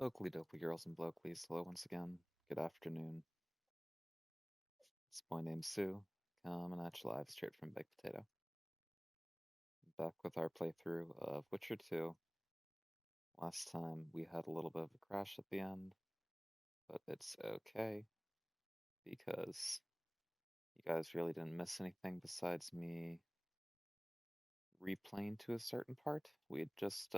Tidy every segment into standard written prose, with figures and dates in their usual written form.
Oakley dokley girls and blokeleys, hello once again. Good afternoon. It's boy named Sue, coming at you live straight from Baked Potato. Back with our playthrough of Witcher 2. Last time we had a little bit of a crash at the end, but it's okay because you guys really didn't miss anything besides me replaying to a certain part. We had just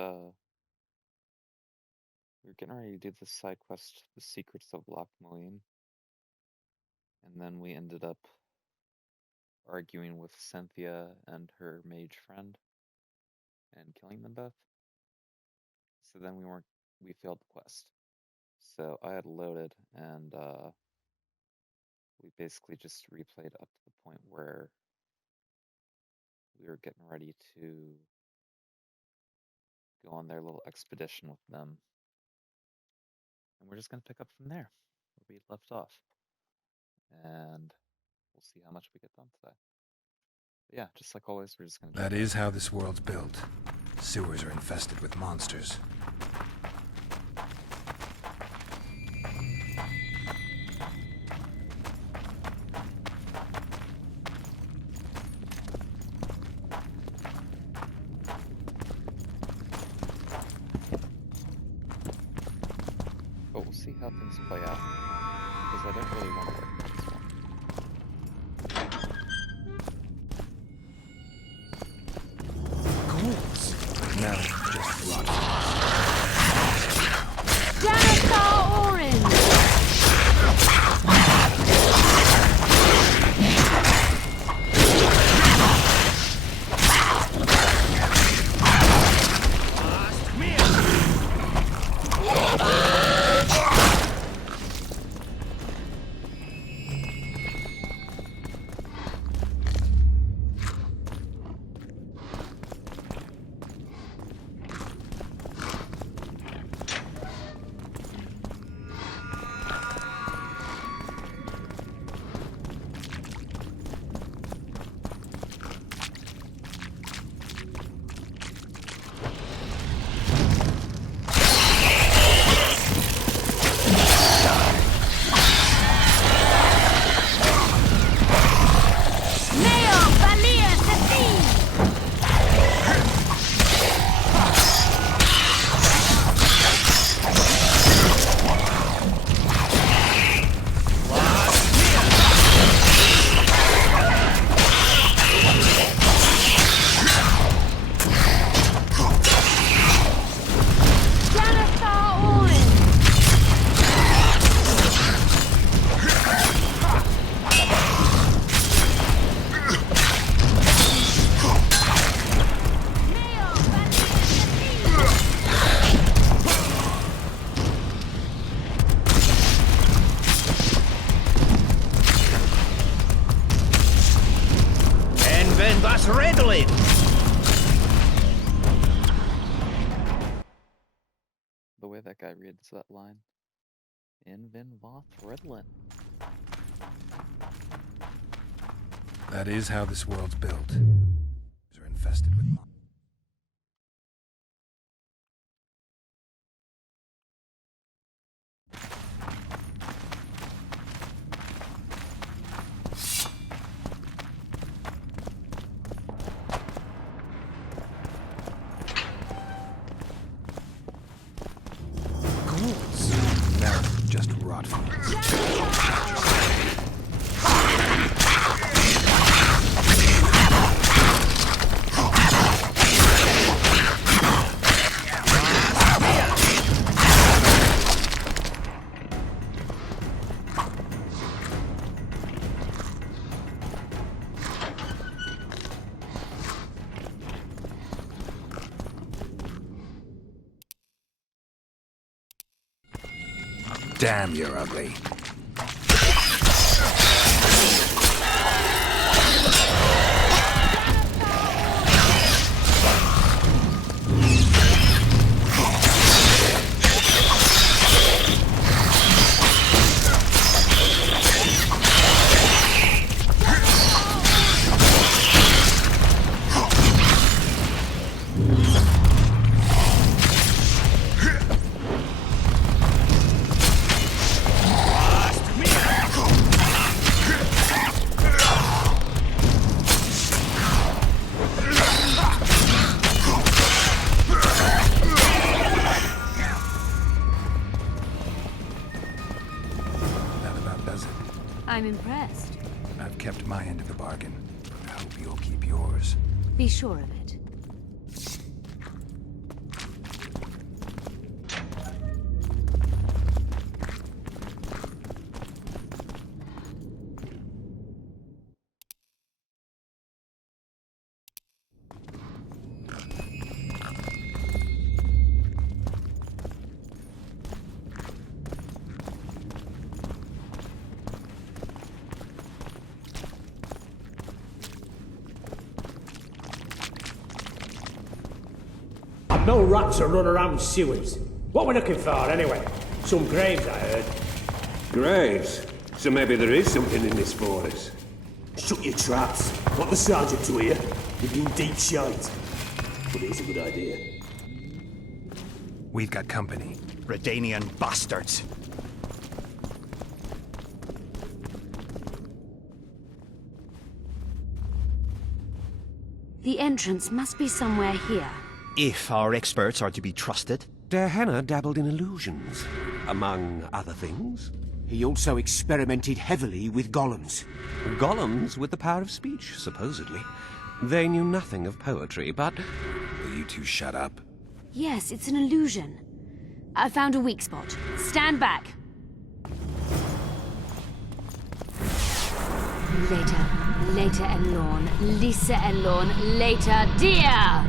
we were getting ready to do the side quest, The Secrets of Loch Moeen, and then we ended up arguing with Cynthia and her mage friend and killing them both. So then we failed the quest. So I had loaded and we basically just replayed up to the point where we were getting ready to go on their little expedition with them. And we're just going to pick up from there where we left off. And we'll see how much we get done today. But yeah, just like always, we're just going to... That is how this world's built. Sewers are infested with monsters. But we'll see how things play out. Because I don't really want to work with this one. Now, just rot. Dinosaur Orange! The way that guy reads that line. Invin Voth Redlin. That is how this world's built. Sewers are infested with monsters. Now, just rot. Damn, you're ugly. I'm impressed. I've kept my end of the bargain. I hope you'll keep yours. Be sure of it. No rats are run around sewers. What we're looking for, anyway? Some graves, I heard. Graves? So maybe there is something in this for us. Shut your traps. Want the sergeant to hear? You've been deep shite. But it's a good idea. We've got company. Redanian bastards. The entrance must be somewhere here. If our experts are to be trusted. Henna dabbled in illusions, among other things. He also experimented heavily with golems. Golems with the power of speech, supposedly. They knew nothing of poetry, but... Will you two shut up? Yes, it's an illusion. I found a weak spot. Stand back. Later Elorn. Lisa Elorn. Later, dear!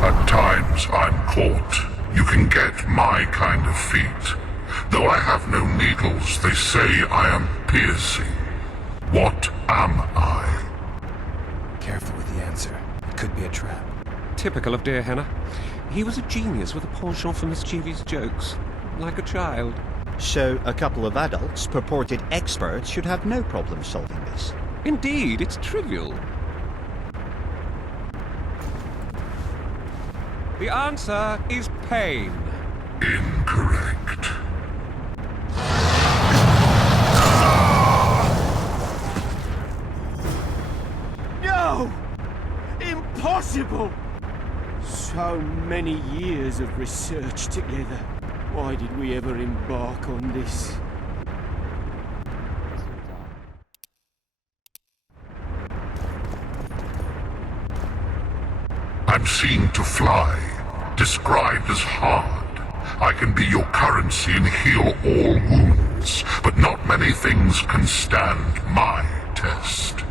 At times I'm caught. You can get my kind of feat. Though I have no needles, they say I am piercing. What am I? Careful with the answer. It could be a trap. Typical of dear Henna. He was a genius with a penchant for mischievous jokes. Like a child. So a couple of adults, purported experts, should have no problem solving this. Indeed, it's trivial. The answer is pain. Incorrect. No! Impossible! So many years of research together. Why did we ever embark on this? I'm seen to fly, described as hard. I can be your currency and heal all wounds, but not many things can stand my test.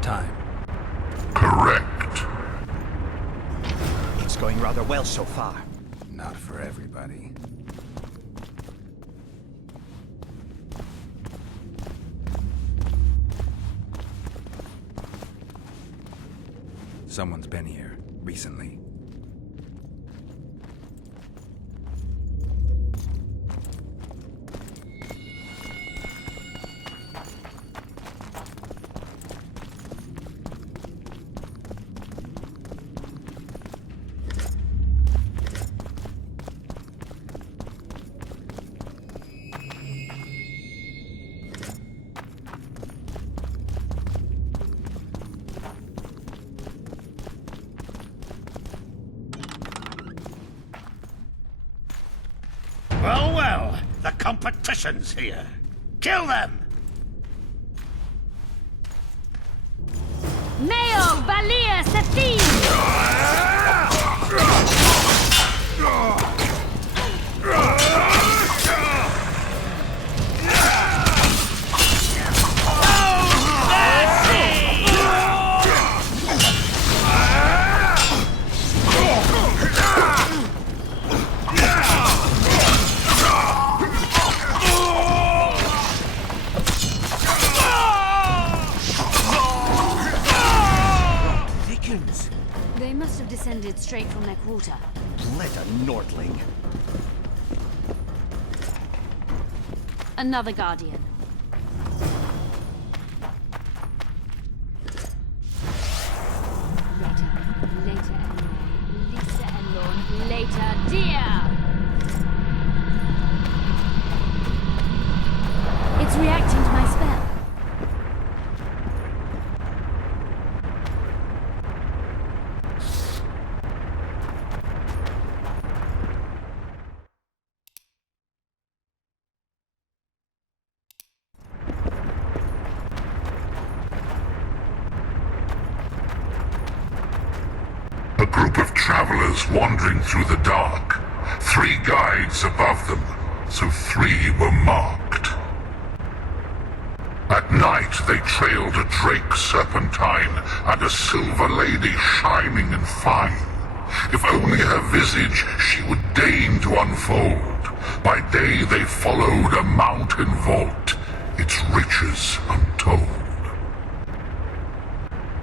Time. Correct. It's going rather well so far. Not for everybody. Someone's been here recently. Well, the competition's here. Kill them! Meo Valia Sethine! They must have descended straight from their quarter. Bleda Nordling. Another Guardian. Later, Elorn. Lisa Elorn. Later, dear! It's reacting to my spell. travelers wandering through the dark. 3 guides above them, so 3 were marked. At night they trailed a drake serpentine and a silver lady shining and fine. If only her visage she would deign to unfold. By day they followed a mountain vault, its riches untold.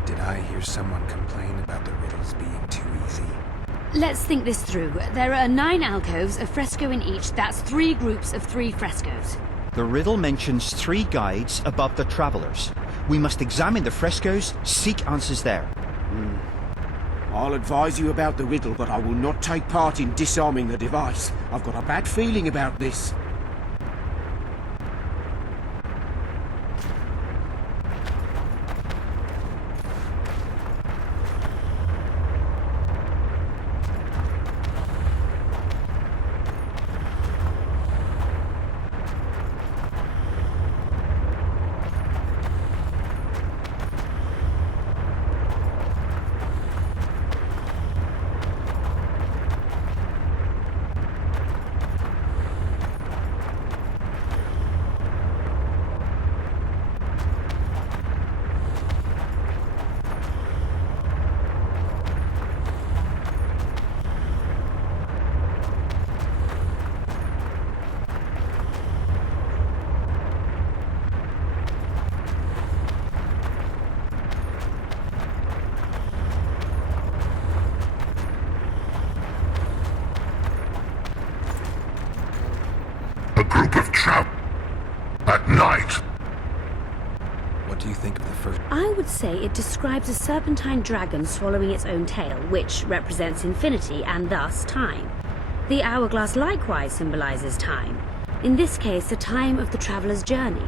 Did I hear someone complain about the riddles being too easy? Let's think this through. There are 9 alcoves, a fresco in each. That's 3 groups of 3 frescoes. The riddle mentions 3 guides above the travelers. We must examine the frescoes, seek answers there. I'll advise you about the riddle, but I will not take part in disarming the device. I've got a bad feeling about this. A group of at night. What do you think of the first? I would say it describes a serpentine dragon swallowing its own tail, which represents infinity and thus time. The hourglass likewise symbolizes time. In this case, the time of the traveler's journey.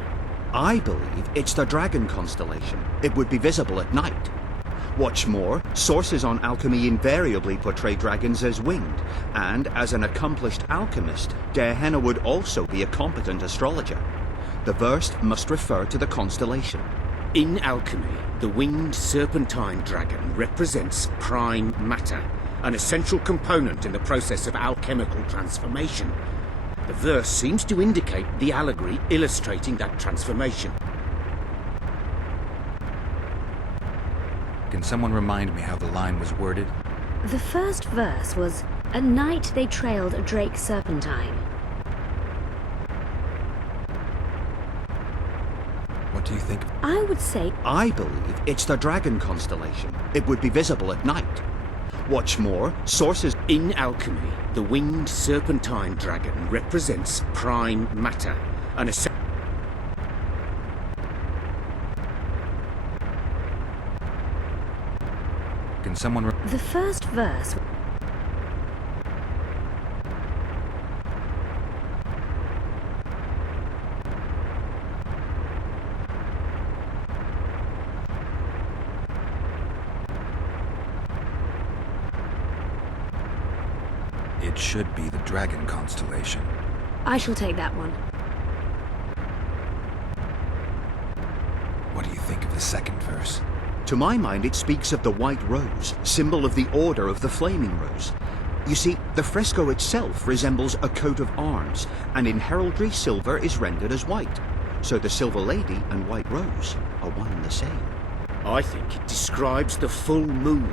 I believe it's the dragon constellation. It would be visible at night. What's more, sources on alchemy invariably portray dragons as winged, and as an accomplished alchemist, Gehenna would also be a competent astrologer. The verse must refer to the constellation. In alchemy, the winged serpentine dragon represents prime matter, an essential component in the process of alchemical transformation. The verse seems to indicate the allegory illustrating that transformation. Can someone remind me how the line was worded? The first verse was, "At night they trailed a drake serpentine." What do you think of... I would say I believe it's the dragon constellation. It would be visible at night. What's more, sources... In alchemy, the winged serpentine dragon represents prime matter, an essential... Can someone... the first verse... It should be the dragon constellation. I shall take that one. What do you think of the second verse? To my mind, it speaks of the white rose, symbol of the Order of the Flaming Rose. You see, the fresco itself resembles a coat of arms, and in heraldry silver is rendered as white. So the Silver Lady and White Rose are one and the same. I think it describes the full moon.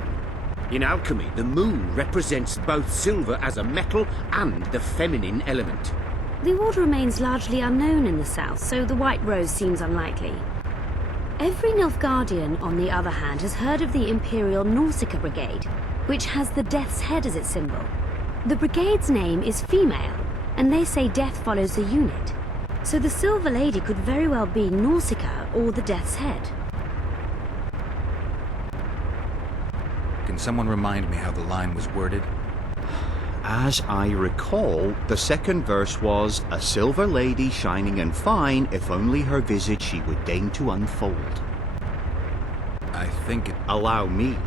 In alchemy, the moon represents both silver as a metal and the feminine element. The order remains largely unknown in the south, so the White Rose seems unlikely. Every Nilfgaardian, on the other hand, has heard of the Imperial Nausicaa Brigade, which has the Death's Head as its symbol. The brigade's name is female, and they say death follows the unit. So the Silver Lady could very well be Nausicaa or the Death's Head. Can someone remind me how the line was worded? As I recall, the second verse was, "A silver lady shining and fine, if only her visage she would deign to unfold." I think it... Allow me.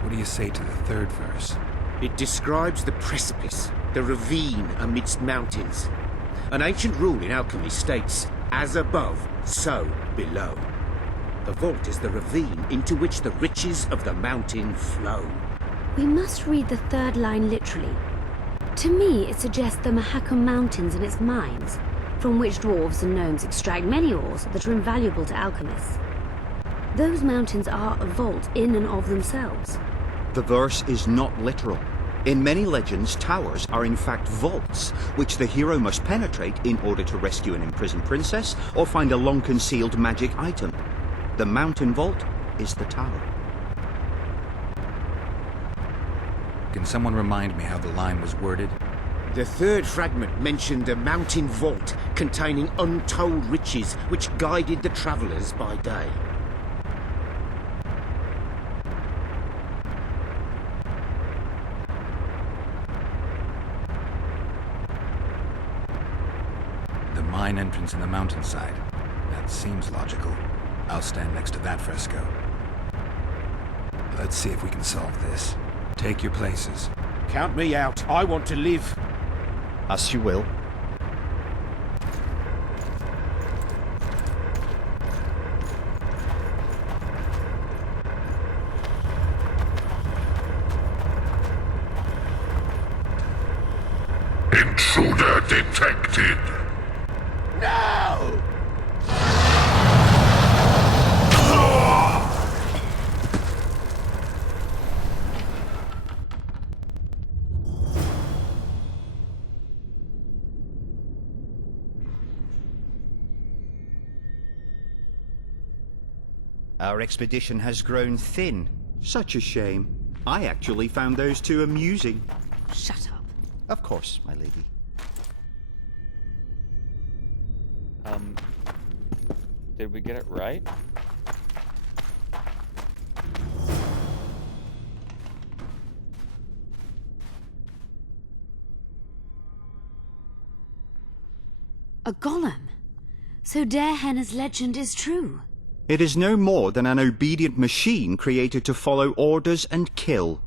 What do you say to the third verse? It describes the precipice, the ravine amidst mountains. An ancient rule in alchemy states, "As above, so below." The vault is the ravine into which the riches of the mountain flow. We must read the third line literally. To me, it suggests the Mahakam Mountains and its mines, from which dwarves and gnomes extract many ores that are invaluable to alchemists. Those mountains are a vault in and of themselves. The verse is not literal. In many legends, towers are in fact vaults, which the hero must penetrate in order to rescue an imprisoned princess or find a long-concealed magic item. The mountain vault is the tower. Can someone remind me how the line was worded? The third fragment mentioned a mountain vault containing untold riches which guided the travellers by day. The mine entrance in the mountainside. That seems logical. I'll stand next to that fresco. Let's see if we can solve this. Take your places. Count me out. I want to live. As you will. Intruder detected. No! Our expedition has grown thin. Such a shame. I actually found those two amusing. Shut up. Of course, my lady. Did we get it right? A golem. So Darehenna's legend is true. It is no more than an obedient machine created to follow orders and kill.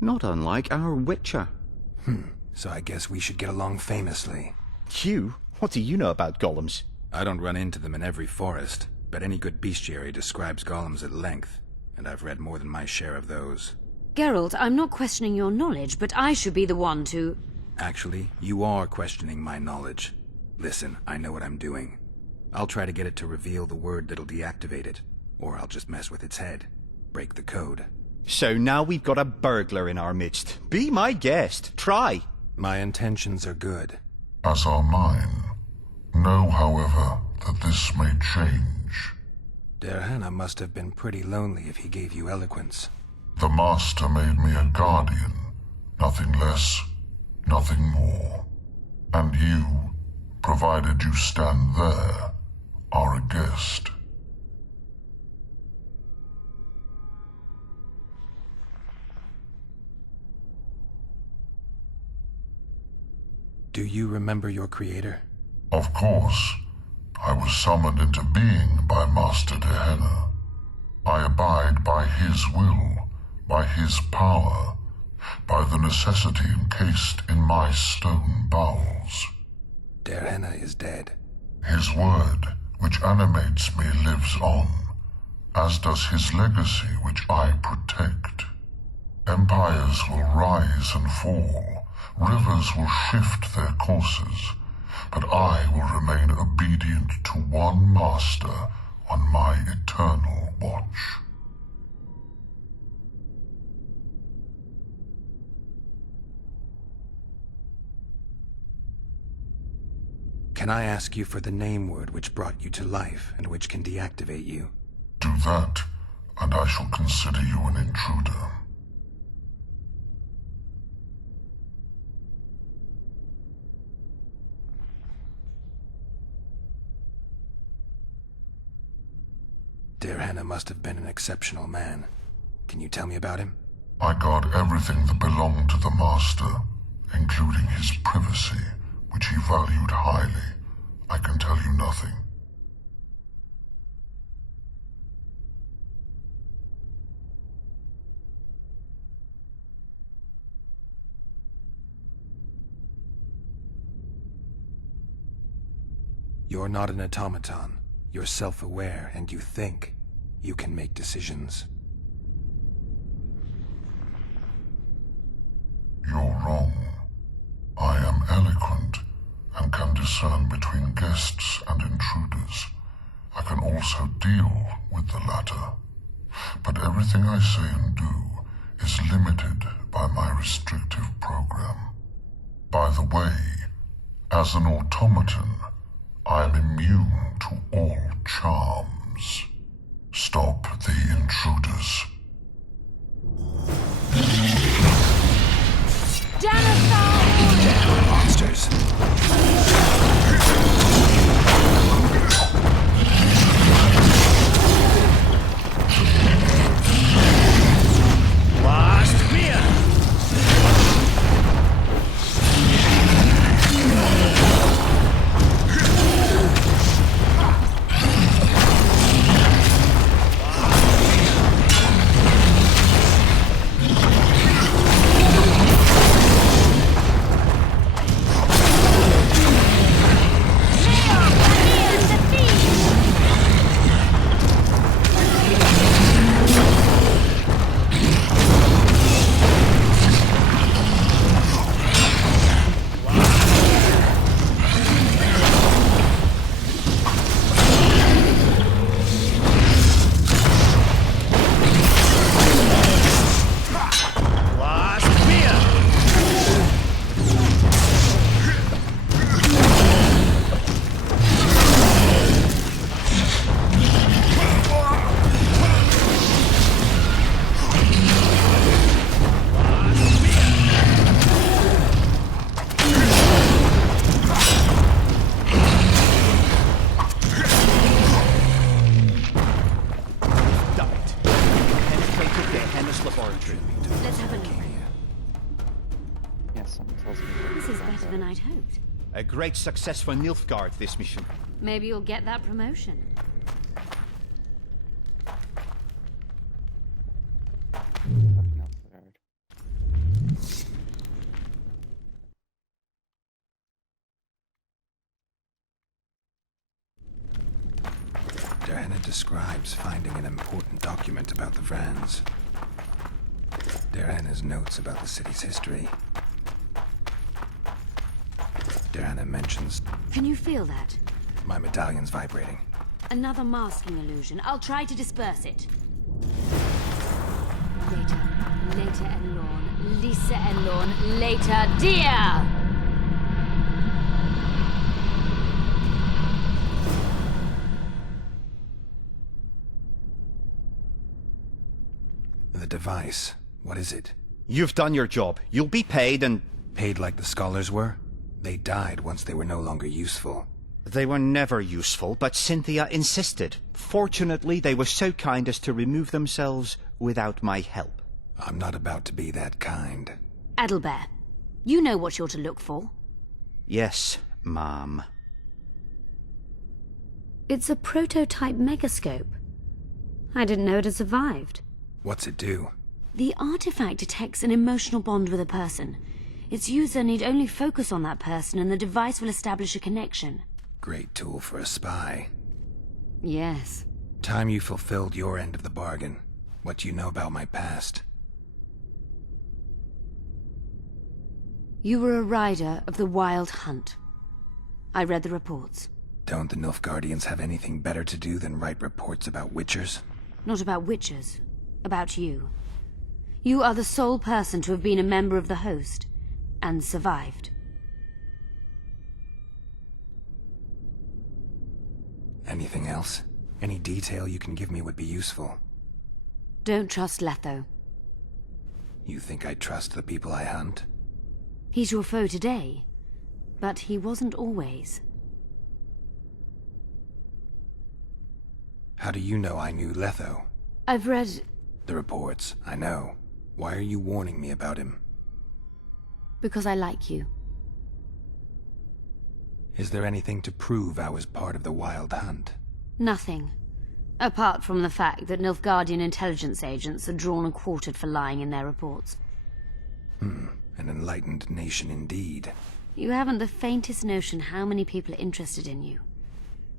Not unlike our Witcher. So I guess we should get along famously. Hugh, what do you know about golems? I don't run into them in every forest, but any good bestiary describes golems at length, and I've read more than my share of those. Geralt, I'm not questioning your knowledge, but I should be the one to... Actually, you are questioning my knowledge. Listen, I know what I'm doing. I'll try to get it to reveal the word that'll deactivate it, or I'll just mess with its head. Break the code. So now we've got a burglar in our midst. Be my guest. Try. My intentions are good. As are mine. Know, however, that this may change. Darehenna must have been pretty lonely if he gave you eloquence. The Master made me a guardian. Nothing less, nothing more. And you, provided you stand there, are a guest. Do you remember your creator? Of course. I was summoned into being by Master Darehenna. I abide by his will, by his power, by the necessity encased in my stone bowels. Darehenna is dead. His word, which animates me, lives on, as does his legacy, which I protect. Empires will rise and fall, rivers will shift their courses, but I will remain obedient to one master on my eternal watch. Can I ask you for the name word which brought you to life and which can deactivate you? Do that, and I shall consider you an intruder. Darehenna must have been an exceptional man. Can you tell me about him? I guard everything that belonged to the Master, including his privacy, which he valued highly. I can tell you nothing. You're not an automaton. You're self-aware and you think. You can make decisions. You're wrong. I am eloquent and can discern between guests and intruders. I can also deal with the latter. But everything I say and do is limited by my restrictive program. By the way, as an automaton, I am immune to all charms. Stop the intruders. Damn monsters! Last beer! Let's have a look. Yeah, something tells me that This is the better than I'd hoped. A great success for Nilfgaard, this mission. Maybe you'll get that promotion. fucking up there. Diana describes finding an important document about the Vrans. Diana's notes about the city's history. Diana mentions Can you feel that? my medallion's vibrating. Another masking illusion. I'll try to disperse it. Later Elorn. Lisa Elorn. Later, dear! The device. What is it? You've done your job. You'll be paid and... Paid like the scholars were? They died once they were no longer useful. They were never useful, but Cynthia insisted. Fortunately, they were so kind as to remove themselves without my help. I'm not about to be that kind. Adelbert, you know what you're to look for. Yes, ma'am. It's a prototype megascope. I didn't know it had survived. What's it do? The artifact detects an emotional bond with a person. Its user need only focus on that person and the device will establish a connection. Great tool for a spy. Yes. Time you fulfilled your end of the bargain. What do you know about my past? You were a rider of the Wild Hunt. I read the reports. Don't the Nilfgaardians have anything better to do than write reports about witchers? Not about witchers. About you. You are the sole person to have been a member of the host, and survived. Anything else? Any detail you can give me would be useful. Don't trust Letho. You think I trust the people I hunt? He's your foe today, but he wasn't always. How do you know I knew Letho? I've read... The reports, I know. Why are you warning me about him? because I like you. Is there anything to prove I was part of the Wild Hunt? Nothing. Apart from the fact that Nilfgaardian intelligence agents are drawn and quartered for lying in their reports. An enlightened nation indeed. You haven't the faintest notion how many people are interested in you.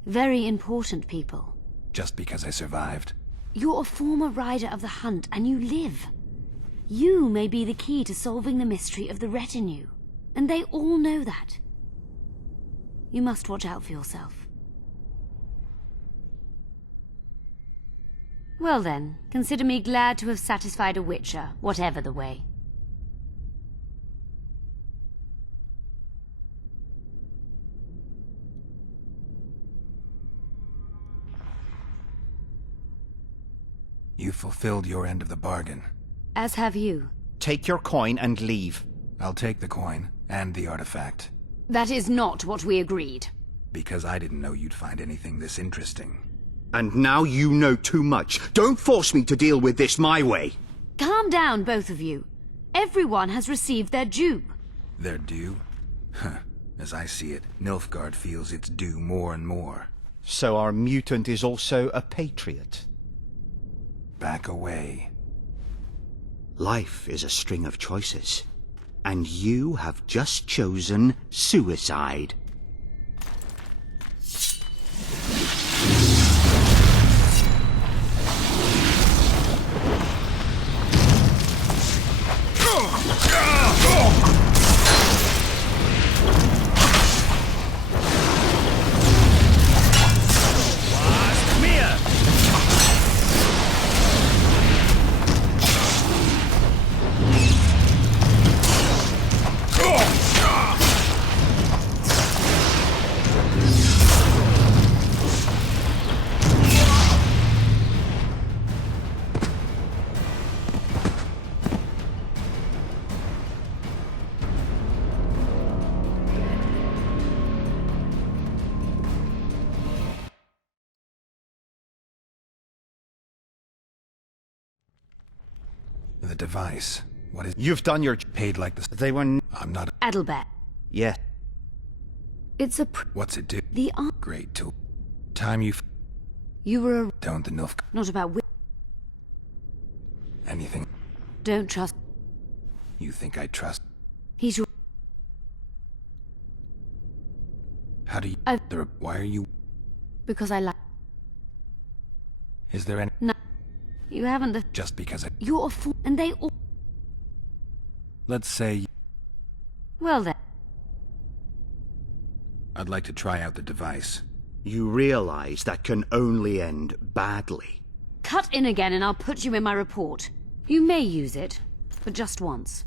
Very important people. Just because I survived? You're a former rider of the hunt, and you live. You may be the key to solving the mystery of the retinue, and they all know that. You must watch out for yourself. Well then, consider me glad to have satisfied a witcher, whatever the way. You fulfilled your end of the bargain. As have you. Take your coin and leave. I'll take the coin and the artifact. That is not what we agreed. Because I didn't know you'd find anything this interesting. And now you know too much. Don't force me to deal with this my way. Calm down, both of you. Everyone has received their due. Their due? Huh. As I see it, Nilfgaard feels its due more and more. So our mutant is also a patriot. Back away. Life is a string of choices. And you have just chosen suicide. The device. What is... You've done your... Paid like this. They were... I'm not... Adalbert. Yeah. It's a What's it do? The Great tool. Time you... You were a... Don't the Nilf... Not about Anything. Don't trust... You think I trust... He's your... How do you... Why are you... Because I like... Is there any... No. You haven't the... Just because I... You're a fool, and they all... Let's say... Well then. I'd like to try out the device. You realize that can only end badly. Cut in again and I'll put you in my report. You may use it, but just once.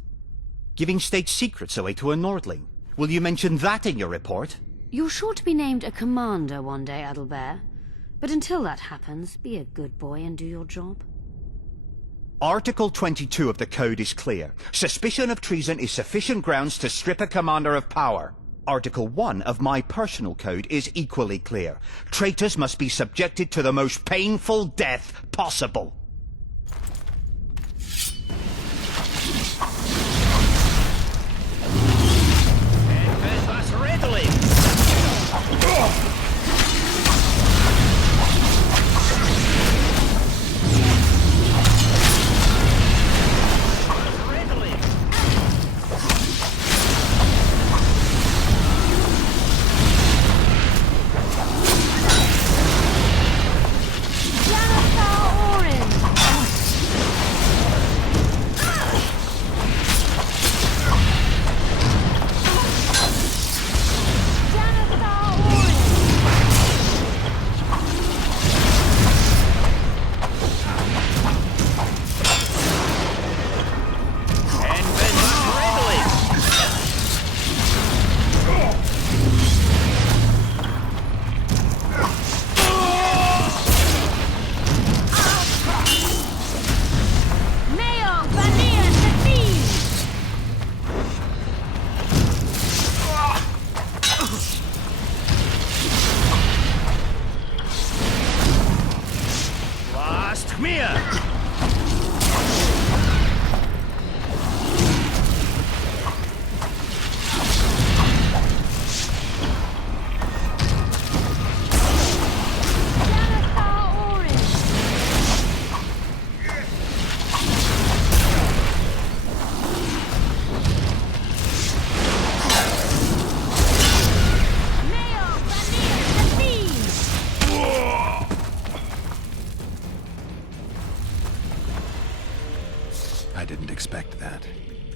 Giving state secrets away to a Nordling. Will you mention that in your report? You're sure to be named a commander one day, Adalbert. But until that happens, be a good boy and do your job. Article 22 of the Code is clear. Suspicion of treason is sufficient grounds to strip a commander of power. Article 1 of my personal code is equally clear. Traitors must be subjected to the most painful death possible.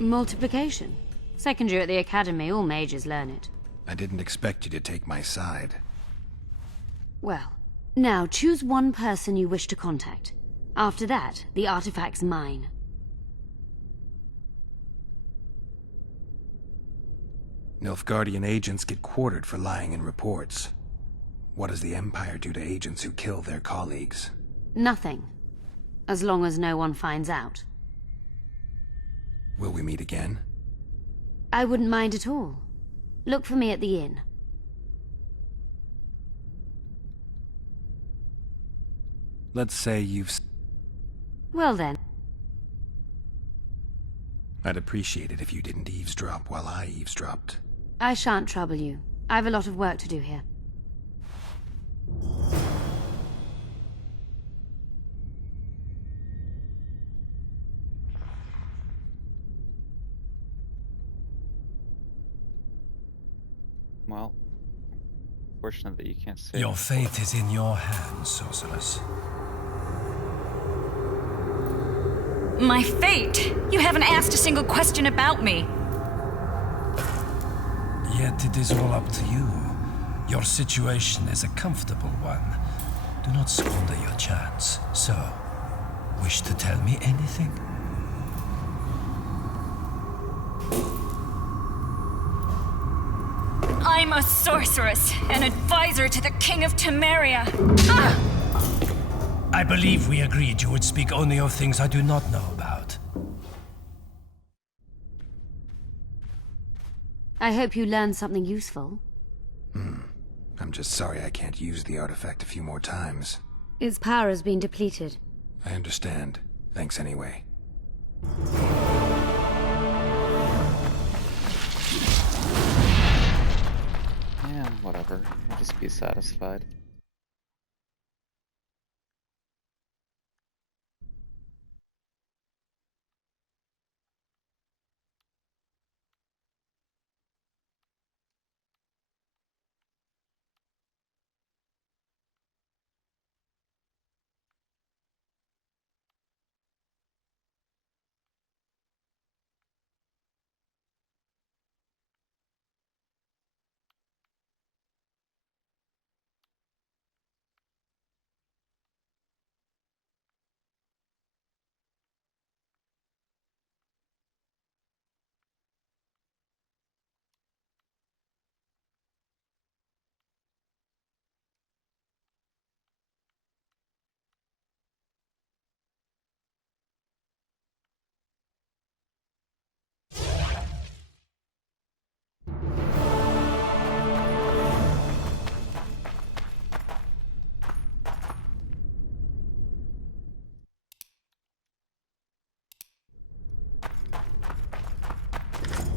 Multiplication. Second year at the academy, all mages learn it. I didn't expect you to take my side. Well, now choose one person you wish to contact. After that, the artifact's mine. Nilfgaardian agents get quartered for lying in reports. What does the Empire do to agents who kill their colleagues? Nothing. As long as no one finds out. Will we meet again? I wouldn't mind at all. Look for me at the inn. Let's say you've... Well then. I'd appreciate it if you didn't eavesdrop while I eavesdropped. I shan't trouble you. I have a lot of work to do here. Well, fortunate that you can't say. Your fate is in your hands, sorceress. My fate? You haven't asked a single question about me. Yet it is all up to you. Your situation is a comfortable one. Do not squander your chance. So, wish to tell me anything? I'm a sorceress, an advisor to the King of Temeria. Ah! I believe we agreed you would speak only of things I do not know about. I hope you learned something useful. I'm just sorry I can't use the artifact a few more times. Its power has been depleted. I understand. Thanks anyway. Yeah, whatever. I'll just be satisfied.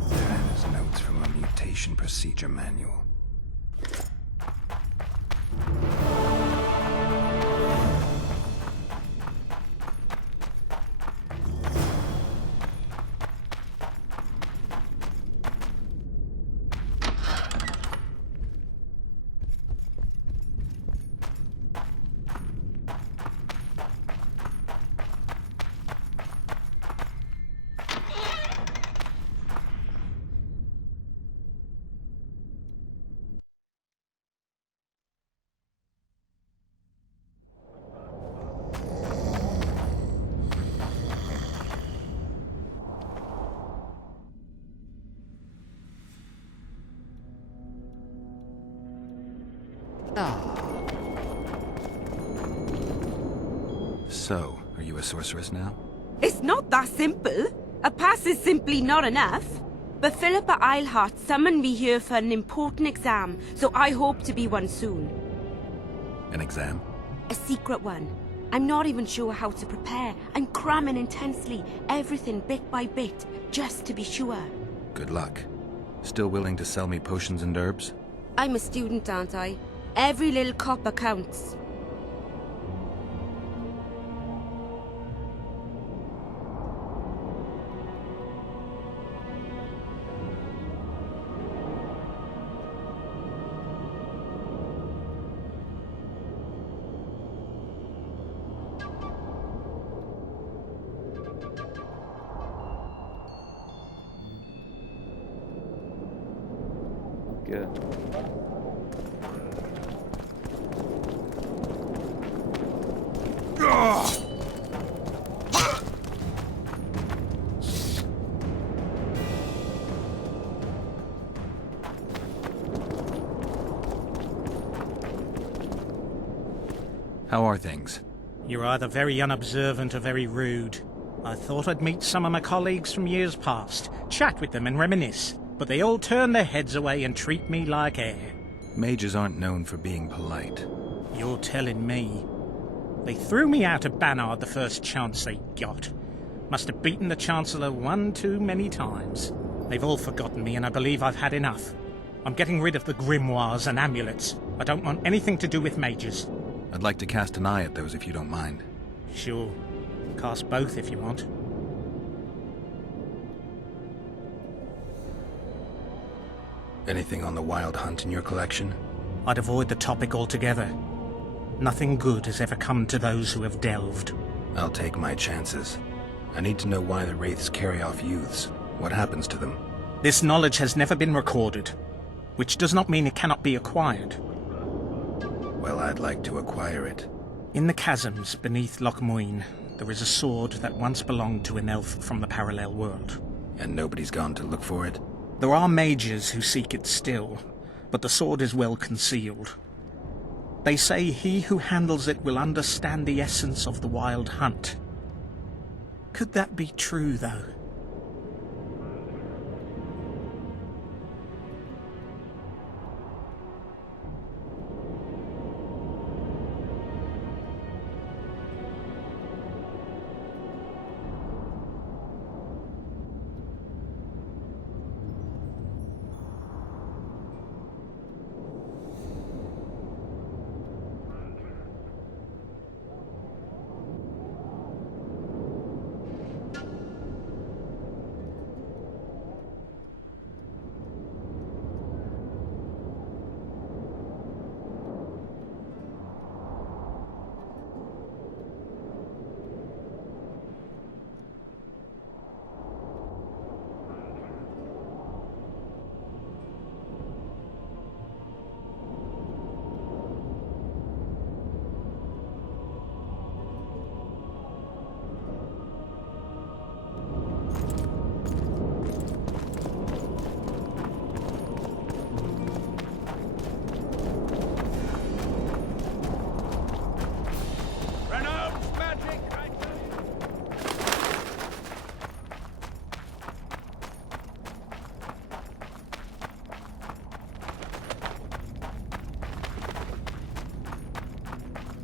Diana's notes from a mutation procedure manual. So, are you a sorceress now? It's not that simple. A pass is simply not enough. But Philippa Eilhart summoned me here for an important exam, so I hope to be one soon. An exam? A secret one. I'm not even sure how to prepare. I'm cramming intensely, everything bit by bit, just to be sure. Good luck. Still willing to sell me potions and herbs? I'm a student, aren't I? Every little copper counts. good. How are things? You're either very unobservant or very rude. I thought I'd meet some of my colleagues from years past, chat with them and reminisce, but they all turn their heads away and treat me like air. Mages aren't known for being polite. You're telling me. They threw me out of Banard the first chance they got. Must have beaten the Chancellor one too many times. They've all forgotten me and I believe I've had enough. I'm getting rid of the grimoires and amulets. I don't want anything to do with mages. I'd like to cast an eye at those if you don't mind. Sure. Cast both if you want. Anything on the Wild Hunt in your collection? I'd avoid the topic altogether. Nothing good has ever come to those who have delved. I'll take my chances. I need to know why the Wraiths carry off youths. What happens to them? This knowledge has never been recorded, which does not mean it cannot be acquired. Well, I'd like to acquire it. In the chasms beneath Loch Moine, there is a sword that once belonged to an elf from the parallel world. And nobody's gone to look for it? There are mages who seek it still, but the sword is well concealed. They say he who handles it will understand the essence of the Wild Hunt. Could that be true, though?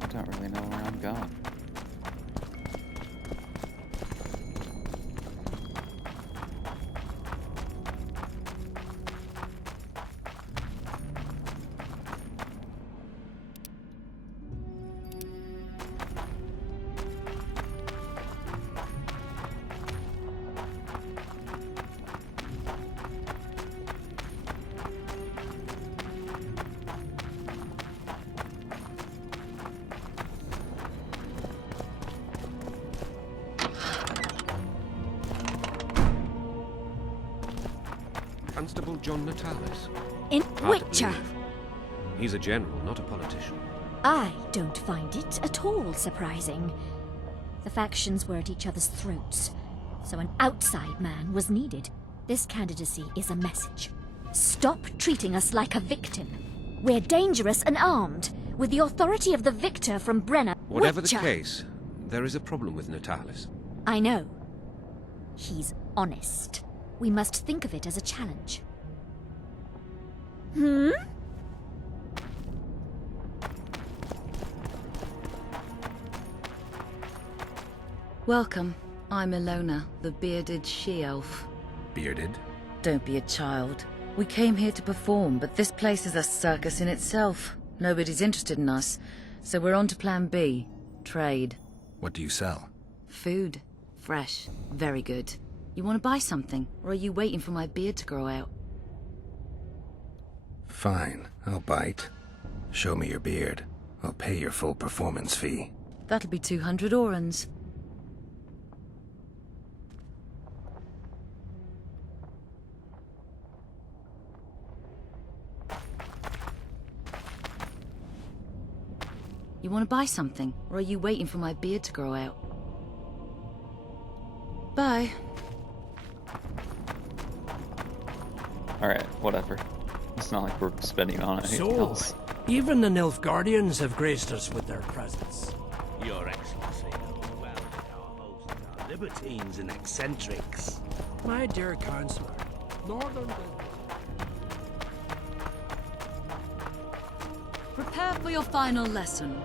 I don't really know where I'm going. Constable John Natalis. In Hard to Witcher. believe. He's a general, not a politician. I don't find it at all surprising. The factions were at each other's throats, so an outside man was needed. This candidacy is a message. Stop treating us like a victim. We're dangerous and armed, with the authority of the victor from Brenna. Whatever Witcher. the case, there is a problem with Natalis. I know. He's honest. We must think of it as a challenge. Welcome. I'm Ilona, the bearded she-elf. Bearded? Don't be a child. We came here to perform, but this place is a circus in itself. Nobody's interested in us, so we're on to plan B. Trade. What do you sell? Food. Fresh. Very good. You want to buy something, or are you waiting for my beard to grow out? Fine, I'll bite. Show me your beard. I'll pay your full performance fee. That'll be 200 orans. You want to buy something? Or are you waiting for my beard to grow out? Bye. Alright, whatever. It's not like we're spending on anything So, else. even the Nilfgaardians have graced us with their presence. Your Excellency knows well that our hosts are libertines and eccentrics. My dear Counselor, Northern... Prepare for your final lesson.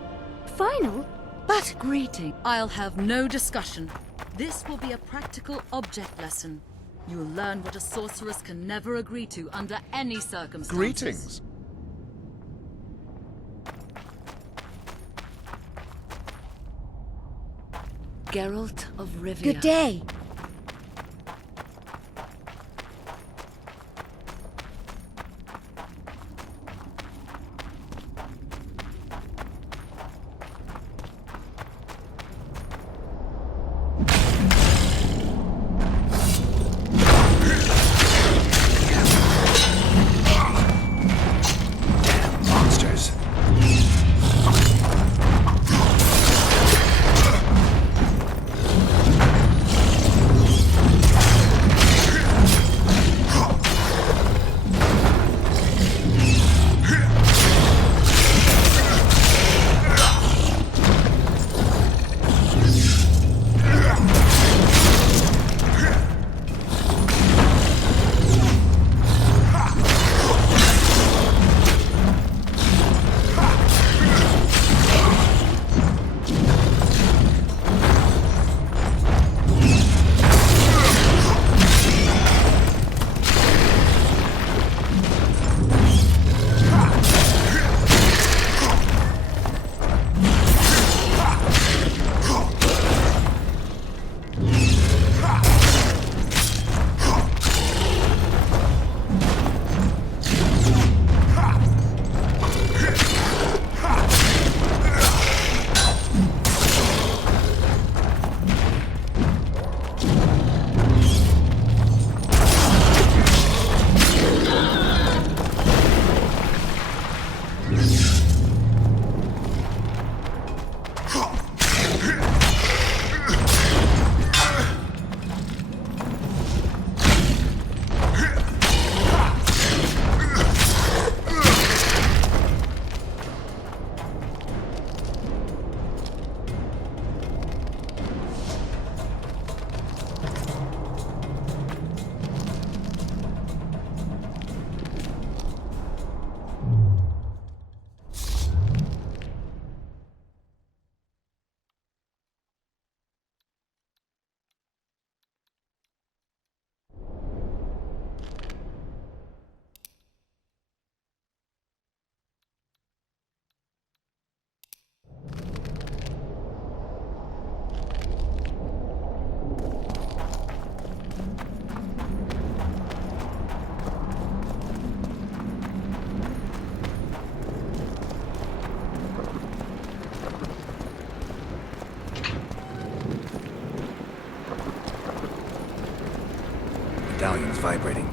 Final? But greeting. I'll have no discussion. This will be a practical object lesson. You'll learn what a sorceress can never agree to under any circumstances. Greetings. Geralt of Rivia. Good day. Monsters. Medallion's vibrating.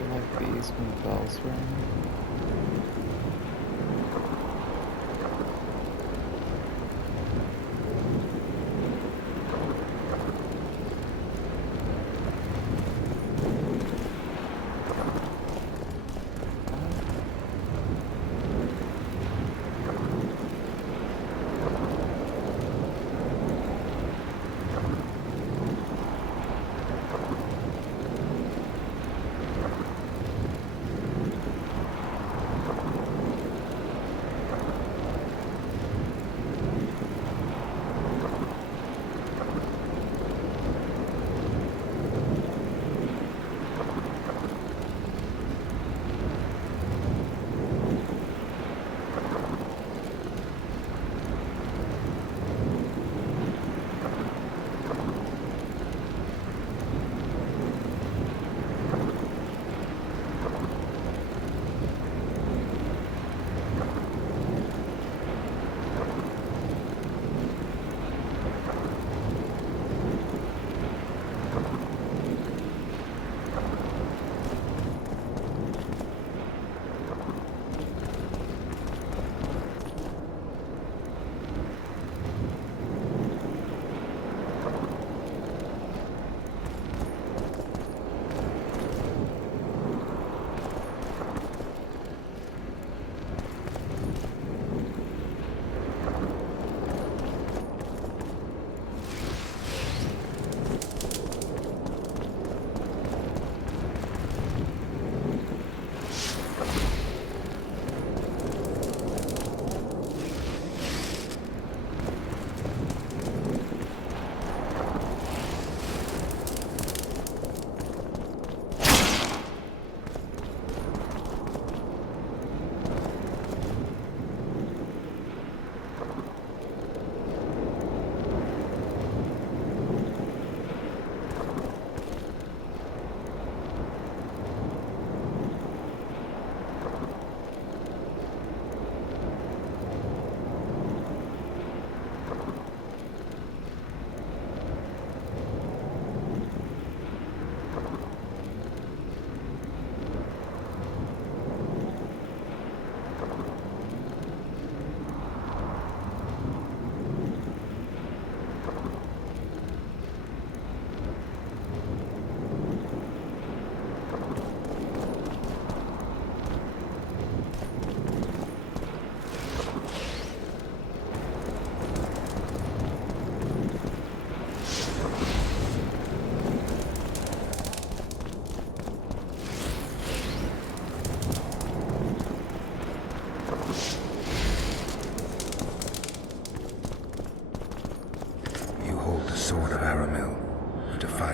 monster like these when bells ring?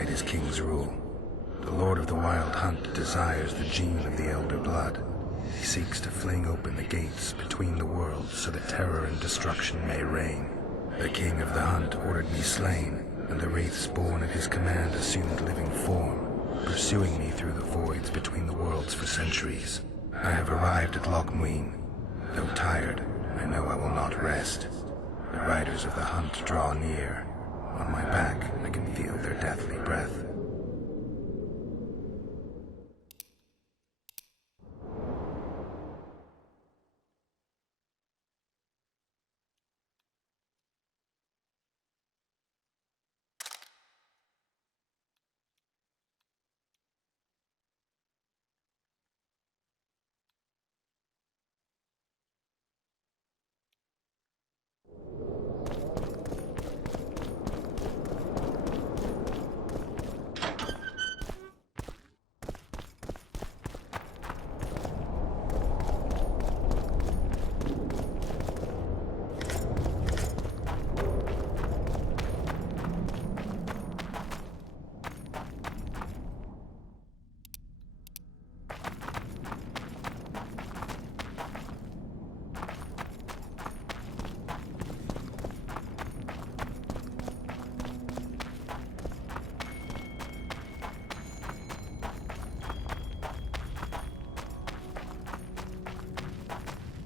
His king's rule. The Lord of the Wild Hunt desires the gene of the Elder Blood. He seeks to fling open the gates between the worlds so that terror and destruction may reign. The King of the Hunt ordered me slain, and the wraiths born at his command assumed living form, pursuing me through the voids between the worlds for centuries. I have arrived at Loch Muin. Though tired, I know I will not rest. The riders of the hunt draw near. On my back, I can feel their deathly breath.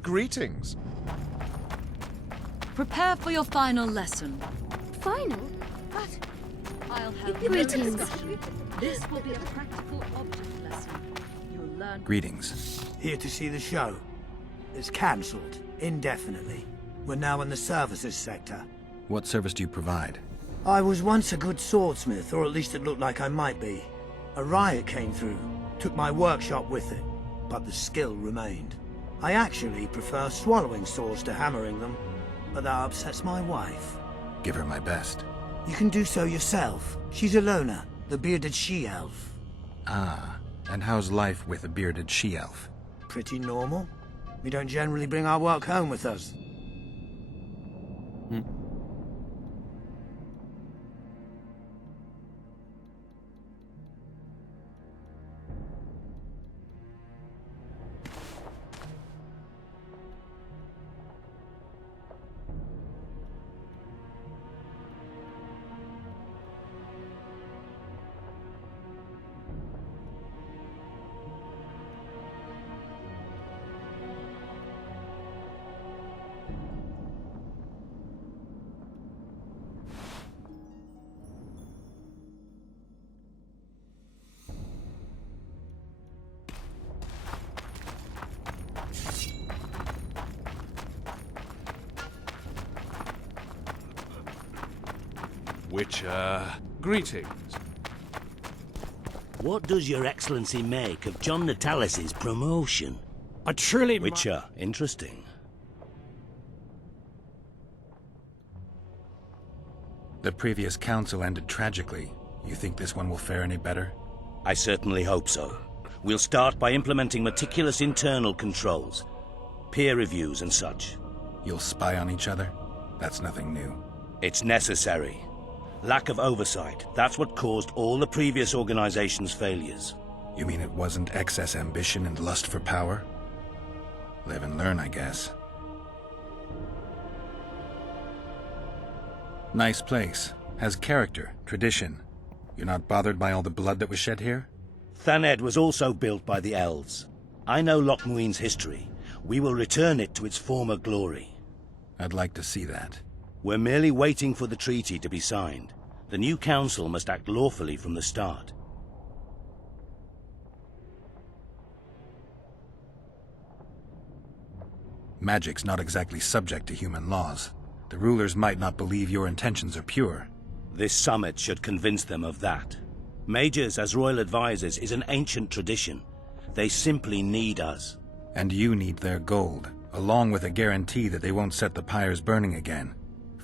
Greetings. Prepare for your final lesson. Final? I'll have Greetings. This will be a practical object lesson. You'll learn. Greetings. Here to see the show. It's cancelled, indefinitely. We're now in the services sector. What service do you provide? I was once a good swordsmith, or at least it looked like I might be. A riot came through, took my workshop with it, but the skill remained. I actually prefer swallowing swords to hammering them, but that upsets my wife. Give her my best. You can do so yourself. She's a loner, the bearded she-elf. Ah, and how's life with a bearded she-elf? Pretty normal. We don't generally bring our work home with us. Witcher, greetings. What does your excellency make of John Natalis's promotion? I truly... Witcher, interesting. The previous council ended tragically. You think this one will fare any better? I certainly hope so. We'll start by implementing meticulous internal controls, peer reviews and such. You'll spy on each other? That's nothing new. It's necessary. Lack of oversight, that's what caused all the previous organization's failures. You mean it wasn't excess ambition and lust for power? Live and learn, I guess. Nice place. Has character, tradition. You're not bothered by all the blood that was shed here? Thaned was also built by the elves. I know Loch Muin's history. We will return it to its former glory. I'd like to see that. We're merely waiting for the treaty to be signed. The new council must act lawfully from the start. Magic's not exactly subject to human laws. The rulers might not believe your intentions are pure. This summit should convince them of that. Mages as royal advisors is an ancient tradition. They simply need us. And you need their gold, along with a guarantee that they won't set the pyres burning again.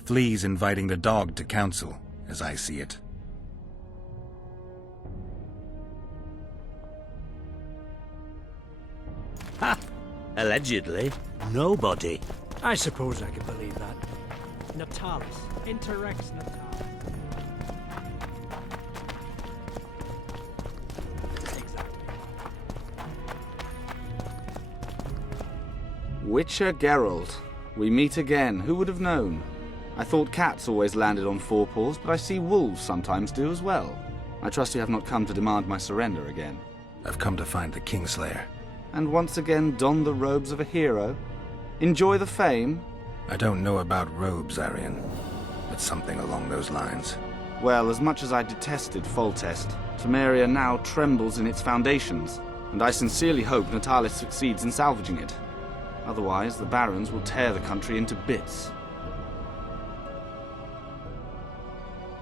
Flea's inviting the dog to council, as I see it. Ha! Allegedly. Nobody. I suppose I can believe that. Natalis. Interrex Natalis. Witcher Geralt. We meet again. Who would have known? I thought cats always landed on four paws, but I see wolves sometimes do as well. I trust you have not come to demand my surrender again. I've come to find the Kingslayer. And once again don the robes of a hero? Enjoy the fame? I don't know about robes, Arian, but something along those lines. Well, as much as I detested Foltest, Temeria now trembles in its foundations, and I sincerely hope Natalis succeeds in salvaging it. Otherwise, the barons will tear the country into bits.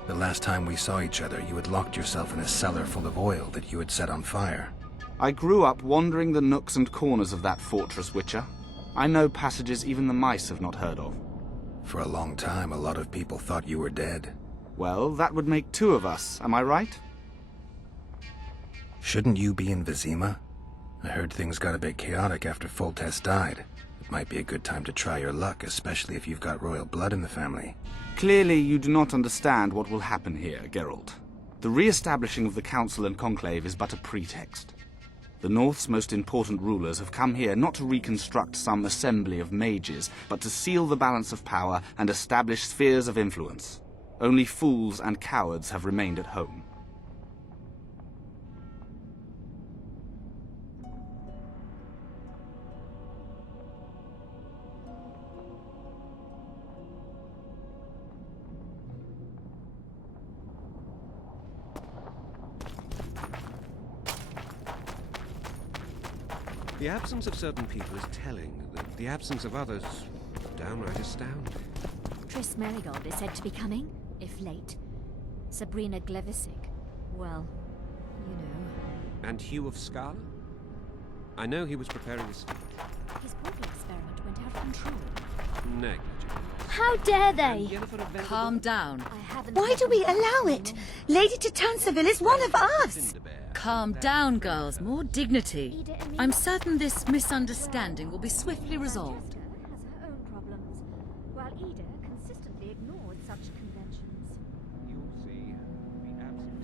The last time we saw each other, you had locked yourself in a cellar full of oil that you had set on fire. I grew up wandering the nooks and corners of that fortress, Witcher. I know passages even the mice have not heard of. For a long time, a lot of people thought you were dead. Well, that would make two of us, am I right? Shouldn't you be in Vizima? I heard things got a bit chaotic after Foltest died. It might be a good time to try your luck, especially if you've got royal blood in the family. Clearly, you do not understand what will happen here, Geralt. The re-establishing of the Council and Conclave is but a pretext. The North's most important rulers have come here not to reconstruct some assembly of mages, but to seal the balance of power and establish spheres of influence. Only fools and cowards have remained at home. The absence of certain people is telling. The absence of others, downright astounding. Triss Merigold is said to be coming, if late. Sabrina Glevisic, well, you know. And Hugh of Scala? I know he was preparing a stunt. His portal experiment went out of control. Negligent. How dare they? Calm down. Why do we allow it? Lady Tatanserville is one of us. Calm down, girls. More dignity. I'm certain this misunderstanding will be swiftly resolved. Has her own problems, while Ida consistently ignored such conventions. You'll see the absent.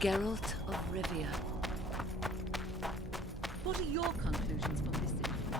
Geralt of Rivia. What are your conclusions from this interview?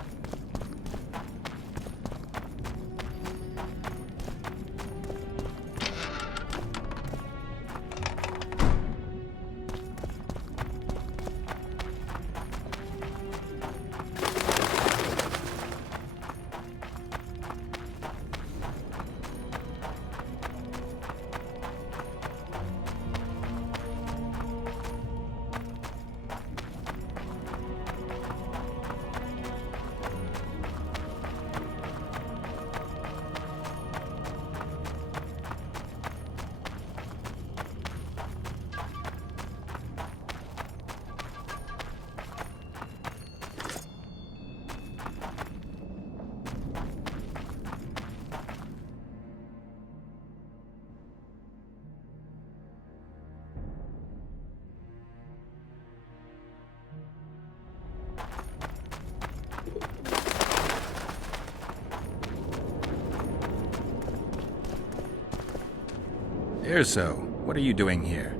Erso, what are you doing here?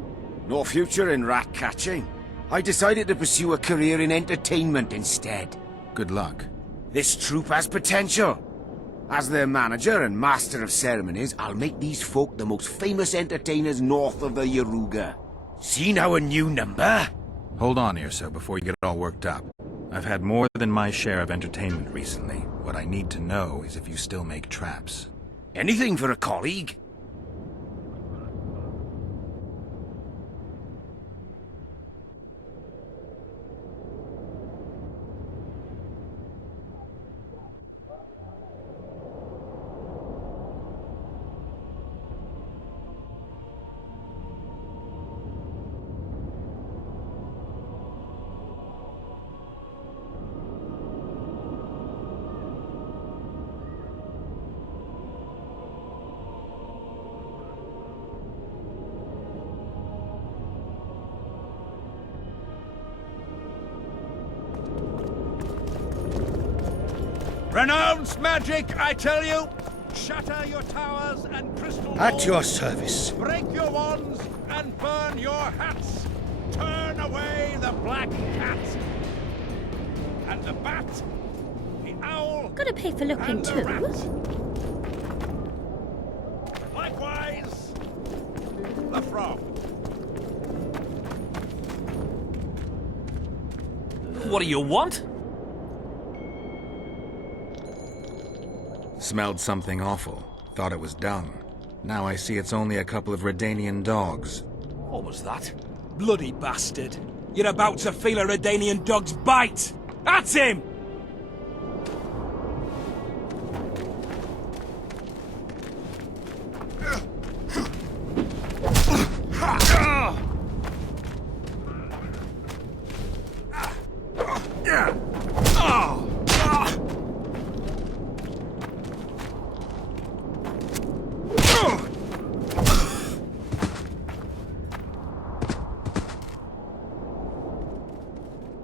No future in rat catching. I decided to pursue a career in entertainment instead. Good luck. This troupe has potential. As their manager and master of ceremonies, I'll make these folk the most famous entertainers north of the Yaruga. Seen our new number? Hold on, Erso, before you get all worked up. I've had more than my share of entertainment recently. What I need to know is if you still make traps. Anything for a colleague. Renounce magic, I tell you! Shatter your towers and crystal At balls. your service. Break your wands and burn your hats. Turn away the black cat. And the bat, the owl, Gotta pay for looking and the too. rat. Likewise, the frog. What do you want? Smelled something awful. Thought it was dung. Now I see it's only a couple of Redanian dogs. What was that? Bloody bastard. You're about to feel a Redanian dog's bite! That's him!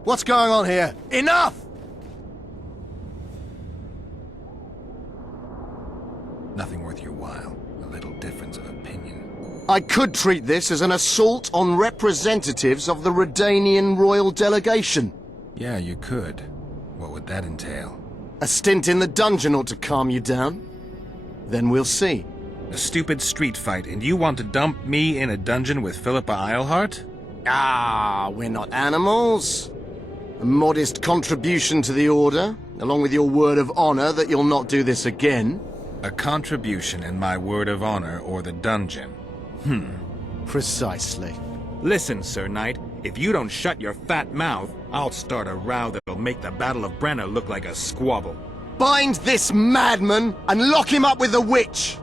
What's going on here? Enough! Nothing worth your while. A little difference of opinion. I could treat this as an assault on representatives of the Redanian royal delegation. Yeah, you could. What would that entail? A stint in the dungeon ought to calm you down. Then we'll see. A stupid street fight, and you want to dump me in a dungeon with Philippa Eilhart? Ah, we're not animals. A modest contribution to the Order, along with your word of honor that you'll not do this again. A contribution and my word of honor or the dungeon. Precisely. Listen, Sir Knight, if you don't shut your fat mouth, I'll start a row that'll make the Battle of Brenna look like a squabble. Bind this madman and lock him up with the witch!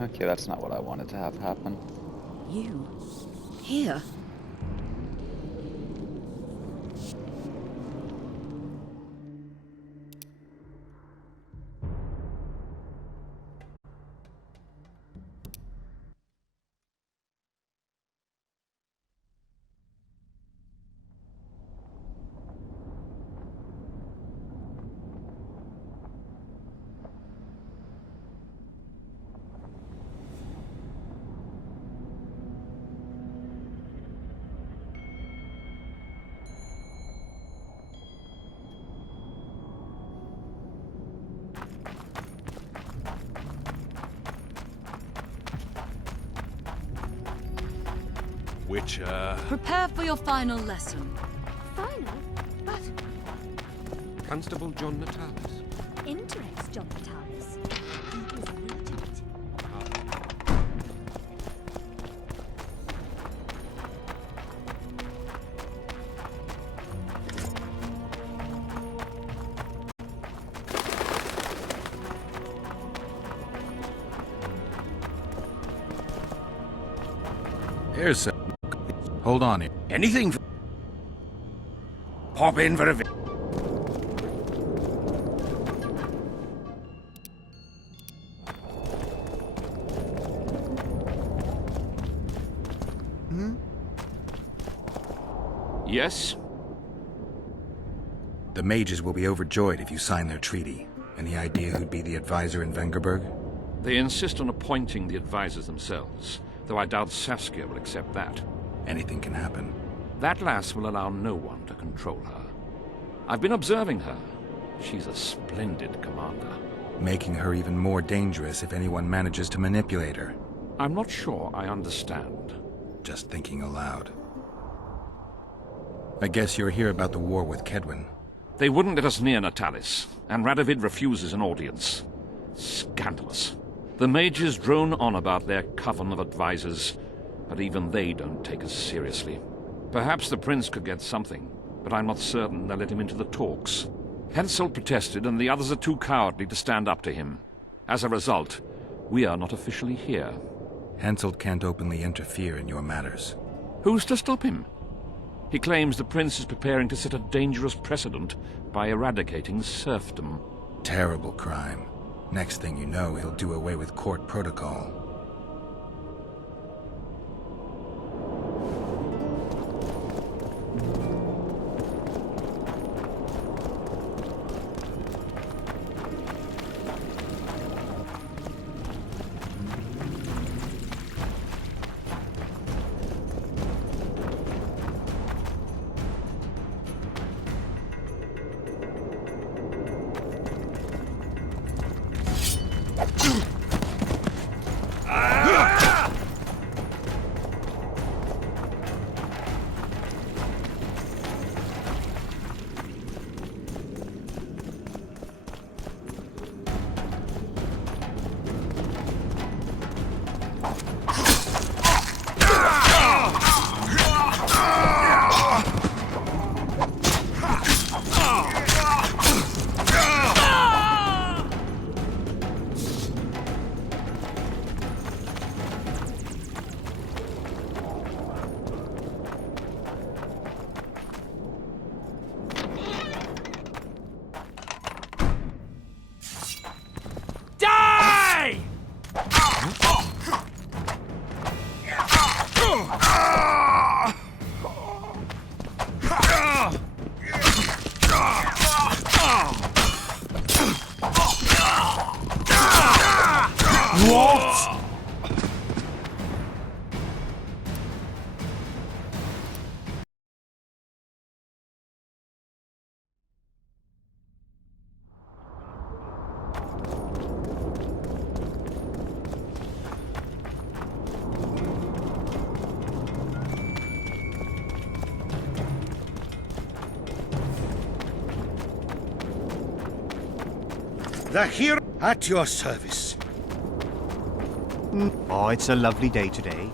Okay, that's not what I wanted to have happen. You? Here? Prepare for your final lesson. Final? But... Constable John Natalis. Interest, John Natalis. He is a regent. Here's some. Hold on here. Anything for... Pop in for a... Yes? The mages will be overjoyed if you sign their treaty. Any idea who'd be the advisor in Vengerberg? They insist on appointing the advisors themselves, though I doubt Saskia will accept that. Anything can happen. That lass will allow no one to control her. I've been observing her. She's a splendid commander. Making her even more dangerous if anyone manages to manipulate her. I'm not sure I understand. Just thinking aloud. I guess you're here about the war with Kedwin. They wouldn't let us near Natalis, and Radovid refuses an audience. Scandalous. The mages drone on about their coven of advisors, but even they don't take us seriously. Perhaps the prince could get something, but I'm not certain they'll let him into the talks. Henselt protested, and the others are too cowardly to stand up to him. As a result, we are not officially here. Henselt can't openly interfere in your matters. Who's to stop him? He claims the prince is preparing to set a dangerous precedent by eradicating serfdom. Terrible crime. Next thing you know, he'll do away with court protocol. The hero at your service. Oh, it's a lovely day today.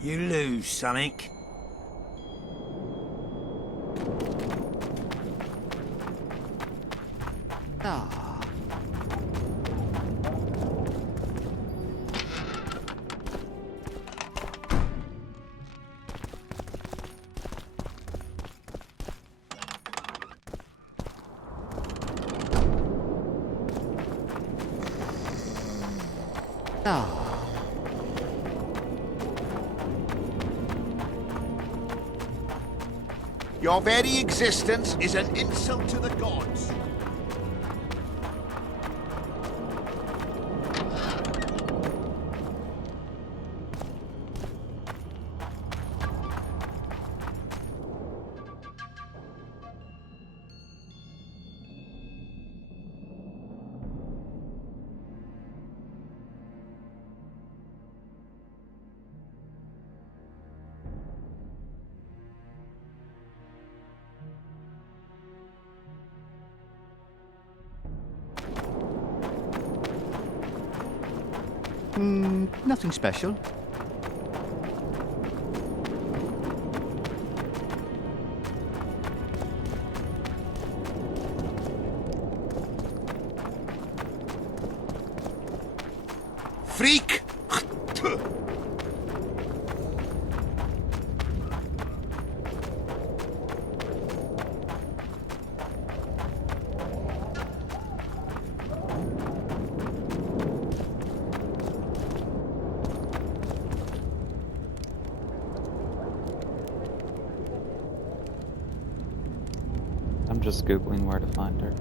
You lose something. Ah. Ah. Your very existence is an insult to the gods. Nothing special. Freak! I'm just Googling where to find her.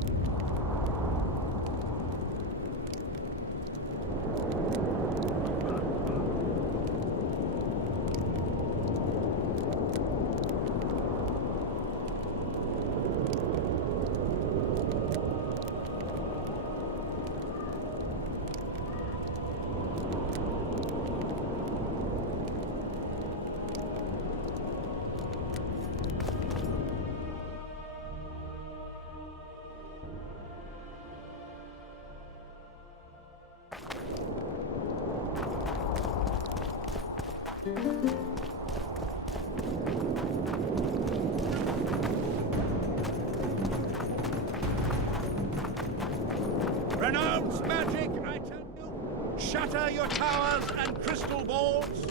Renounce magic, I tell you. Shatter your towers and crystal balls.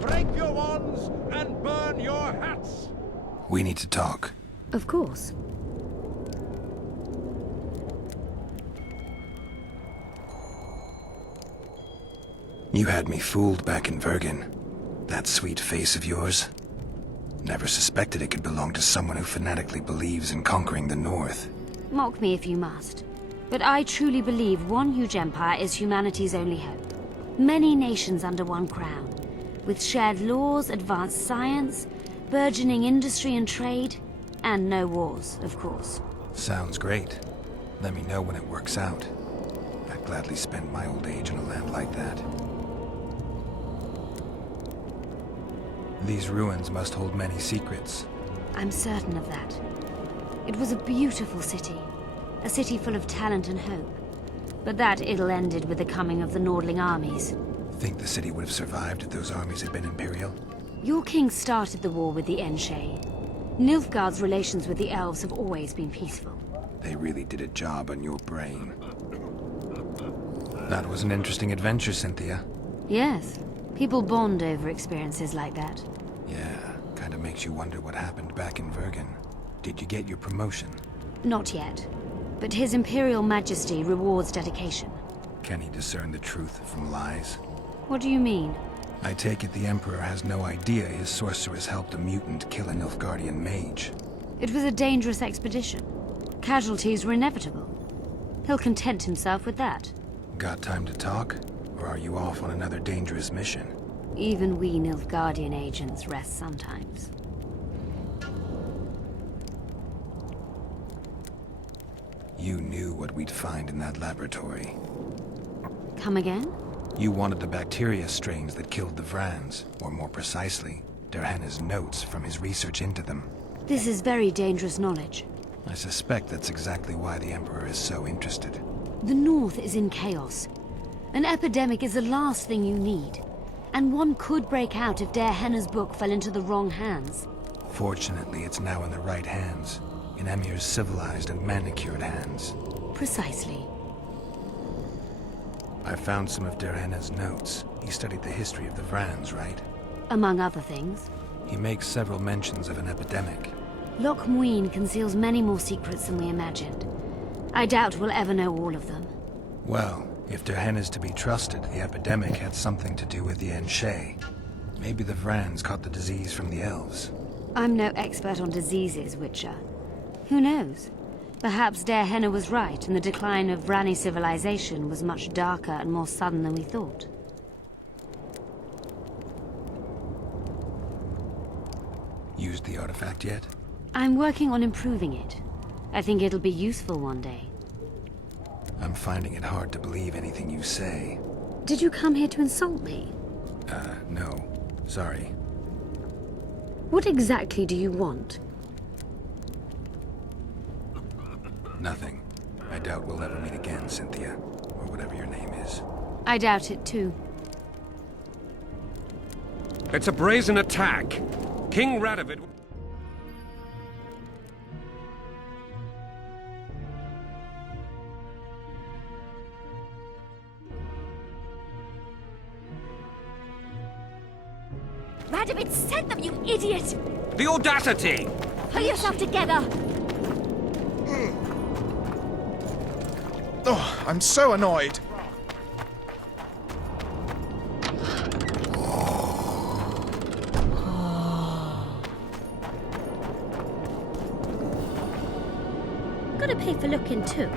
Break your wands and burn your hats. We need to talk. Of course. You had me fooled back in Vergen. That sweet face of yours. Never suspected it could belong to someone who fanatically believes in conquering the North. Mock me if you must. But I truly believe one huge empire is humanity's only hope. Many nations under one crown, with shared laws, advanced science, burgeoning industry and trade. And no wars, of course. Sounds great. Let me know when it works out. I'd gladly spend my old age in a land like that. These ruins must hold many secrets. I'm certain of that. It was a beautiful city. A city full of talent and hope. But that ill ended with the coming of the Nordling armies. Think the city would have survived if those armies had been Imperial? Your king started the war with the Enshe. Nilfgaard's relations with the elves have always been peaceful. They really did a job on your brain. That was an interesting adventure, Cynthia. Yes. People bond over experiences like that. Yeah, kinda makes you wonder what happened back in Vergen. Did you get your promotion? Not yet. But His Imperial Majesty rewards dedication. Can he discern the truth from lies? What do you mean? I take it the Emperor has no idea his sorceress helped a mutant kill a Nilfgaardian mage. It was a dangerous expedition. Casualties were inevitable. He'll content himself with that. Got time to talk? Or are you off on another dangerous mission? Even we Nilfgaardian agents rest sometimes. You knew what we'd find in that laboratory. Come again? You wanted the bacteria strains that killed the Vrans, or more precisely, Derhenna's notes from his research into them. This is very dangerous knowledge. I suspect that's exactly why the Emperor is so interested. The North is in chaos. An epidemic is the last thing you need. And one could break out if Derhenna's book fell into the wrong hands. Fortunately, it's now in the right hands. In Emir's civilized and manicured hands. Precisely. I found some of Derhenna's notes. He studied the history of the Vrans, right? Among other things. He makes several mentions of an epidemic. Loch Muin conceals many more secrets than we imagined. I doubt we'll ever know all of them. Well, if Derhenna's to be trusted, the epidemic had something to do with the Enshe. Maybe the Vrans caught the disease from the elves. I'm no expert on diseases, Witcher. Who knows? Perhaps Derhenna was right, and the decline of Vrani civilization was much darker and more sudden than we thought. Used the artifact yet? I'm working on improving it. I think it'll be useful one day. I'm finding it hard to believe anything you say. Did you come here to insult me? No. Sorry. What exactly do you want? Nothing. I doubt we'll ever meet again, Cynthia. Or whatever your name is. I doubt it too. It's a brazen attack. King Radovid... Radovid sent them, you idiot! The audacity! Pull yourself together! Oh, I'm so annoyed. Gotta pay for looking too.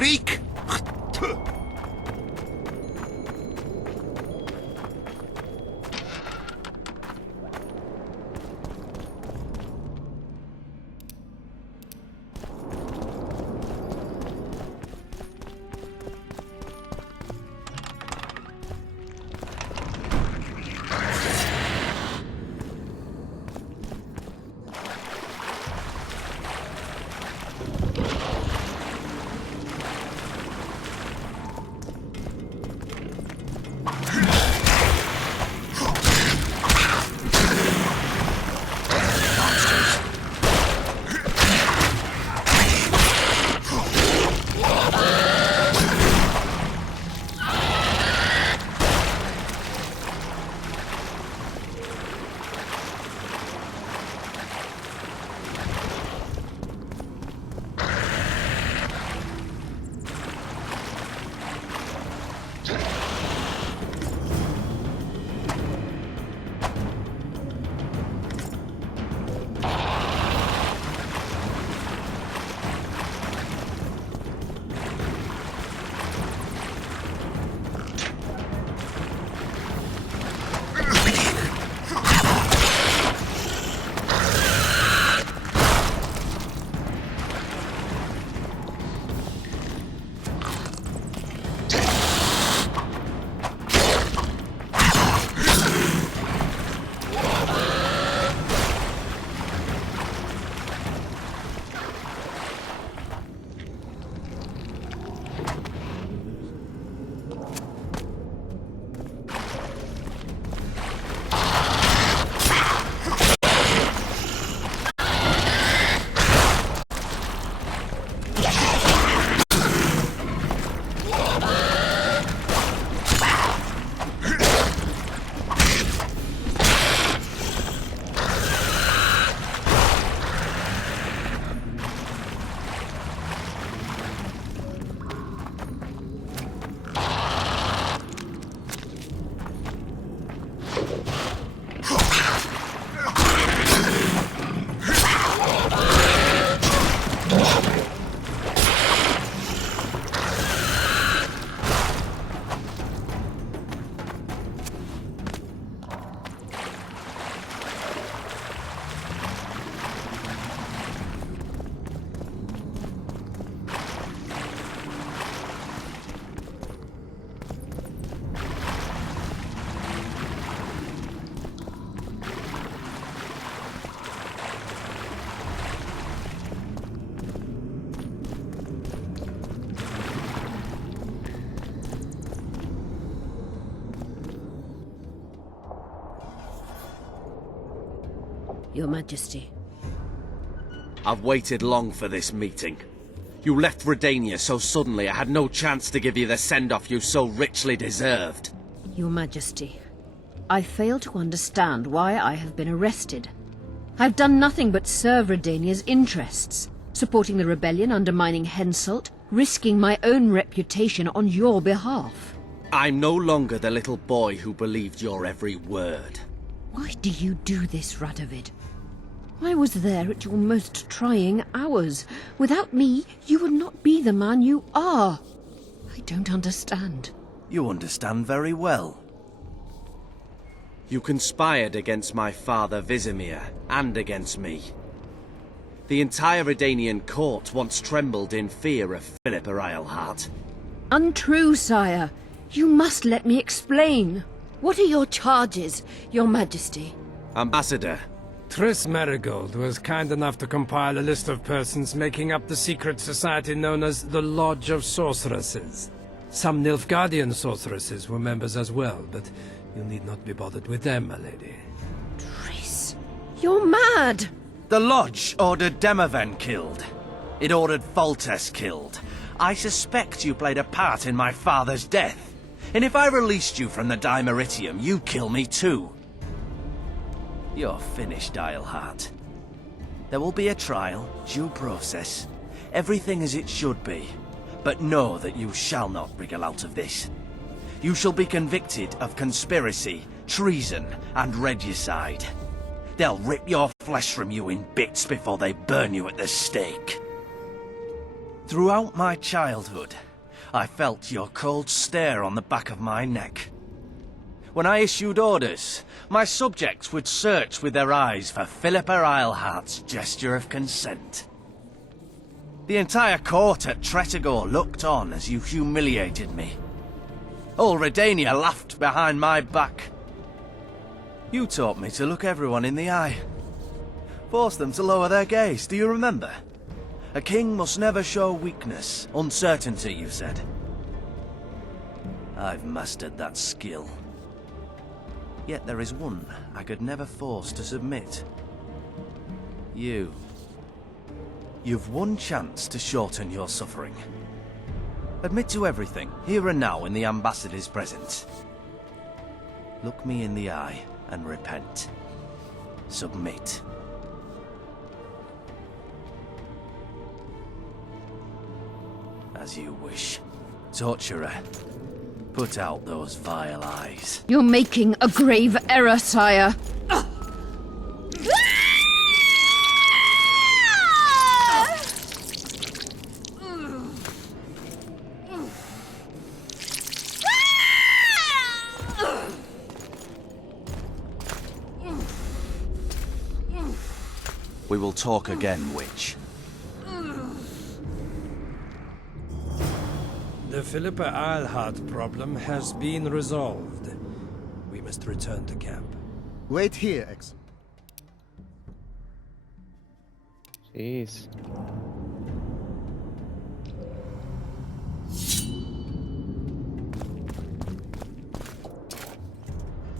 Freak! Your Majesty. I've waited long for this meeting. You left Redania so suddenly I had no chance to give you the send-off you so richly deserved. Your Majesty, I fail to understand why I have been arrested. I've done nothing but serve Redania's interests, supporting the rebellion, undermining Henselt, risking my own reputation on your behalf. I'm no longer the little boy who believed your every word. Why do you do this, Radovid? I was there at your most trying hours. Without me, you would not be the man you are. I don't understand. You understand very well. You conspired against my father Vizimir, and against me. The entire Redanian court once trembled in fear of Philippa Eilhart. Untrue, sire. You must let me explain. What are your charges, your Majesty? Ambassador. Triss Marigold was kind enough to compile a list of persons making up the secret society known as the Lodge of Sorceresses. Some Nilfgaardian sorceresses were members as well, but you need not be bothered with them, my lady. Triss, you're mad! The Lodge ordered Demaven killed. It ordered Foltest killed. I suspect you played a part in my father's death. And if I released you from the Dimeritium, you'd kill me too. You're finished, Eilhart. There will be a trial, due process, everything as it should be. But know that you shall not wriggle out of this. You shall be convicted of conspiracy, treason, and regicide. They'll rip your flesh from you in bits before they burn you at the stake. Throughout my childhood, I felt your cold stare on the back of my neck. When I issued orders, my subjects would search with their eyes for Philippa Eilhart's gesture of consent. The entire court at Tretogor looked on as you humiliated me. All Redania laughed behind my back. You taught me to look everyone in the eye. Forced them to lower their gaze, do you remember? A king must never show weakness, uncertainty, you said. I've mastered that skill. Yet there is one I could never force to submit. You. You've one chance to shorten your suffering. Admit to everything, here and now in the ambassador's presence. Look me in the eye and repent. Submit. As you wish. Torturer, put out those vile eyes. You're making a grave error, sire. We will talk again, witch. The Philippa Eilhart problem has been resolved. We must return to camp. Wait here, Excellent. Jeez.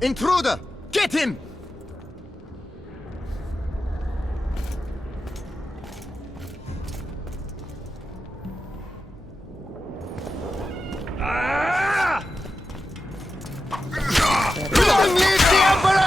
Intruder! Get him! Long live the Emperor!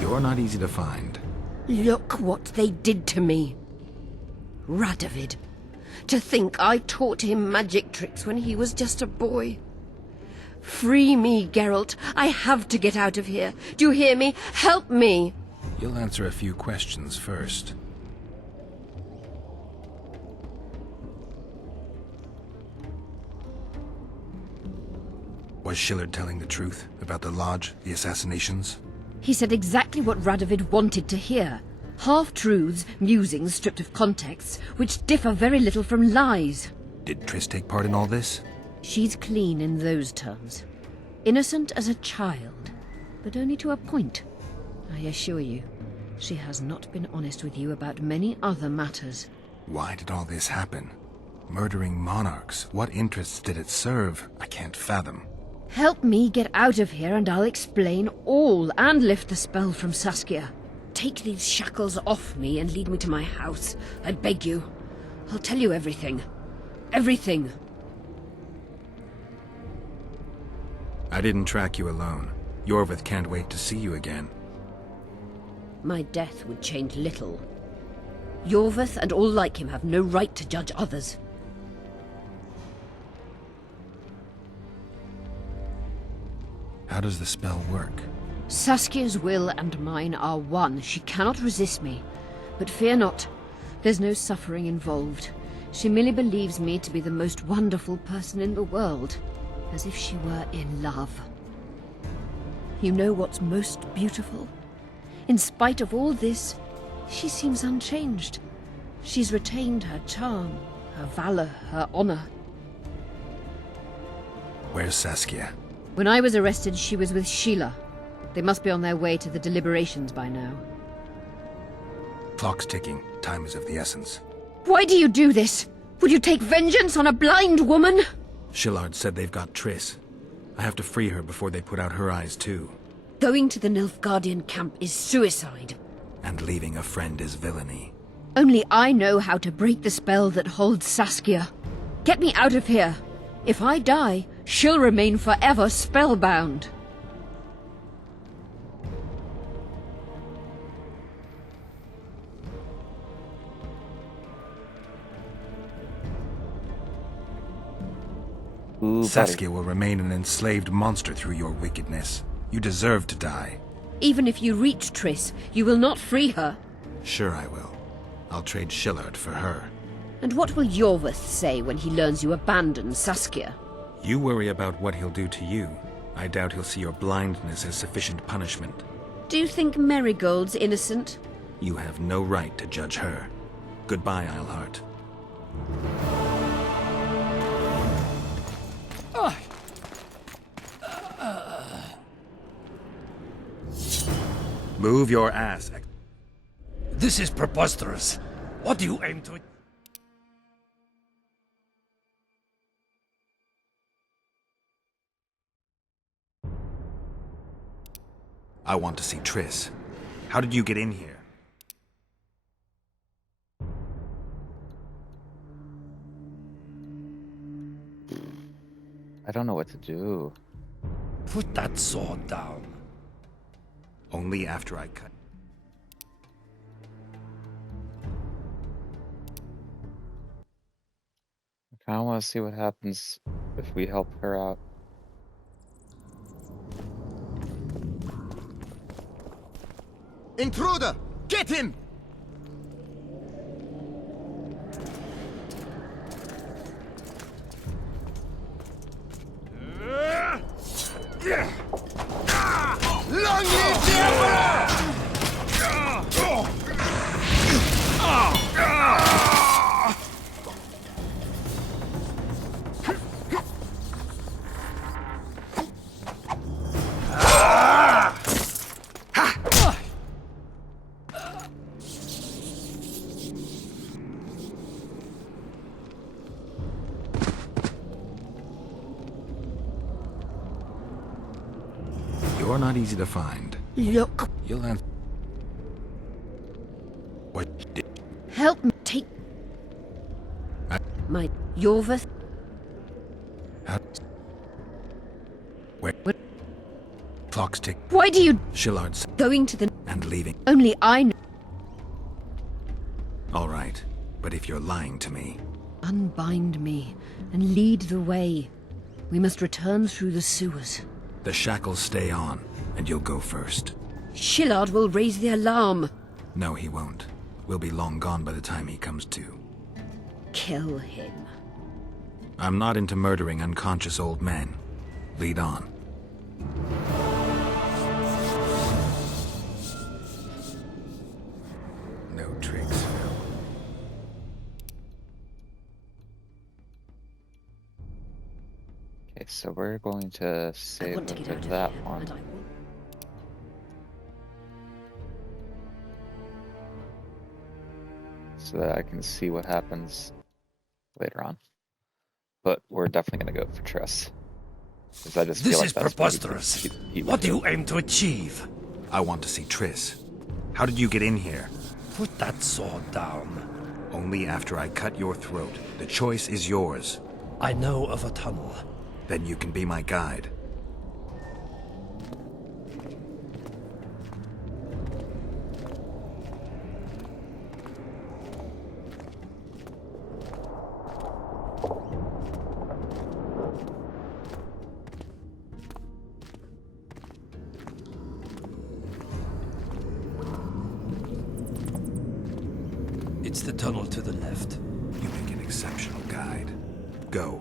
You're not easy to find. Look what they did to me. Radovid. To think I taught him magic tricks when he was just a boy. Free me, Geralt. I have to get out of here. Do you hear me? Help me! You'll answer a few questions first. Was Shillard telling the truth about the Lodge, the assassinations? He said exactly what Radovid wanted to hear. Half-truths, musings stripped of context, which differ very little from lies. Did Triss take part in all this? She's clean in those terms. Innocent as a child, but only to a point. I assure you, she has not been honest with you about many other matters. Why did all this happen? Murdering monarchs, what interests did it serve? I can't fathom. Help me get out of here and I'll explain all and lift the spell from Saskia. Take these shackles off me and lead me to my house. I beg you. I'll tell you everything. Everything. I didn't track you alone. Yorvith can't wait to see you again. My death would change little. Yorvith and all like him have no right to judge others. How does the spell work? Saskia's will and mine are one. She cannot resist me. But fear not. There's no suffering involved. She merely believes me to be the most wonderful person in the world. As if she were in love. You know what's most beautiful? In spite of all this, she seems unchanged. She's retained her charm, her valor, her honor. Where's Saskia? When I was arrested, she was with Sheila. They must be on their way to the deliberations by now. Clock's ticking. Time is of the essence. Why do you do this? Would you take vengeance on a blind woman? Shillard said they've got Triss. I have to free her before they put out her eyes too. Going to the Nilfgaardian camp is suicide. And leaving a friend is villainy. Only I know how to break the spell that holds Saskia. Get me out of here. If I die, she'll remain forever spellbound. Ooh, Saskia will remain an enslaved monster through your wickedness. You deserve to die. Even if you reach Triss, you will not free her. Sure I will. I'll trade Shillard for her. And what will Yorvith say when he learns you abandon Saskia? You worry about what he'll do to you. I doubt he'll see your blindness as sufficient punishment. Do you think Marigold's innocent? You have no right to judge her. Goodbye, Eilhart. Move your ass. This is preposterous. What do you aim to... I want to see Triss. How did you get in here? I don't know what to do. Put that sword down. Only after I cut. I kinda wanna see what happens if we help her out. Intruder! Get him! Long live the Emperor! You're not easy to find. Look. You'll have... What did... Help me take... My Yorvith... Where... Clock's tick... Why do you... Shillard's... Going to the... And leaving. Only I know... All right, but if you're lying to me... Unbind me and lead the way. We must return through the sewers. The shackles stay on, and you'll go first. Shillard will raise the alarm. No, he won't. We'll be long gone by the time he comes to. Kill him. I'm not into murdering unconscious old men. Lead on. No tricks, Phil. Okay, so we're going to save want to get over out of that here, one. but I will. So that I can see what happens later on. But we're definitely going to go for Triss. Because I just feel This like is that's preposterous. What do you aim to achieve? I want to see Triss. How did you get in here? Put that sword down. Only after I cut your throat. The choice is yours. I know of a tunnel. Then you can be my guide. It's the tunnel to the left. You make an exceptional guide. Go.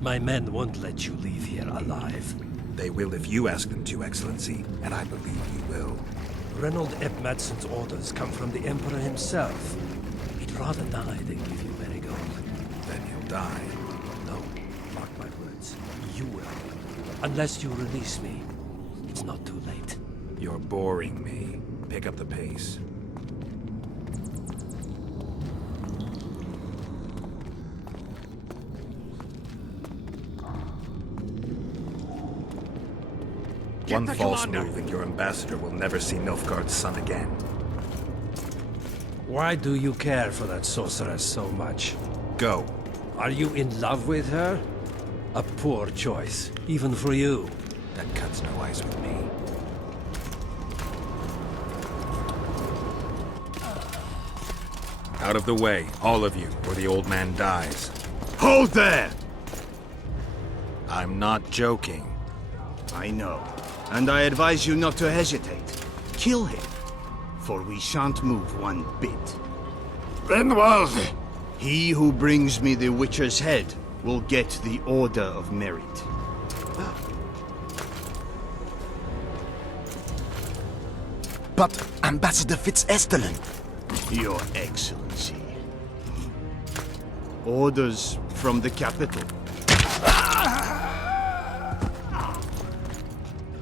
My men won't let you leave here alive. They will if you ask them to, Excellency, and I believe you will. Reynold Eb Madsen's orders come from the Emperor himself. He'd rather die than give you Marigold. Then he'll die. No, mark my words. You will. Unless you release me, it's not too late. You're boring me. Pick up the pace. One false move and your ambassador will never see Nilfgaard's son again. Why do you care for that sorceress so much? Go. Are you in love with her? A poor choice, even for you. That cuts no ice with me. Out of the way, all of you, or the old man dies. Hold there! I'm not joking. I know. And I advise you not to hesitate. Kill him, for we shan't move one bit. Renwald! He who brings me the Witcher's head will get the Order of Merit. But Ambassador Fitz-Estellen... Your Excellency. Orders from the capital.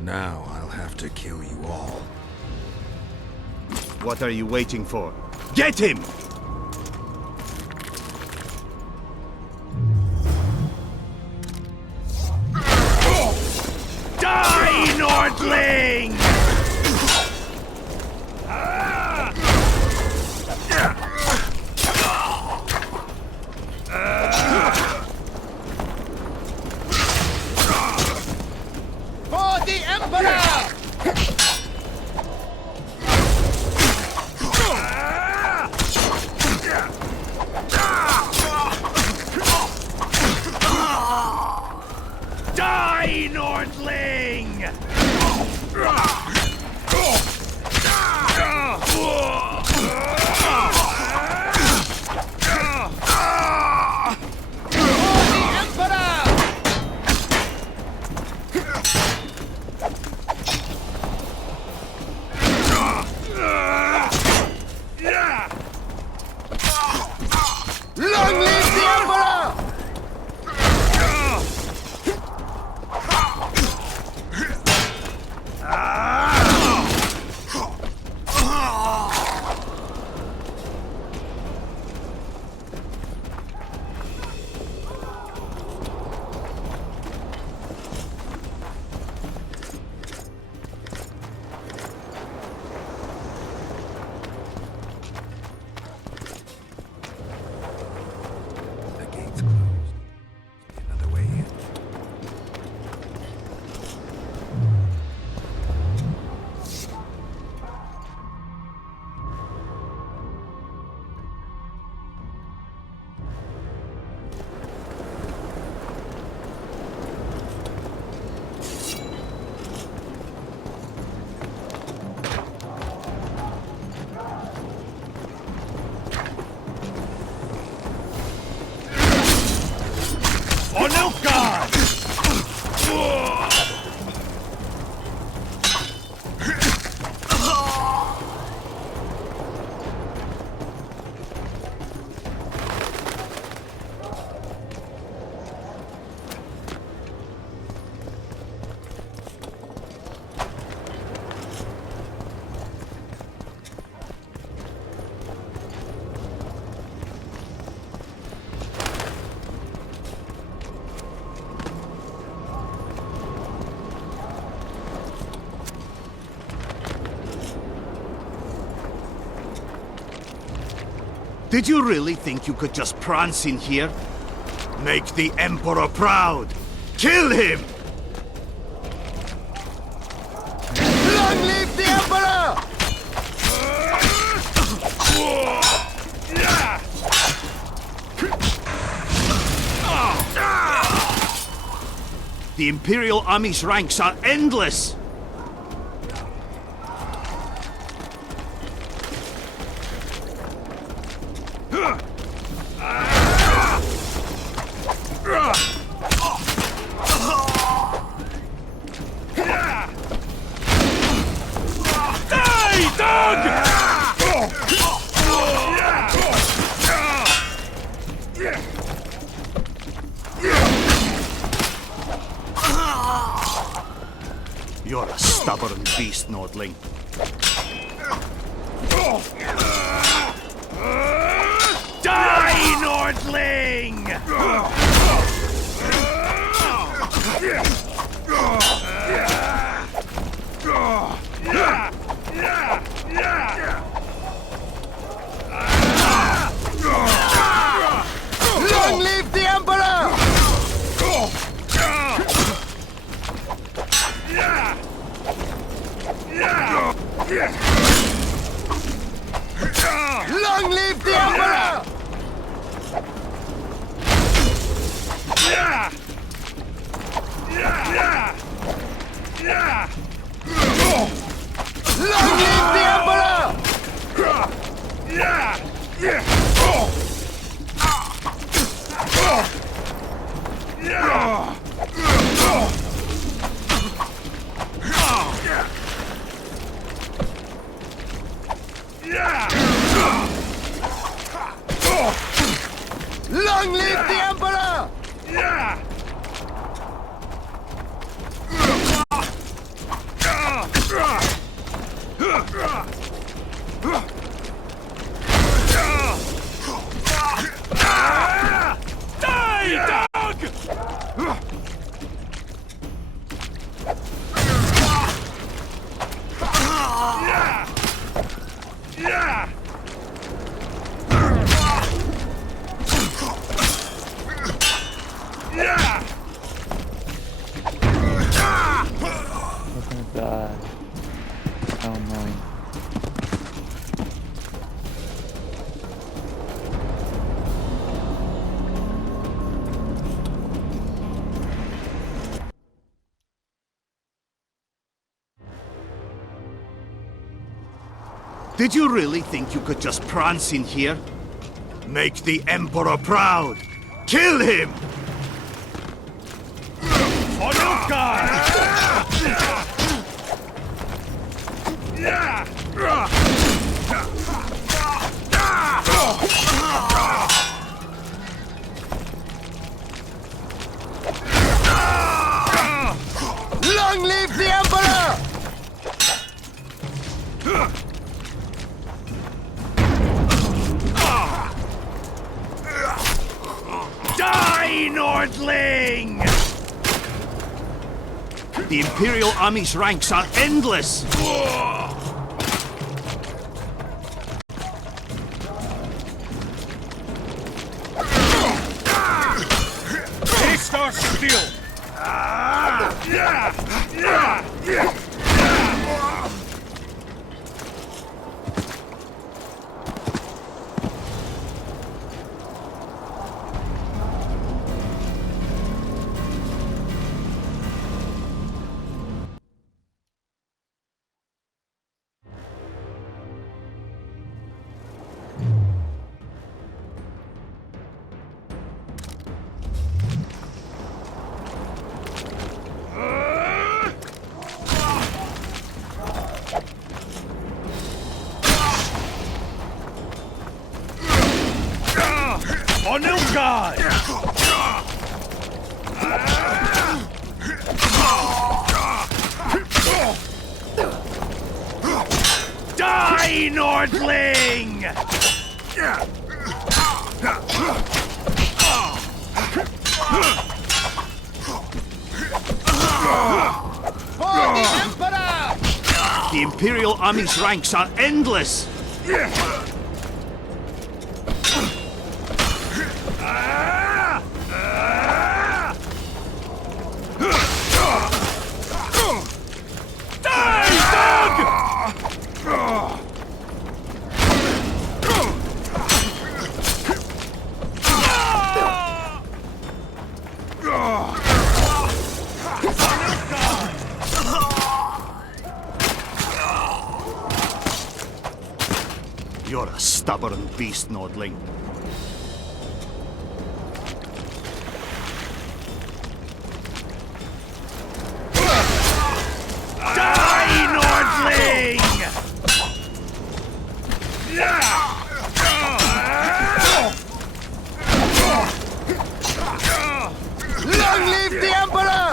Now I'll have to kill you all. What are you waiting for? Get him! Die, Nordling! For the Emperor! Die, Nordling! Long live the Emperor! Did you really think you could just prance in here? Make the Emperor proud! Kill him! Long live the Emperor! The Imperial Army's ranks are endless! You're a stubborn beast, Nordling. Die, Nordling! Long live the Emperor! Long live the Emperor! Long live the Emperor! Long live the Emperor! Die, dog! I'm gonna die. So annoying. Did you really think you could just prance in here? Make the Emperor proud! Kill him! Long live the Emperor! Die, Nordling! The Imperial Army's ranks are endless! Stay still! Die, Nordling! For the Emperor! The Imperial Army's ranks are endless! Stubborn beast, Nordling. Die, Nordling! Long live the Emperor!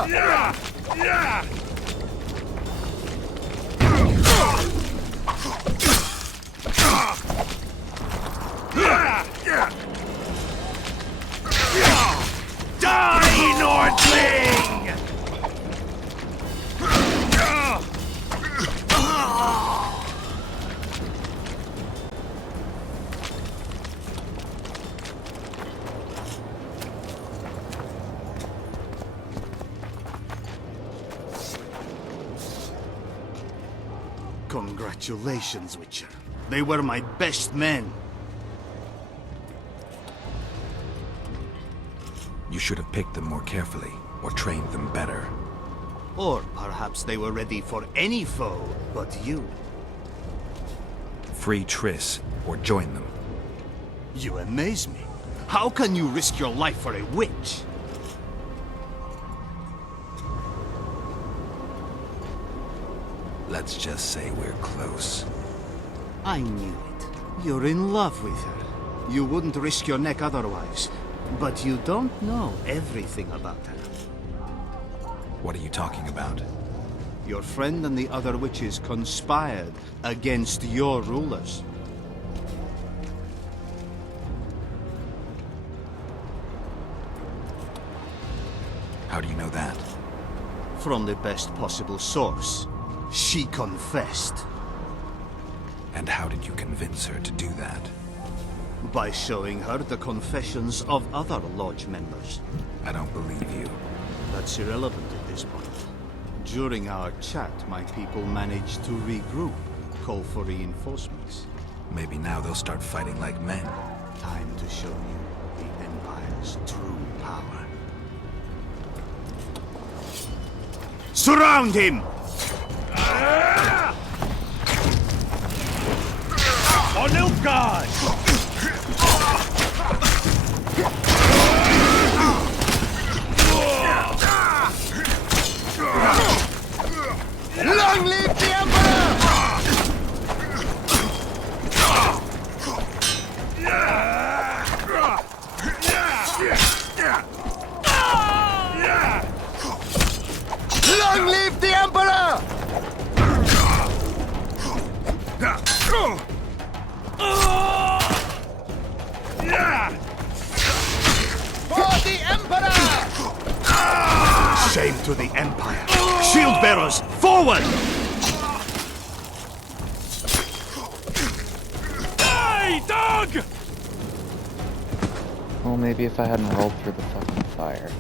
Die, Nordling! Congratulations, Witcher. They were my best men. You should have picked them more carefully, or trained them better. Or perhaps they were ready for any foe but you. Free Triss, or join them. You amaze me. How can you risk your life for a witch? Let's just say we're close. I knew it. You're in love with her. You wouldn't risk your neck otherwise. But you don't know everything about her. What are you talking about? Your friend and the other witches conspired against your rulers. How do you know that? From the best possible source. She confessed. And how did you convince her to do that? By showing her the confessions of other lodge members. I don't believe you. That's irrelevant at this point. During our chat, my people managed to regroup, call for reinforcements. Maybe now they'll start fighting like men. Time to show you the Empire's true power. Surround him! On Nilfgaard! Long live the Emperor! Long live the Emperor! For the Emperor! Shame to the Empire. Shield bearers, forward! Die, dog! Well, maybe if I hadn't rolled through the fucking fire.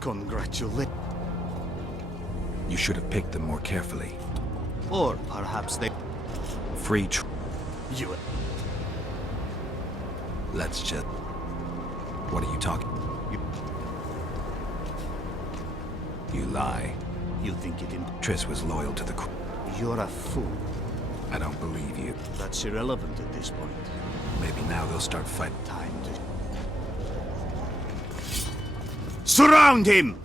Congratulations. You should have picked them more carefully. Or perhaps they... Free You... Let's just... What are you talking... You lie. You think it in... Triss was loyal to the... You're a fool. I don't believe you. That's irrelevant at this point. Maybe now they'll start fighting. Time to... Surround him!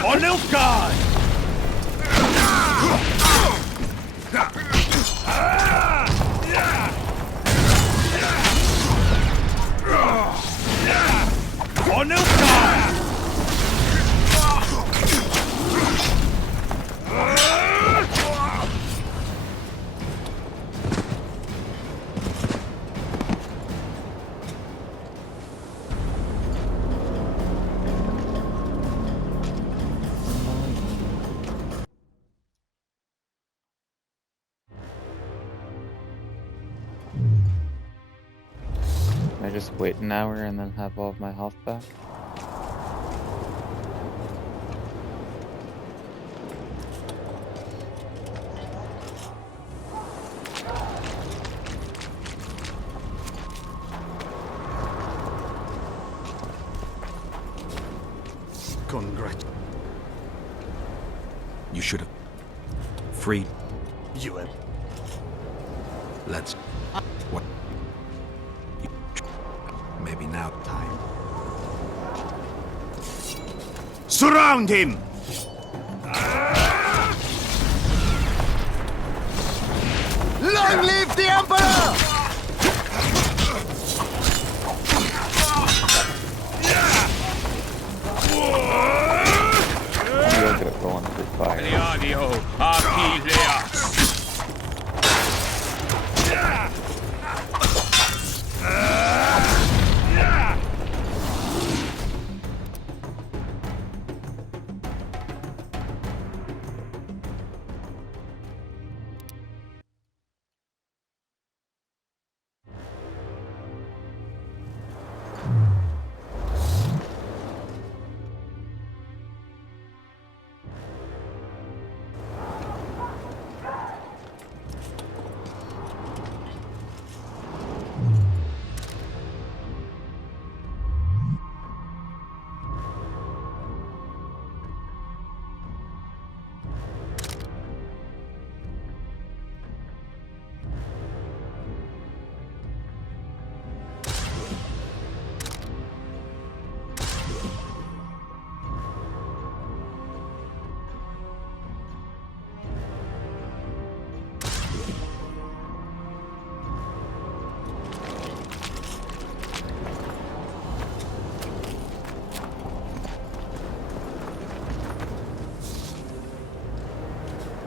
For Nilfgaard! just wait an hour and then have all of my health back? Congrats. You should have freed. You have. Let's. What? Maybe now. Time. Surround him! Long live the Emperor! You'll get rolling through fire.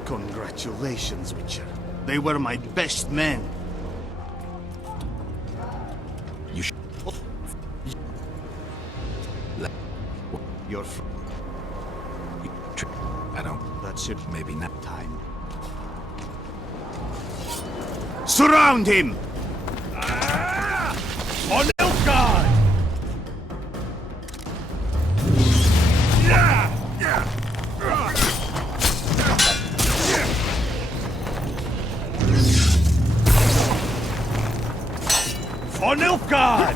Congratulations, Witcher. They were my best men. You should. Your I don't. That should Maybe not. Time. Surround him! On Nilfgaard! For Nilfgaard!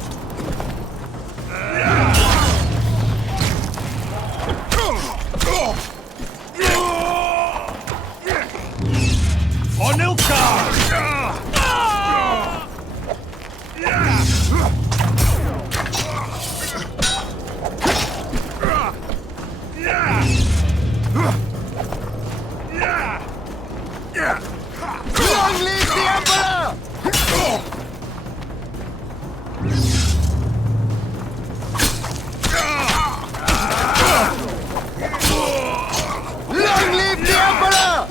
For Nilfgaard! Long live the Emperor! Long live the Emperor!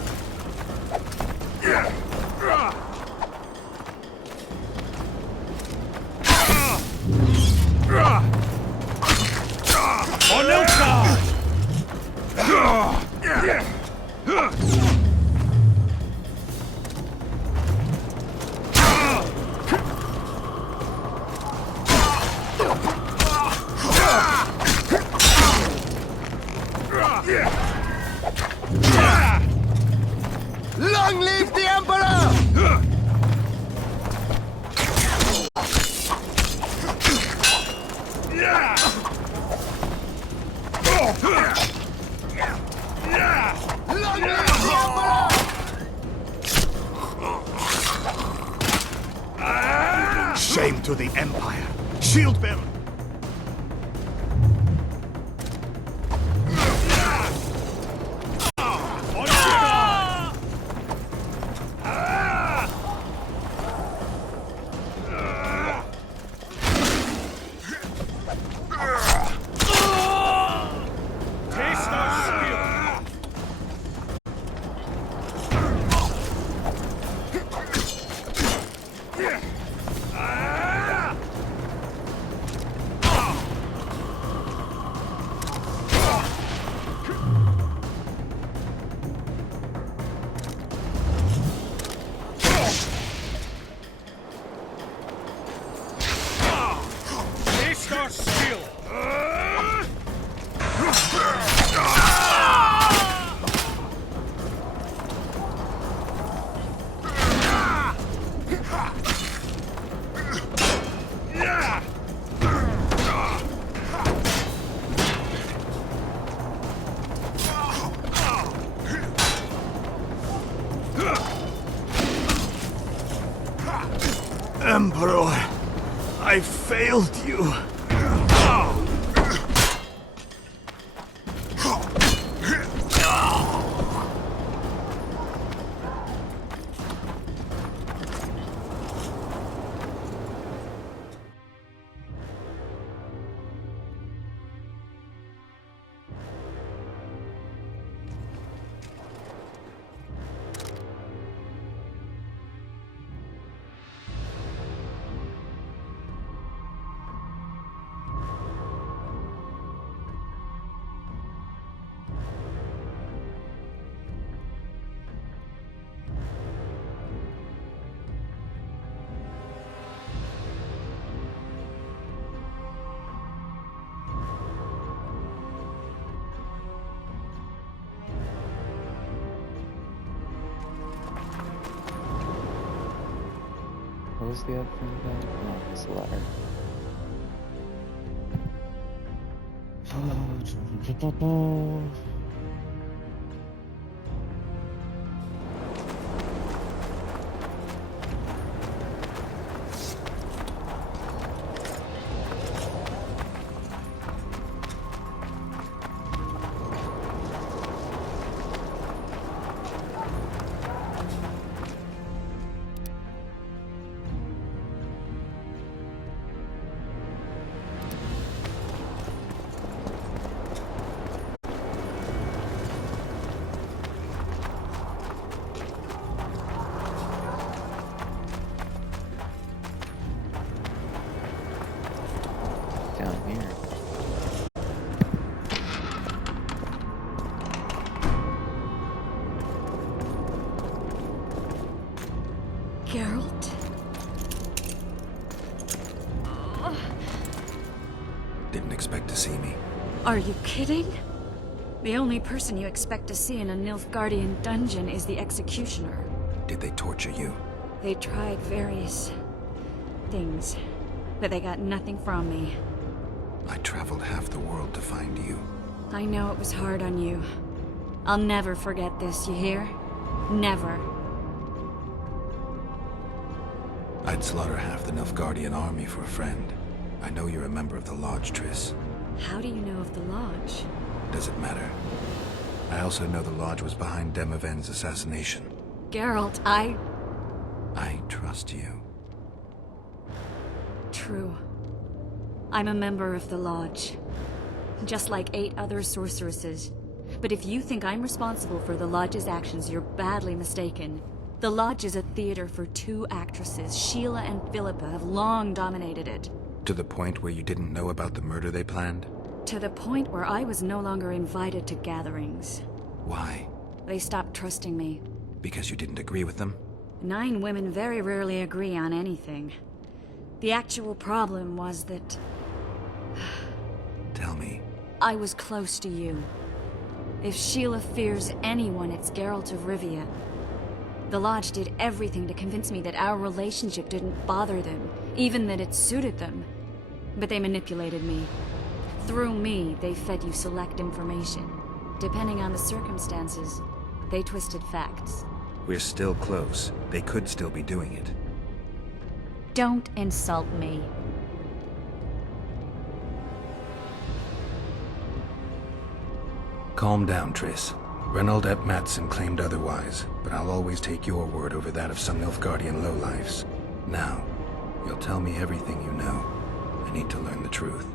For Nilfgaard! Long live the Emperor! Long live the Emperor! Shame to the Empire! Shield bearer! failed you. What was the other thing again? No, it's the letter. Down here. Geralt? Didn't expect to see me. Are you kidding? The only person you expect to see in a Nilfgaardian dungeon is the executioner. Did they torture you? They tried various things, but they got nothing from me. I traveled half the world to find you. I know it was hard on you. I'll never forget this, you hear? Never. I'd slaughter half the Nilfgaardian army for a friend. I know you're a member of the Lodge, Triss. How do you know of the Lodge? Does it matter? I also know the Lodge was behind Demaven's assassination. Geralt, I trust you. True. I'm a member of the Lodge. Just like 8 other sorceresses. But if you think I'm responsible for the Lodge's actions, you're badly mistaken. The Lodge is a theater for 2 actresses. Sheila and Philippa have long dominated it. To the point where you didn't know about the murder they planned? To the point where I was no longer invited to gatherings. Why? They stopped trusting me. Because you didn't agree with them? 9 women very rarely agree on anything. The actual problem was that... Tell me. I was close to you. If Sheila fears anyone, it's Geralt of Rivia. The Lodge did everything to convince me that our relationship didn't bother them, even that it suited them. But they manipulated me. Through me, they fed you select information. Depending on the circumstances, they twisted facts. We're still close. They could still be doing it. Don't insult me. Calm down, Triss. Reynold Ep Matson claimed otherwise, but I'll always take your word over that of some Nilfgaardian lowlifes. Now, you'll tell me everything you know. I need to learn the truth.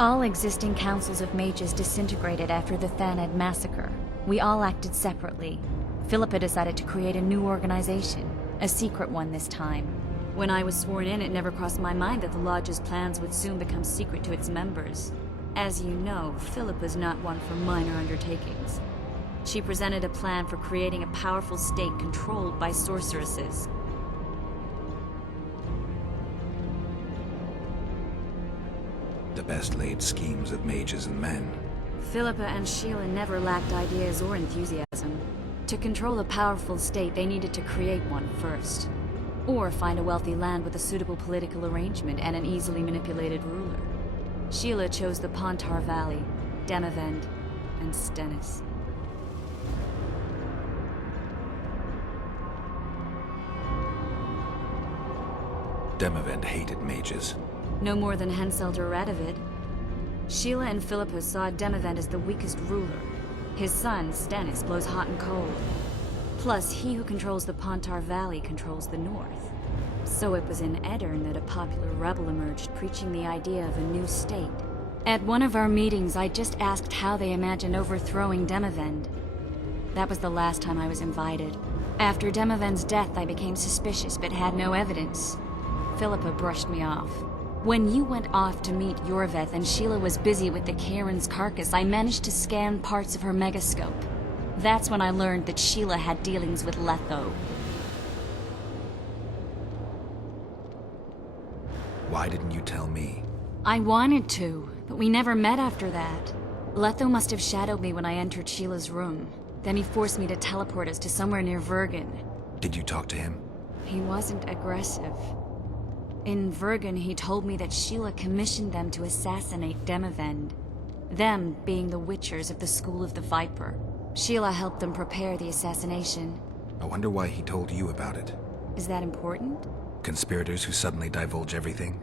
All existing councils of mages disintegrated after the Thanad massacre. We all acted separately. Philippa decided to create a new organization, a secret one this time. When I was sworn in, it never crossed my mind that the Lodge's plans would soon become secret to its members. As you know, Philippa's not one for minor undertakings. She presented a plan for creating a powerful state controlled by sorceresses. The best laid schemes of mages and men. Philippa and Sheila never lacked ideas or enthusiasm. To control a powerful state, they needed to create one first. Or find a wealthy land with a suitable political arrangement and an easily manipulated ruler. Sheila chose the Pontar Valley, Demavend, and Stennis. Demavend hated mages. No more than Henselt or Radovid. Sheila and Philippa saw Demavend as the weakest ruler. His son, Stannis, blows hot and cold. Plus, he who controls the Pontar Valley controls the north. So it was in Edirn that a popular rebel emerged, preaching the idea of a new state. At one of our meetings, I just asked how they imagined overthrowing Demavend. That was the last time I was invited. After Demavend's death, I became suspicious, but had no evidence. Philippa brushed me off. When you went off to meet Yorveth and Sheila was busy with the Karen's carcass, I managed to scan parts of her megascope. That's when I learned that Sheila had dealings with Letho. Why didn't you tell me? I wanted to, but we never met after that. Letho must have shadowed me when I entered Sheila's room. Then he forced me to teleport us to somewhere near Vergen. Did you talk to him? He wasn't aggressive. In Vergen, he told me that Sheila commissioned them to assassinate Demavend. Them being the Witchers of the School of the Viper. Sheila helped them prepare the assassination. I wonder why he told you about it. Is that important? Conspirators who suddenly divulge everything?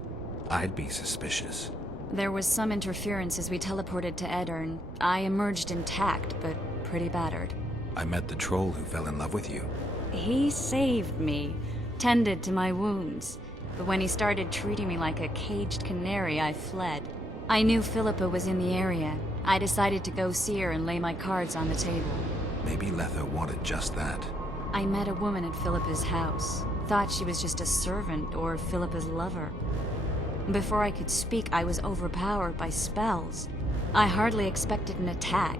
I'd be suspicious. There was some interference as we teleported to Edirn. I emerged intact, but pretty battered. I met the troll who fell in love with you. He saved me, tended to my wounds. But when he started treating me like a caged canary, I fled. I knew Philippa was in the area. I decided to go see her and lay my cards on the table. Maybe Letho wanted just that. I met a woman at Philippa's house. Thought she was just a servant or Philippa's lover. Before I could speak, I was overpowered by spells. I hardly expected an attack.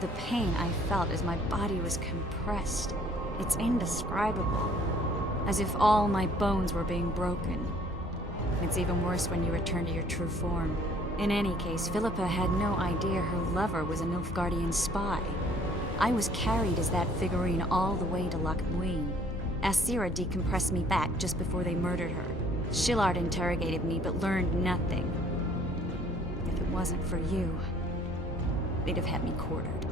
The pain I felt as my body was compressed. It's indescribable. As if all my bones were being broken. It's even worse when you return to your true form. In any case, Philippa had no idea her lover was a Nilfgaardian spy. I was carried as that figurine all the way to Loch Muin. Asira decompressed me back just before they murdered her. Shillard interrogated me but learned nothing. If it wasn't for you, they'd have had me quartered.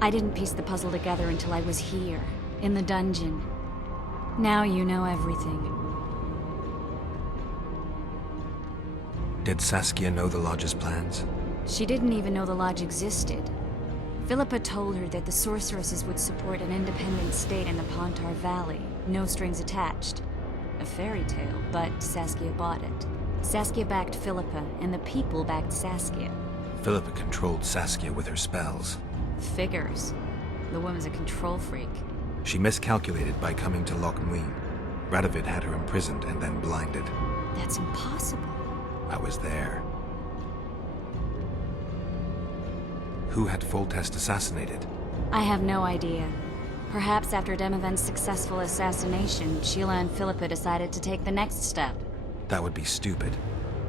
I didn't piece the puzzle together until I was here, in the dungeon. Now you know everything. Did Saskia know the Lodge's plans? She didn't even know the Lodge existed. Philippa told her that the sorceresses would support an independent state in the Pontar Valley, no strings attached. A fairy tale, but Saskia bought it. Saskia backed Philippa, and the people backed Saskia. Philippa controlled Saskia with her spells. Figures. The woman's a control freak. She miscalculated by coming to Loch Muin. Radovid had her imprisoned and then blinded. That's impossible. I was there. Who had Foltest assassinated? I have no idea. Perhaps after Demavend's successful assassination, Sheila and Philippa decided to take the next step. That would be stupid.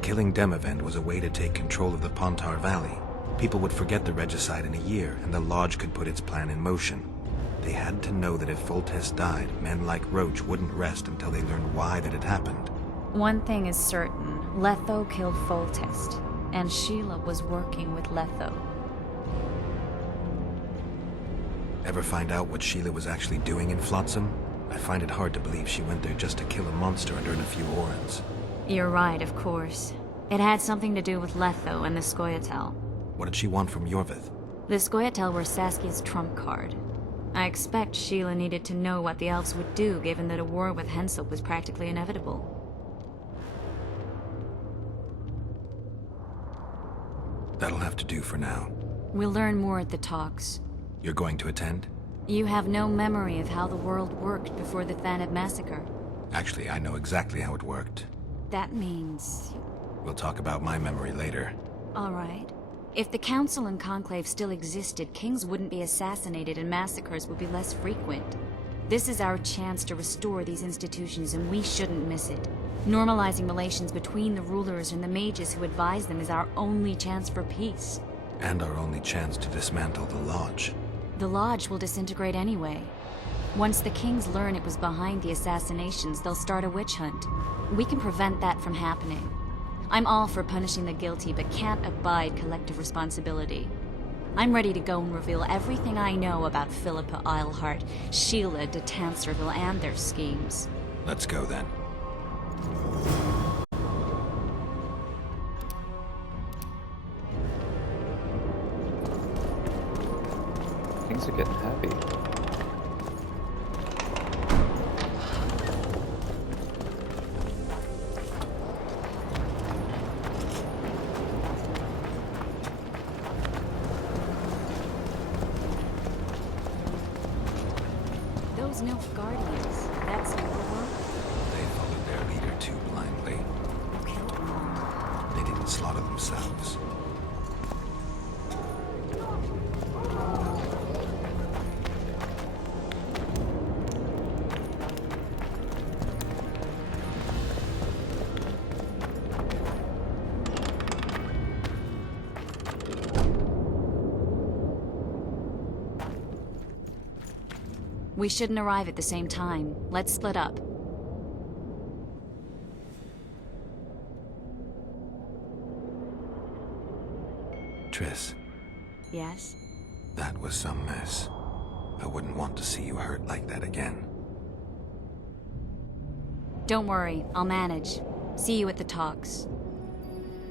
Killing Demavend was a way to take control of the Pontar Valley. People would forget the regicide in a year, and the Lodge could put its plan in motion. They had to know that if Foltest died, men like Roach wouldn't rest until they learned why that had happened. One thing is certain. Letho killed Foltest, and Sheila was working with Letho. Ever find out what Sheila was actually doing in Flotsam? I find it hard to believe she went there just to kill a monster and earn a few orans. You're right, of course. It had something to do with Letho and the Scoia'tael. What did she want from Yorveth? The Scoia'tael were Saskia's trump card. I expect Sheila needed to know what the elves would do, given that a war with Henselt was practically inevitable. That'll have to do for now. We'll learn more at the talks. You're going to attend? You have no memory of how the world worked before the Thaneb massacre. Actually, I know exactly how it worked. That means... We'll talk about my memory later. All right. If the Council and Conclave still existed, kings wouldn't be assassinated and massacres would be less frequent. This is our chance to restore these institutions, and we shouldn't miss it. Normalizing relations between the rulers and the mages who advise them is our only chance for peace. And our only chance to dismantle the Lodge. The Lodge will disintegrate anyway. Once the kings learn it was behind the assassinations, they'll start a witch hunt. We can prevent that from happening. I'm all for punishing the guilty, but can't abide collective responsibility. I'm ready to go and reveal everything I know about Philippa Eilhart, Sheila de Tanserville, and their schemes. Let's go then. Things are getting heavy. Those Nilfgaardians, that's your work? They followed their leader too blindly. Who killed them? They didn't slaughter themselves. We shouldn't arrive at the same time. Let's split up. Triss, Yes? that was some mess. I wouldn't want to see you hurt like that again. Don't worry, I'll manage. See you at the talks.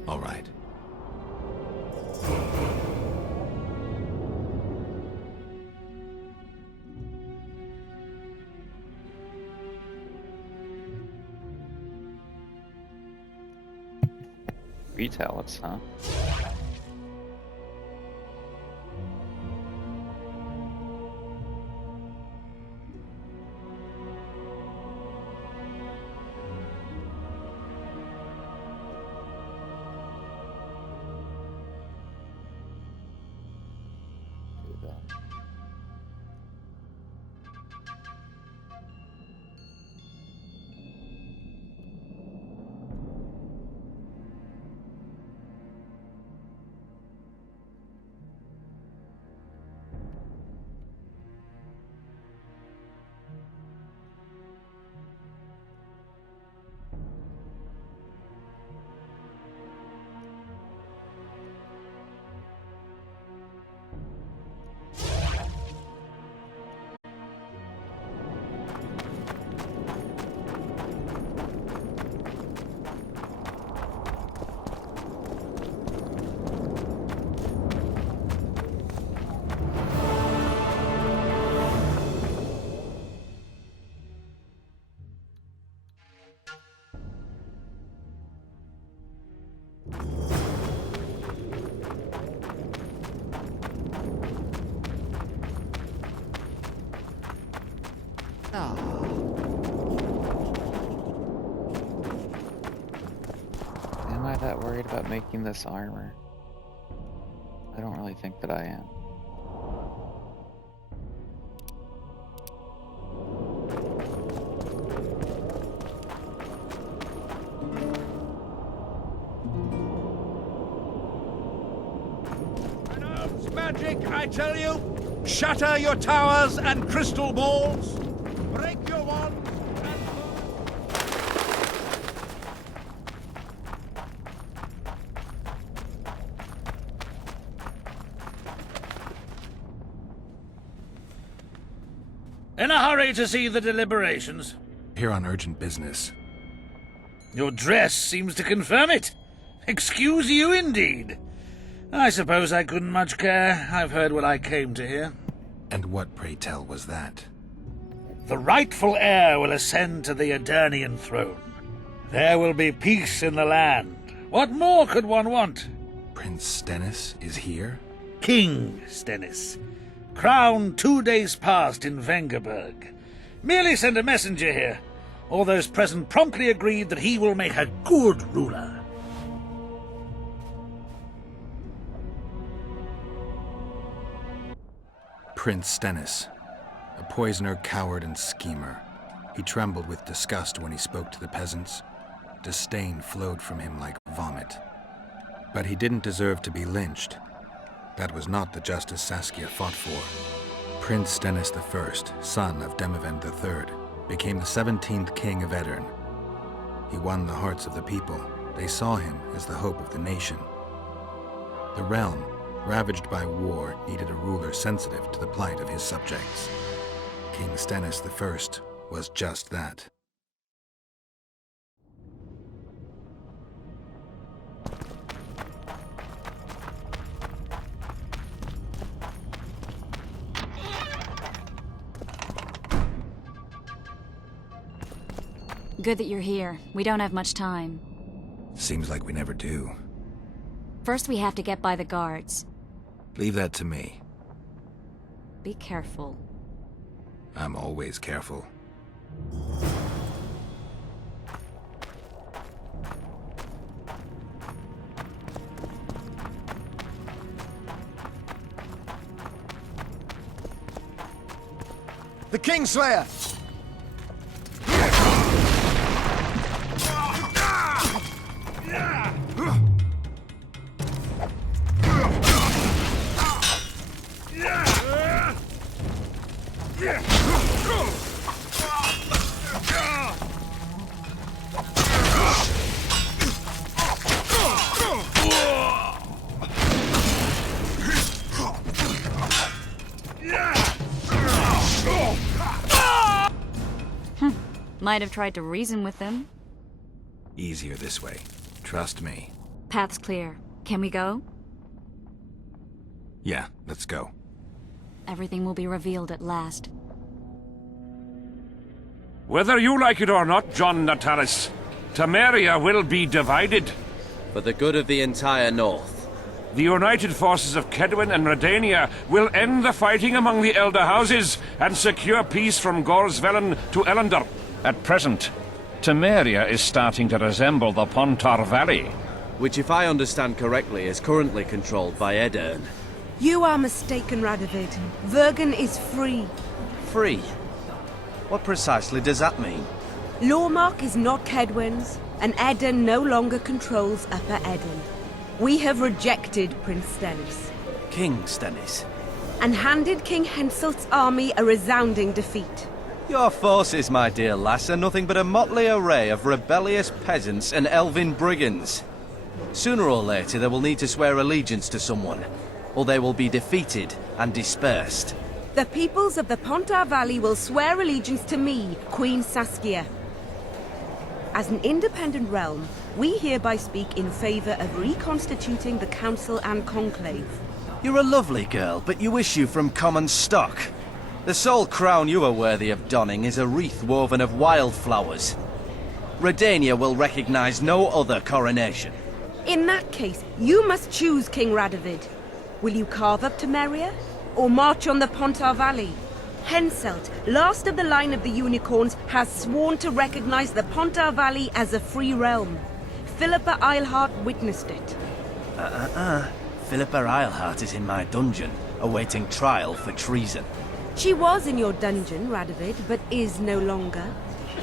All right. Retalents, huh? Do that. Am I that worried about making this armor? I don't really think that I am. Announce magic, I tell you! Shatter your towers and crystal balls! Break your wands and... In a hurry to see the deliberations? Here on urgent business. Your dress seems to confirm it. Excuse you indeed. I suppose I couldn't much care. I've heard what I came to hear. And what, pray tell, was that? The rightful heir will ascend to the Eternian throne. There will be peace in the land. What more could one want? Prince Stennis is here? King Stennis. Crowned 2 days past in Vengerberg. Merely send a messenger here. All those present promptly agreed that he will make a good ruler. Prince Stennis. A poisoner, coward, and schemer. He trembled with disgust when he spoke to the peasants. Disdain flowed from him like vomit. But he didn't deserve to be lynched. That was not the justice Saskia fought for. Prince Stennis I, son of Demavend III, became the 17th king of Edirn. He won the hearts of the people. They saw him as the hope of the nation. The realm, ravaged by war, needed a ruler sensitive to the plight of his subjects. King Stennis I was just that. Good that you're here. We don't have much time. Seems like we never do. First we have to get by the guards. Leave that to me. Be careful. I'm always careful. The Kingslayer! Might have tried to reason with them. Easier this way. Trust me. Path's clear. Can we go? Yeah, let's go. Everything will be revealed at last. Whether you like it or not, John Natalis, Temeria will be divided. For the good of the entire North. The united forces of Kedwin and Redania will end the fighting among the Elder Houses and secure peace from Gorsvelen to Ellendar. At present, Temeria is starting to resemble the Pontar Valley. Which, if I understand correctly, is currently controlled by Edirn. You are mistaken, Radovid. Vergen is free. Free? What precisely does that mean? Lormark is not Kedwin's, and Edirn no longer controls Upper Edirn. We have rejected Prince Stennis. King Stennis? And handed King Henselt's army a resounding defeat. Your forces, my dear lass, are nothing but a motley array of rebellious peasants and elven brigands. Sooner or later they will need to swear allegiance to someone, or they will be defeated and dispersed. The peoples of the Pontar Valley will swear allegiance to me, Queen Saskia. As an independent realm, we hereby speak in favor of reconstituting the Council and Conclave. You're a lovely girl, but you issue from common stock. The sole crown you are worthy of donning is a wreath woven of wildflowers. Redania will recognize no other coronation. In that case, you must choose, King Radovid. Will you carve up Temeria, or march on the Pontar Valley? Henselt, last of the line of the Unicorns, has sworn to recognize the Pontar Valley as a free realm. Philippa Eilhart witnessed it. Philippa Eilhart is in my dungeon, awaiting trial for treason. She was in your dungeon, Radovid, but is no longer.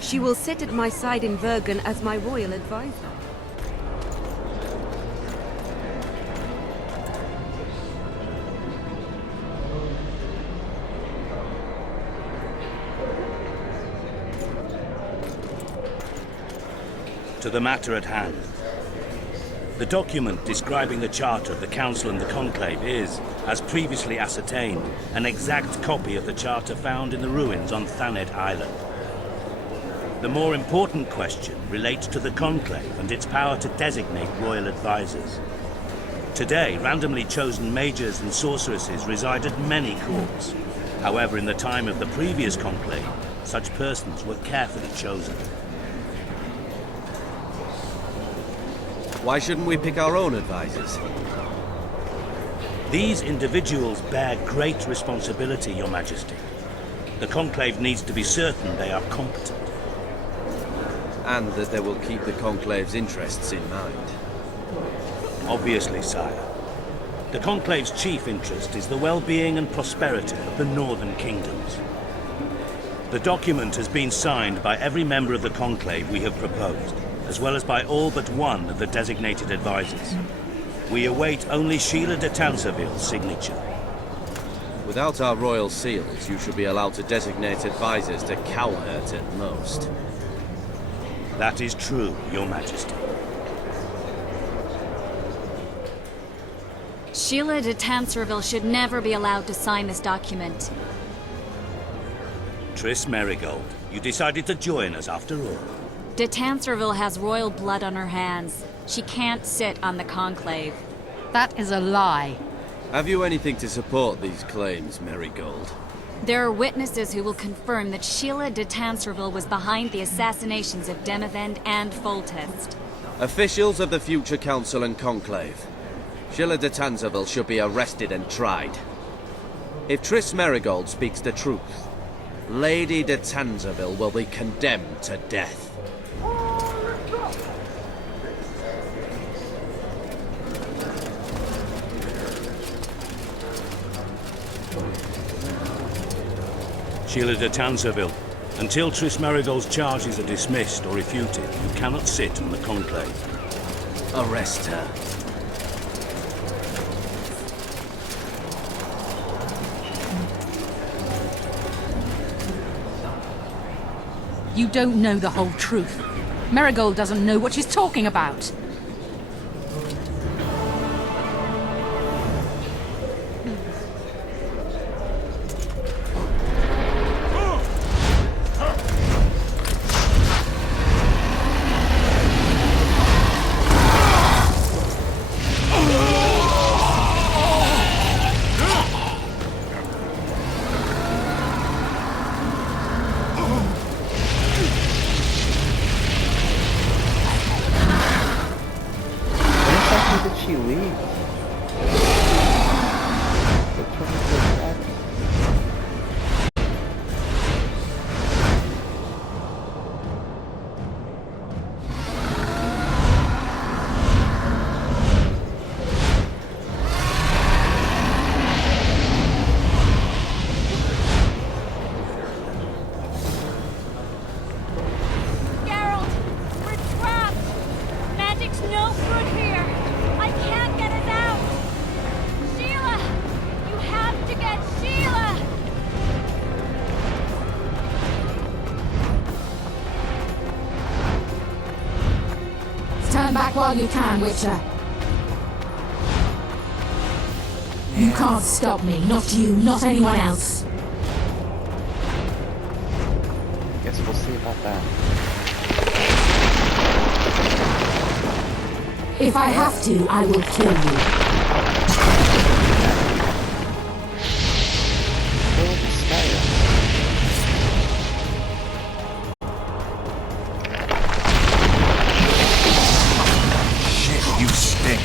She will sit at my side in Vergen as my royal advisor. To the matter at hand. The document describing the charter of the Council and the Conclave is, as previously ascertained, an exact copy of the charter found in the ruins on Thanet Island. The more important question relates to the Conclave and its power to designate royal advisors. Today, randomly chosen mages and sorceresses reside at many courts. However, in the time of the previous Conclave, such persons were carefully chosen. Why shouldn't we pick our own advisors? These individuals bear great responsibility, Your Majesty. The Conclave needs to be certain they are competent. And that they will keep the Conclave's interests in mind. Obviously, sire. The Conclave's chief interest is the well-being and prosperity of the northern kingdoms. The document has been signed by every member of the Conclave we have proposed, as well as by all but one of the designated advisors. We await only Sheila de Tanserville's signature. Without our royal seals, you should be allowed to designate advisors to cowherd at most. That is true, Your Majesty. Sheila de Tanserville should never be allowed to sign this document. Triss Merigold, you decided to join us after all. De Tanserville has royal blood on her hands. She can't sit on the Conclave. That is a lie. Have you anything to support these claims, Merigold? There are witnesses who will confirm that Sheila de Tanserville was behind the assassinations of Demavend and Foltest. Officials of the future council and conclave. Sheila de Tanserville should be arrested and tried. If Triss Merigold speaks the truth, Lady de Tanserville will be condemned to death. Sheila de Tanserville, until Triss Merigold's charges are dismissed or refuted, you cannot sit on the conclave. Arrest her. You don't know the whole truth. Merigold doesn't know what she's talking about. Stand back while you can, Witcher. You can't stop me. Not you, not anyone else. Guess we'll see about that. If I have to, I will kill you. Shit, you stink.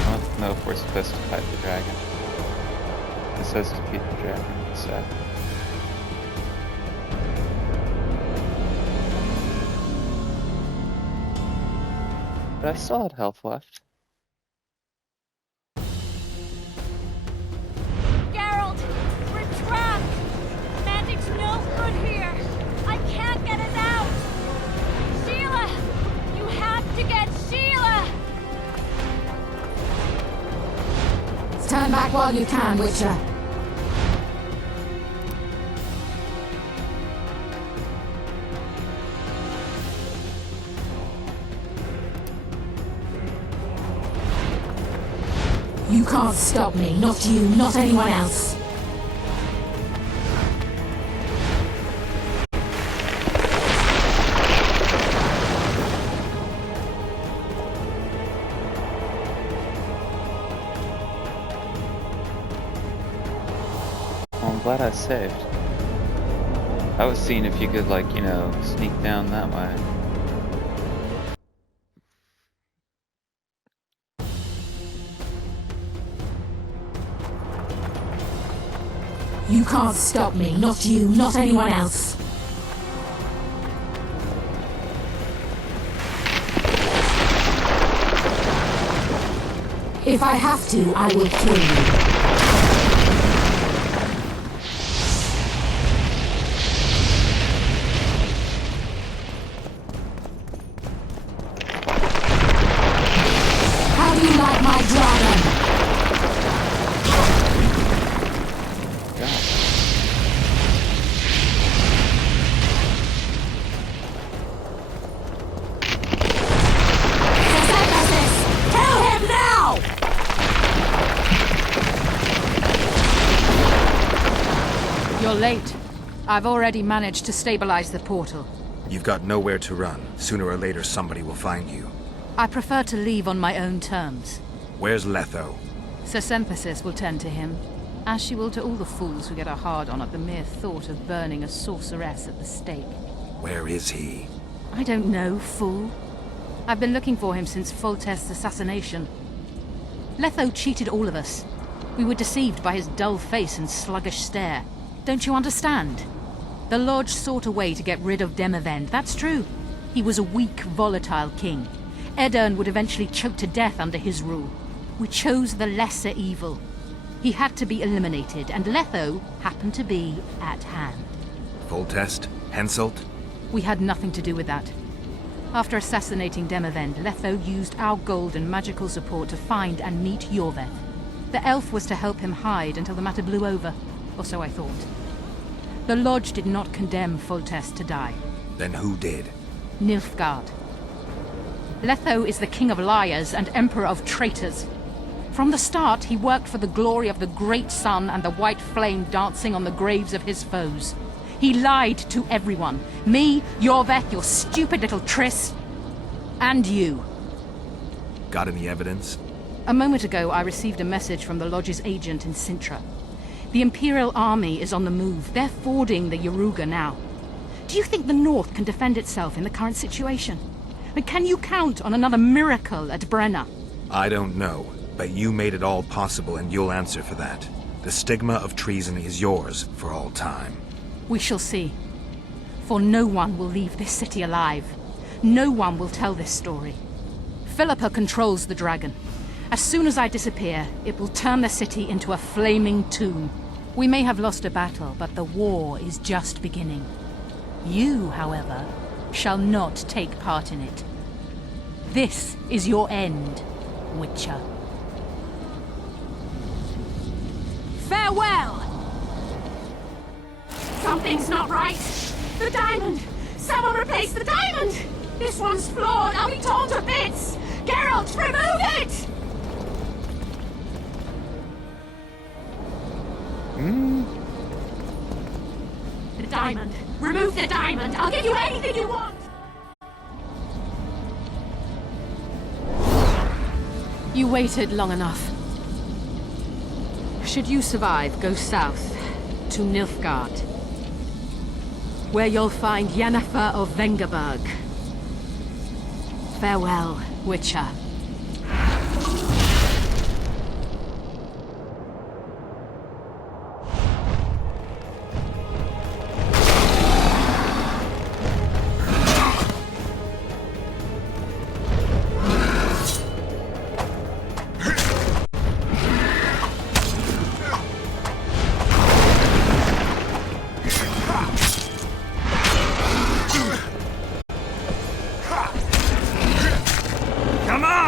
I don't know if we're supposed to fight the dragon. It says defeat the dragon, so. But I still had health left. Geralt, we're trapped! Magic's no good here! I can't get us out! Sheila! You have to get Sheila! Stand back while you can, Witcher. You can't stop me. Not you, not anyone else. Well, I'm glad I saved. I was seeing if you could, like, you know, sneak down that way. You can't stop me. Not you, not anyone else. If I have to, I will kill you. How do you like my dragon? Kill him now! You're late. I've already managed to stabilize the portal. You've got nowhere to run. Sooner or later, somebody will find you. I prefer to leave on my own terms. Where's Letho? Sir Sempesis will tend to him, As she will to all the fools who get a hard-on at the mere thought of burning a sorceress at the stake. Where is he? I don't know, fool. I've been looking for him since Foltest's assassination. Letho cheated all of us. We were deceived by his dull face and sluggish stare. Don't you understand? The Lodge sought a way to get rid of Demavend, that's true. He was a weak, volatile king. Edirn would eventually choke to death under his rule. We chose the lesser evil. He had to be eliminated, and Letho happened to be at hand. Foltest? Henselt? We had nothing to do with that. After assassinating Demavend, Letho used our gold and magical support to find and meet Yorveth. The elf was to help him hide until the matter blew over, or so I thought. The Lodge did not condemn Foltest to die. Then who did? Nilfgaard. Letho is the king of liars and emperor of traitors. From the start, he worked for the glory of the great sun and the white flame dancing on the graves of his foes. He lied to everyone. Me, Yorveth, your stupid little Triss, and you. Got any evidence? A moment ago, I received a message from the Lodge's agent in Sintra. The Imperial Army is on the move. They're fording the Yaruga now. Do you think the North can defend itself in the current situation? And can you count on another miracle at Brenna? I don't know, but you made it all possible and you'll answer for that. The stigma of treason is yours for all time. We shall see. For no one will leave this city alive. No one will tell this story. Philippa controls the dragon. As soon as I disappear, it will turn the city into a flaming tomb. We may have lost a battle, but the war is just beginning. You, however, shall not take part in it. This is your end, Witcher. Farewell! Something's not right! The diamond! Someone replace the diamond! This one's flawed! I'll be torn to bits! Geralt, remove it! The diamond! Remove the diamond! I'll give you anything you want! You waited long enough. Should you survive, go south to Nilfgaard, where you'll find Yennefer of Vengerberg. Farewell, Witcher. Come on!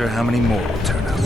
wonder how many more will turn up.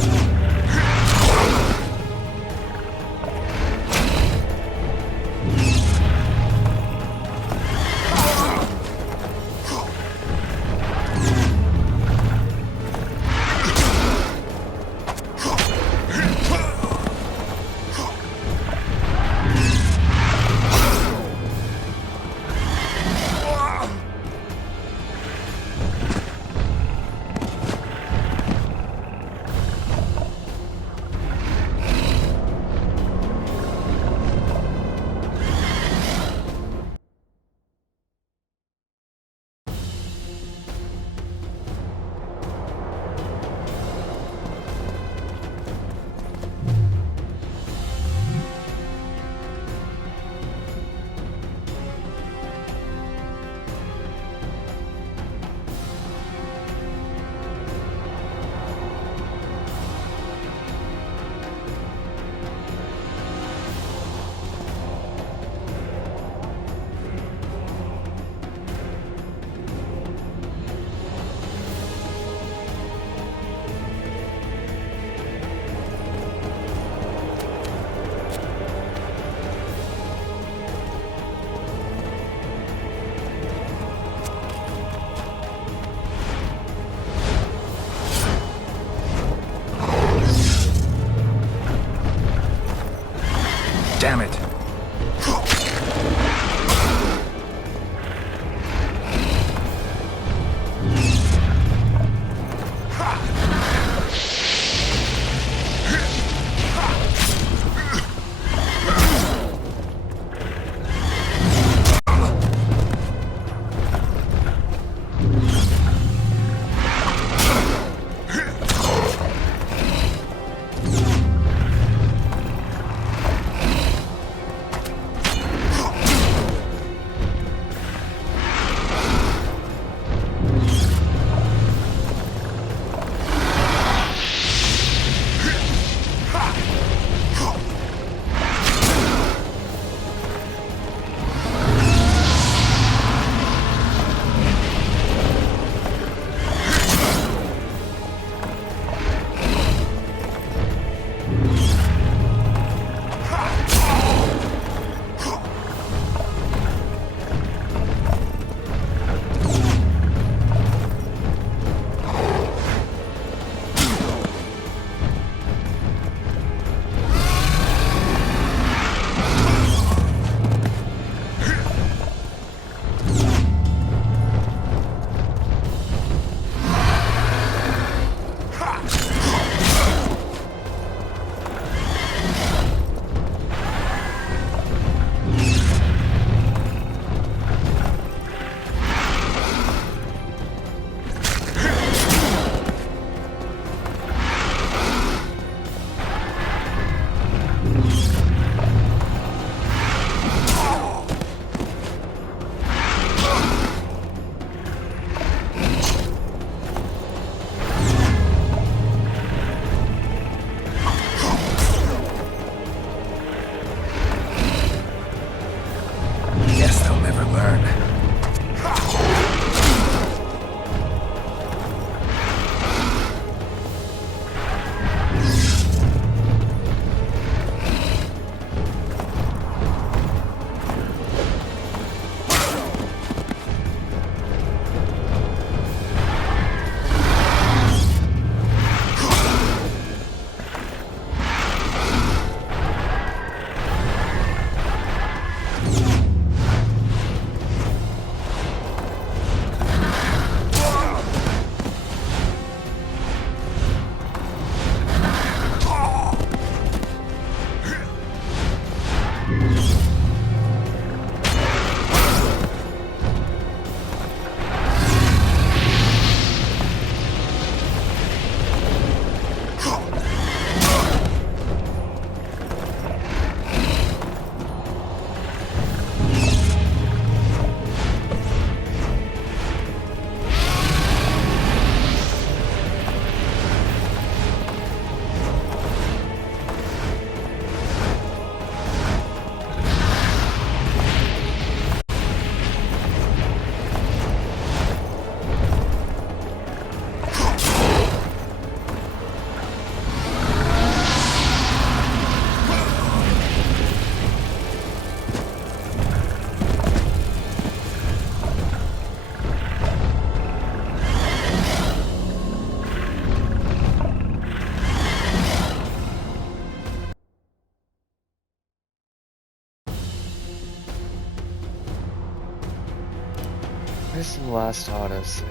Where's the last autosave?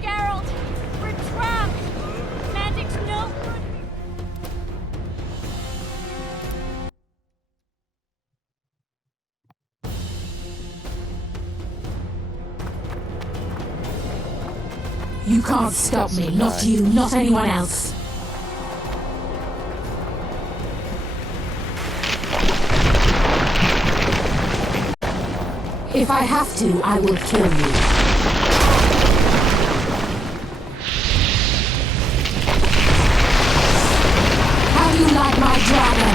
Geralt! We're trapped! Magic's no good! You can't stop me, not you, not anyone else. If I have to, I will kill you. How do you like my dragon?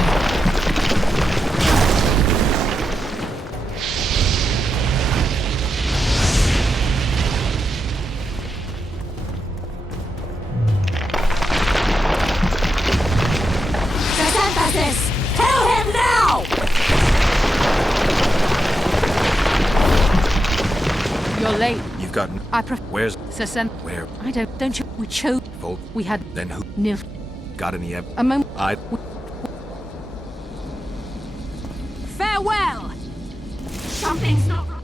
Kill him now! You're late. You've gotten. Where's. Sesem. Where? I don't you? We chose. Vote. We had. Then who? Nilf. Got any A moment. Farewell! Something's not right.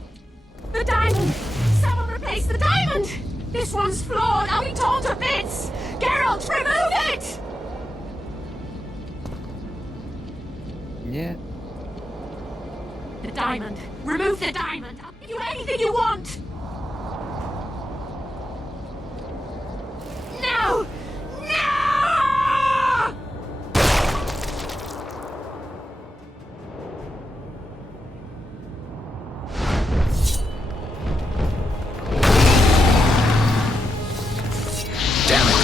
The diamond! Someone replace the diamond! This one's flawed! I'll be torn to bits! Geralt, remove it! Yeah. The diamond! Remove the diamond! I'll give you anything you want! No! No! Damn it!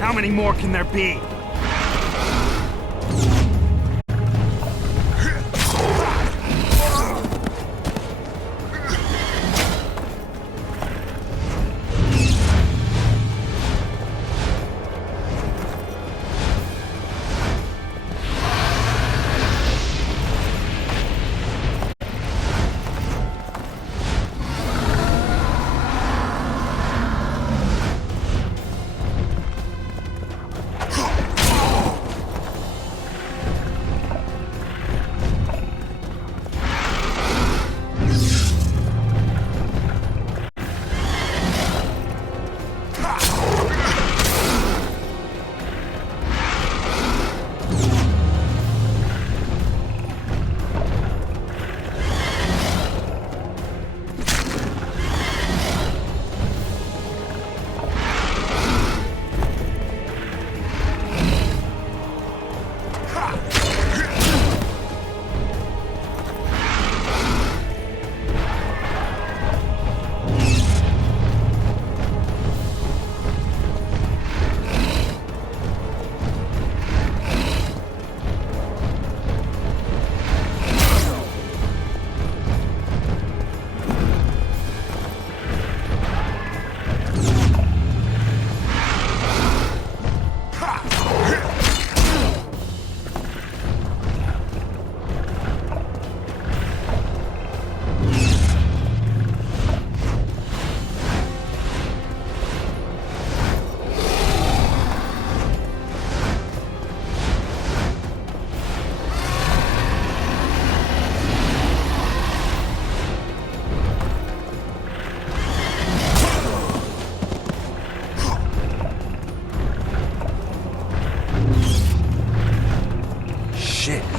How many more can there be?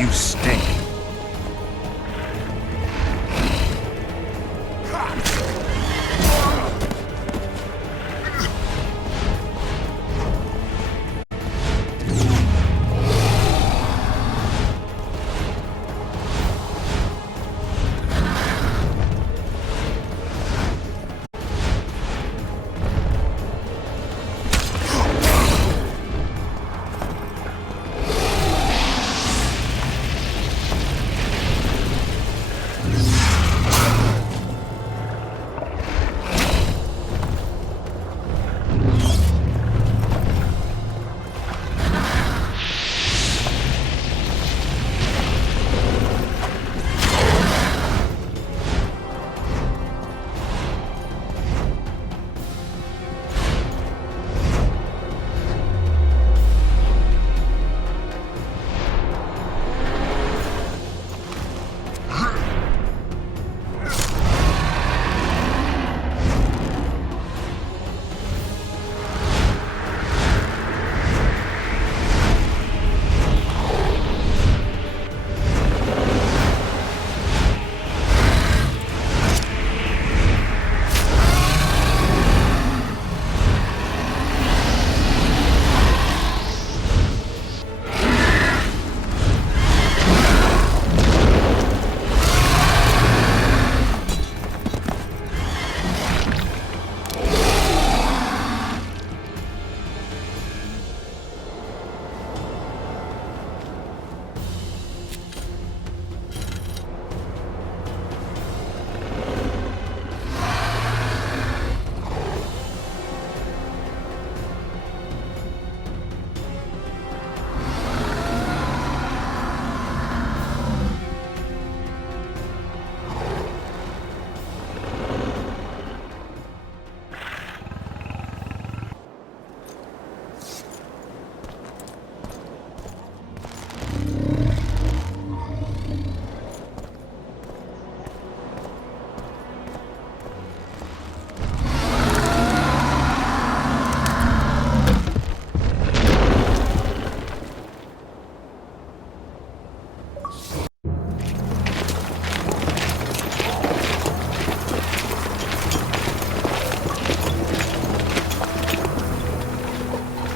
You stink.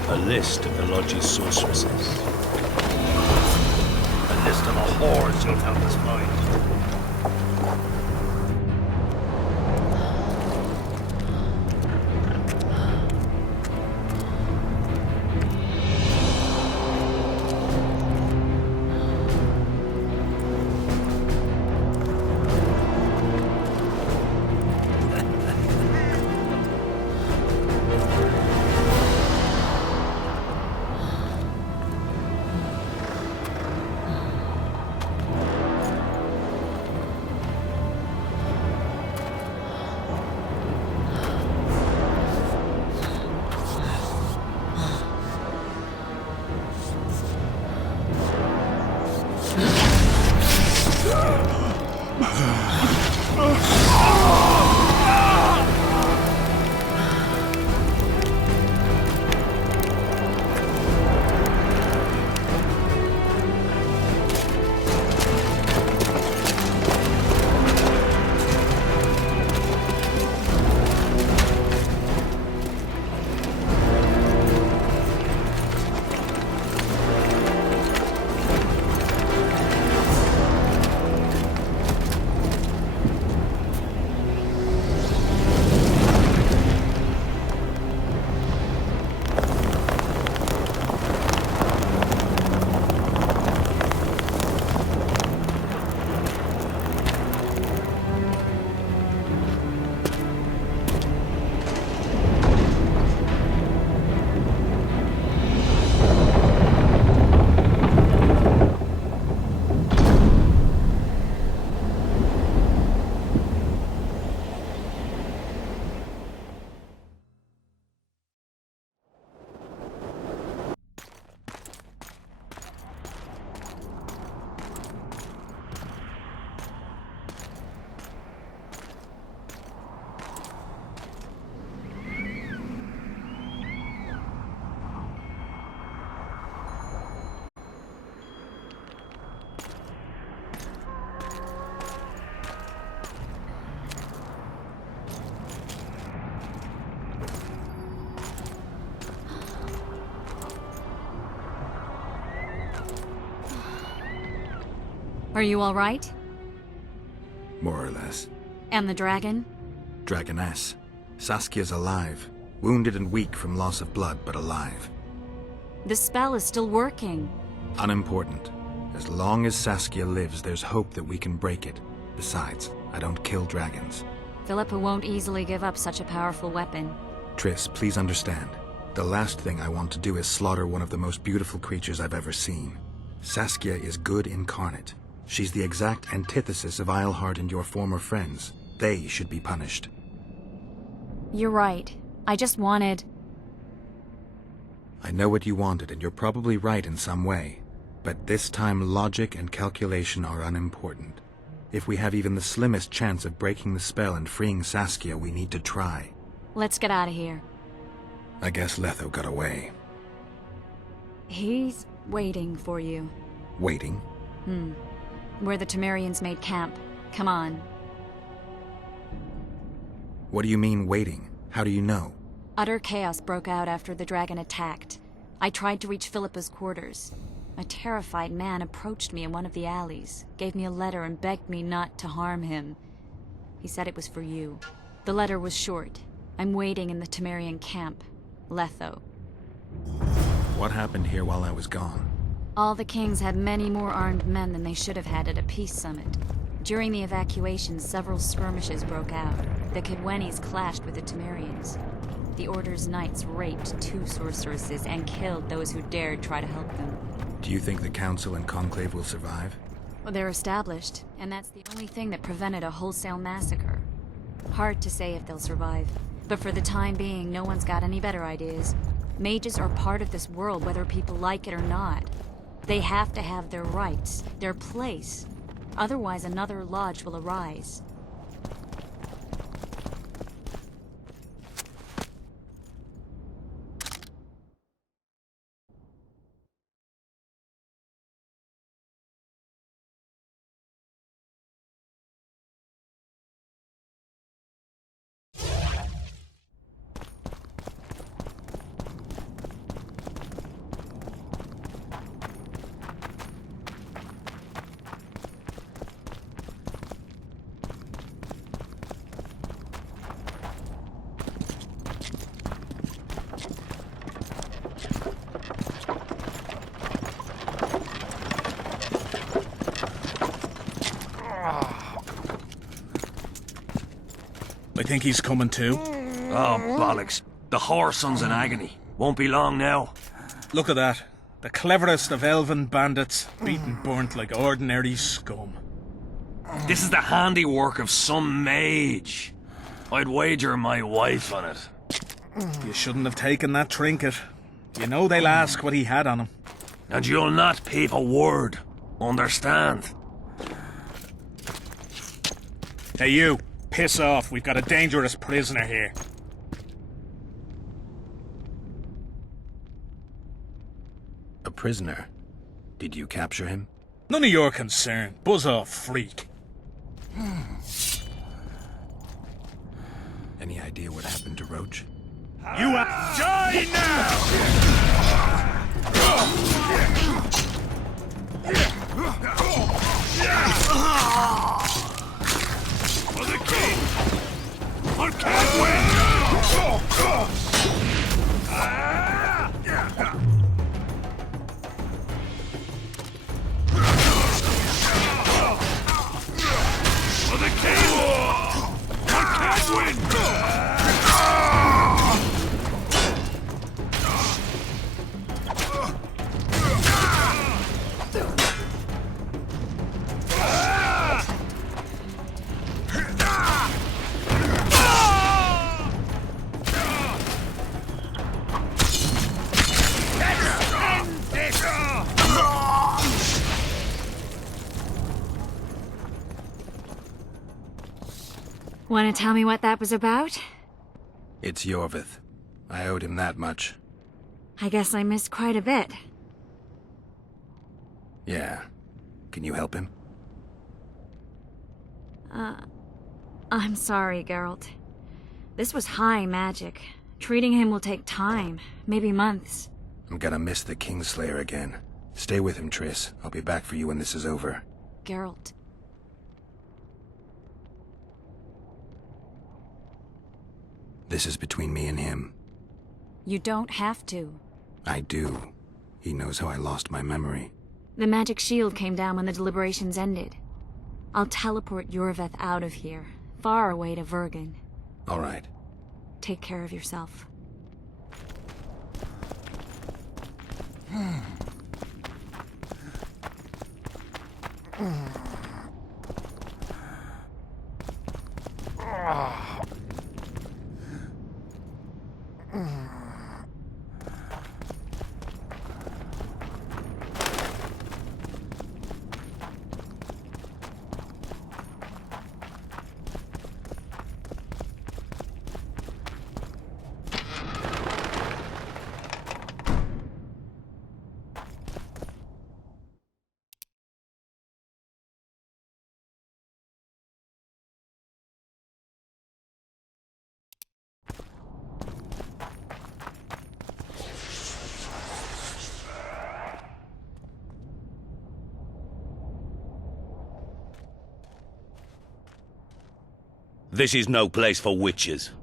A list of the Lodge's sorceresses. A list of the whores you'll help us find. Are you alright? More or less. And the dragon? Dragoness. Saskia's alive. Wounded and weak from loss of blood, but alive. The spell is still working. Unimportant. As long as Saskia lives, there's hope that we can break it. Besides, I don't kill dragons. Philippa won't easily give up such a powerful weapon. Triss, please understand. The last thing I want to do is slaughter one of the most beautiful creatures I've ever seen. Saskia is good incarnate. She's the exact antithesis of Eilhart and your former friends. They should be punished. You're right. I just wanted... I know what you wanted, and you're probably right in some way. But this time logic and calculation are unimportant. If we have even the slimmest chance of breaking the spell and freeing Saskia, we need to try. Let's get out of here. I guess Letho got away. He's waiting for you. Waiting? Where the Temerians made camp. Come on. What do you mean, waiting? How do you know? Utter chaos broke out after the dragon attacked. I tried to reach Philippa's quarters. A terrified man approached me in one of the alleys, gave me a letter and begged me not to harm him. He said it was for you. The letter was short. I'm waiting in the Temerian camp. Letho. What happened here while I was gone? All the kings had many more armed men than they should have had at a peace summit. During the evacuation, several skirmishes broke out. The Kidwenis clashed with the Temerians. The Order's knights raped 2 sorceresses and killed those who dared try to help them. Do you think the Council and Conclave will survive? Well, they're established, and that's the only thing that prevented a wholesale massacre. Hard to say if they'll survive, but for the time being, no one's got any better ideas. Mages are part of this world, whether people like it or not. They have to have their rights, their place. Otherwise, another lodge will arise. I think he's coming too. Oh, bollocks. The whoreson's in agony. Won't be long now. Look at that. The cleverest of elven bandits, beaten burnt like ordinary scum. This is the handiwork of some mage. I'd wager my wife on it. You shouldn't have taken that trinket. You know they'll ask what he had on him. And you'll not peep a word. Understand? Hey you, piss off. We've got a dangerous prisoner here. A prisoner? Did you capture him? None of your concern. Buzz off, freak. Any idea what happened to Roach? You die now! For the king! For Cadwin! For the king! For Cadwin! Want to tell me what that was about? It's Yorvith. I owed him that much. I guess I missed quite a bit. Yeah. Can you help him? I'm sorry, Geralt. This was high magic. Treating him will take time, maybe months. I'm gonna miss the Kingslayer again. Stay with him, Triss. I'll be back for you when this is over. Geralt. This is between me and him. You don't have to. I do. He knows how I lost my memory. The magic shield came down when the deliberations ended. I'll teleport Yorveth out of here, far away to Vergen. All right. Take care of yourself. This is no place for witches.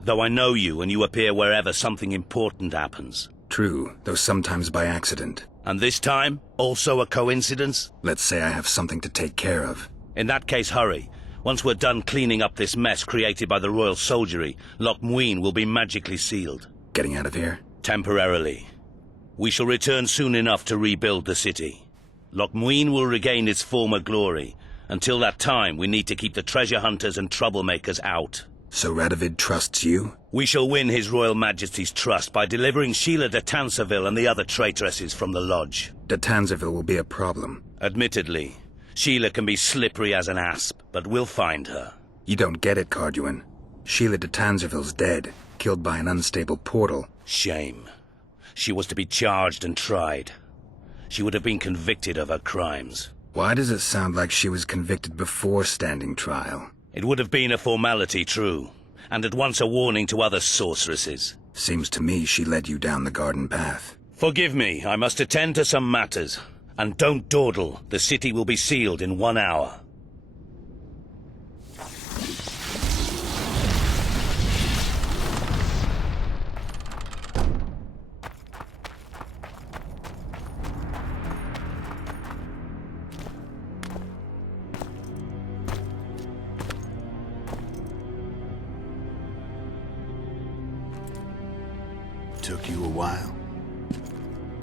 Though I know you and you appear wherever something important happens. True, though sometimes by accident. And this time, also a coincidence? Let's say I have something to take care of. In that case, hurry. Once we're done cleaning up this mess created by the royal soldiery, Loch Muin will be magically sealed. Getting out of here? Temporarily. We shall return soon enough to rebuild the city. Loch Muin will regain its former glory. Until that time, we need to keep the treasure hunters and troublemakers out. So Radovid trusts you? We shall win His Royal Majesty's trust by delivering Sheila de Tansarville and the other traitresses from the lodge. De Tansarville will be a problem. Admittedly, Sheila can be slippery as an asp, but we'll find her. You don't get it, Carduin. Sheila de Tansarville's dead, killed by an unstable portal. Shame. She was to be charged and tried. She would have been convicted of her crimes. Why does it sound like she was convicted before standing trial? It would have been a formality, true, and at once a warning to other sorceresses. Seems to me she led you down the garden path. Forgive me, I must attend to some matters. And don't dawdle, the city will be sealed in 1 hour. Took you a while.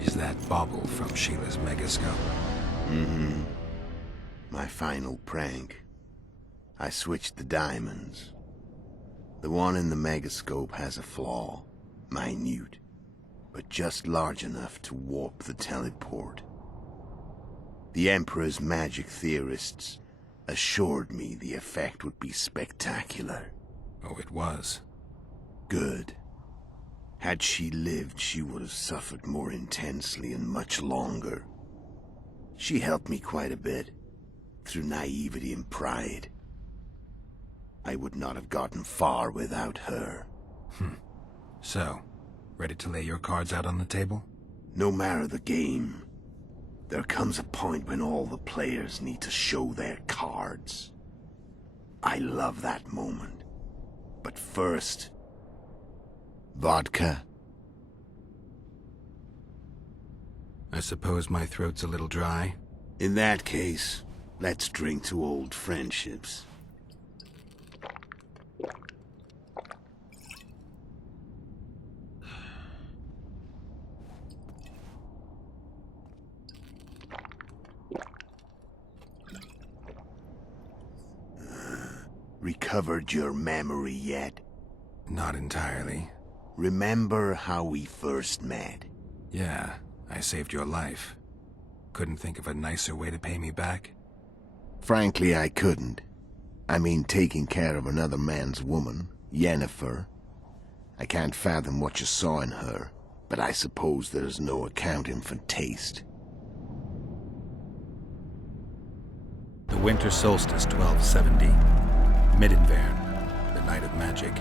Is that bauble from Sheila's megascope? Mm-hmm. My final prank. I switched the diamonds. The one in the megascope has a flaw. Minute. But just large enough to warp the teleport. The Emperor's magic theorists assured me the effect would be spectacular. Oh, it was. Good. Had she lived, she would have suffered more intensely and much longer. She helped me quite a bit, through naivety and pride. I would not have gotten far without her. So, ready to lay your cards out on the table? No matter the game, there comes a point when all the players need to show their cards. I love that moment. But first... vodka? I suppose my throat's a little dry. In that case, let's drink to old friendships. Recovered your memory yet? Not entirely. Remember how we first met? Yeah, I saved your life. Couldn't think of a nicer way to pay me back? Frankly, I couldn't. I mean, taking care of another man's woman, Yennefer. I can't fathom what you saw in her, but I suppose there's no accounting for taste. The winter solstice 1270. Midinvern, the night of magic.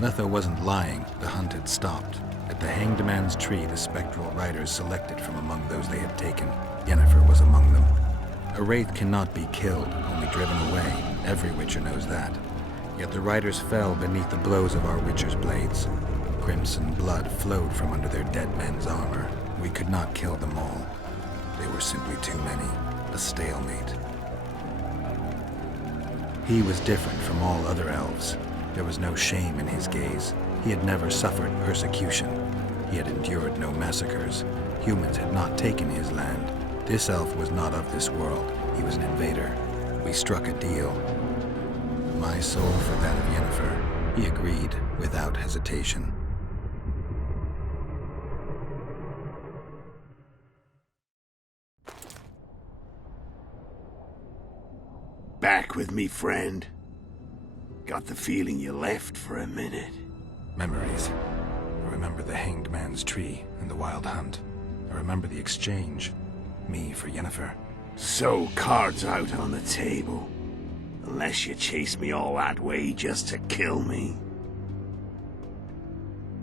Letho wasn't lying, the hunt had stopped. At the Hanged Man's Tree, the spectral riders selected from among those they had taken. Yennefer was among them. A wraith cannot be killed, only driven away. Every Witcher knows that. Yet the riders fell beneath the blows of our Witcher's blades. Crimson blood flowed from under their dead men's armor. We could not kill them all. They were simply too many. A stalemate. He was different from all other elves. There was no shame in his gaze. He had never suffered persecution. He had endured no massacres. Humans had not taken his land. This elf was not of this world. He was an invader. We struck a deal. My soul for that of Yennefer. He agreed without hesitation. Back with me, friend. Got the feeling you left for a minute. Memories. I remember the hanged man's tree and the wild hunt. I remember the exchange. Me for Yennefer. So, cards out on the table. Unless you chase me all that way just to kill me.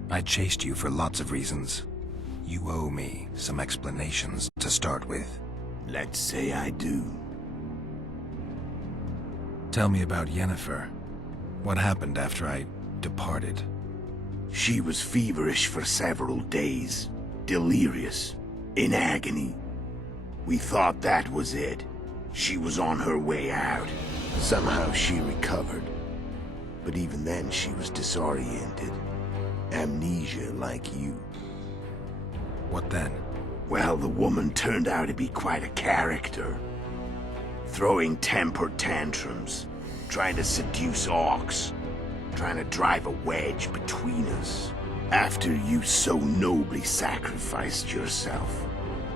I chased you for lots of reasons. You owe me some explanations to start with. Let's say I do. Tell me about Yennefer. What happened after I departed? She was feverish for several days. Delirious. In agony. We thought that was it. She was on her way out. Somehow she recovered. But even then she was disoriented. Amnesia like you. What then? Well, the woman turned out to be quite a character. Throwing temper tantrums. Trying to seduce orcs. Trying to drive a wedge between us. After you so nobly sacrificed yourself,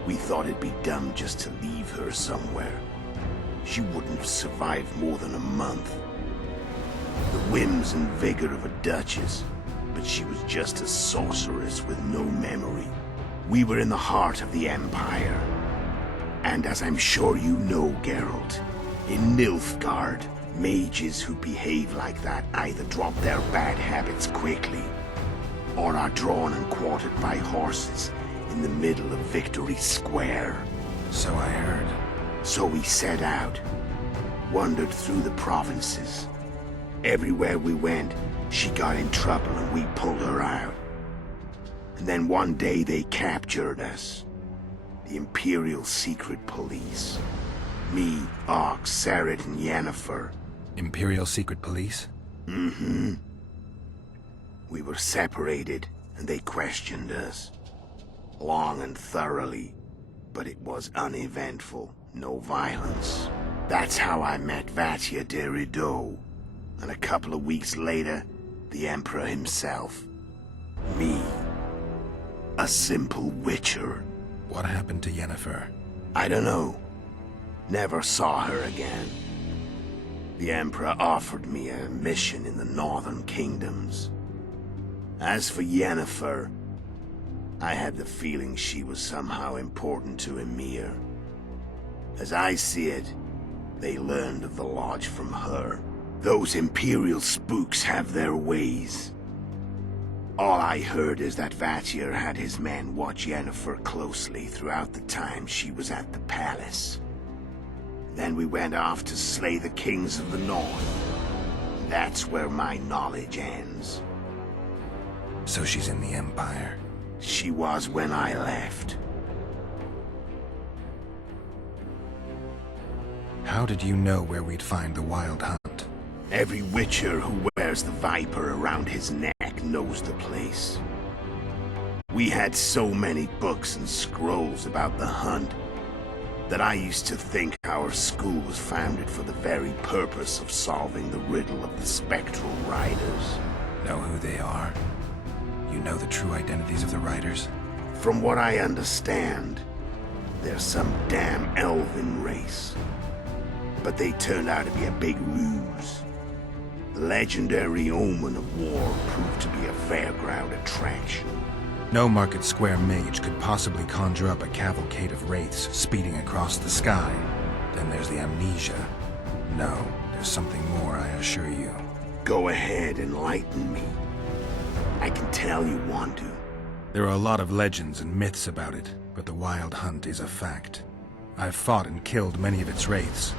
we thought it'd be dumb just to leave her somewhere. She wouldn't have survived more than a month. The whims and vigor of a duchess, but she was just a sorceress with no memory. We were in the heart of the Empire. And as I'm sure you know, Geralt, in Nilfgaard, mages who behave like that either drop their bad habits quickly, or are drawn and quartered by horses in the middle of Victory Square. So I heard. So we set out, wandered through the provinces. Everywhere we went, she got in trouble and we pulled her out. And then one day they captured us. The Imperial Secret Police. Me, Ox, Serret, and Yennefer. Imperial Secret Police? Mm-hmm. We were separated, and they questioned us. Long and thoroughly, but it was uneventful, no violence. That's how I met Vatia de Rideau, and a couple of weeks later, the Emperor himself. Me. A simple witcher. What happened to Yennefer? I don't know. Never saw her again. The Emperor offered me a mission in the northern kingdoms. As for Yennefer, I had the feeling she was somehow important to Emir. As I see it, they learned of the Lodge from her. Those Imperial spooks have their ways. All I heard is that Vatir had his men watch Yennefer closely throughout the time she was at the palace. Then we went off to slay the kings of the north. That's where my knowledge ends. So she's in the Empire? She was when I left. How did you know where we'd find the Wild Hunt? Every witcher who wears the viper around his neck knows the place. We had so many books and scrolls about the hunt that I used to think our school was founded for the very purpose of solving the riddle of the spectral riders. Know who they are? You know the true identities of the riders? From what I understand, they're some damn elven race. But they turned out to be a big ruse. The legendary omen of war proved to be a fairground attraction. No Market Square mage could possibly conjure up a cavalcade of wraiths speeding across the sky. Then there's the amnesia. No, there's something more, I assure you. Go ahead, enlighten me. I can tell you want to. There are a lot of legends and myths about it, but the Wild Hunt is a fact. I've fought and killed many of its wraiths.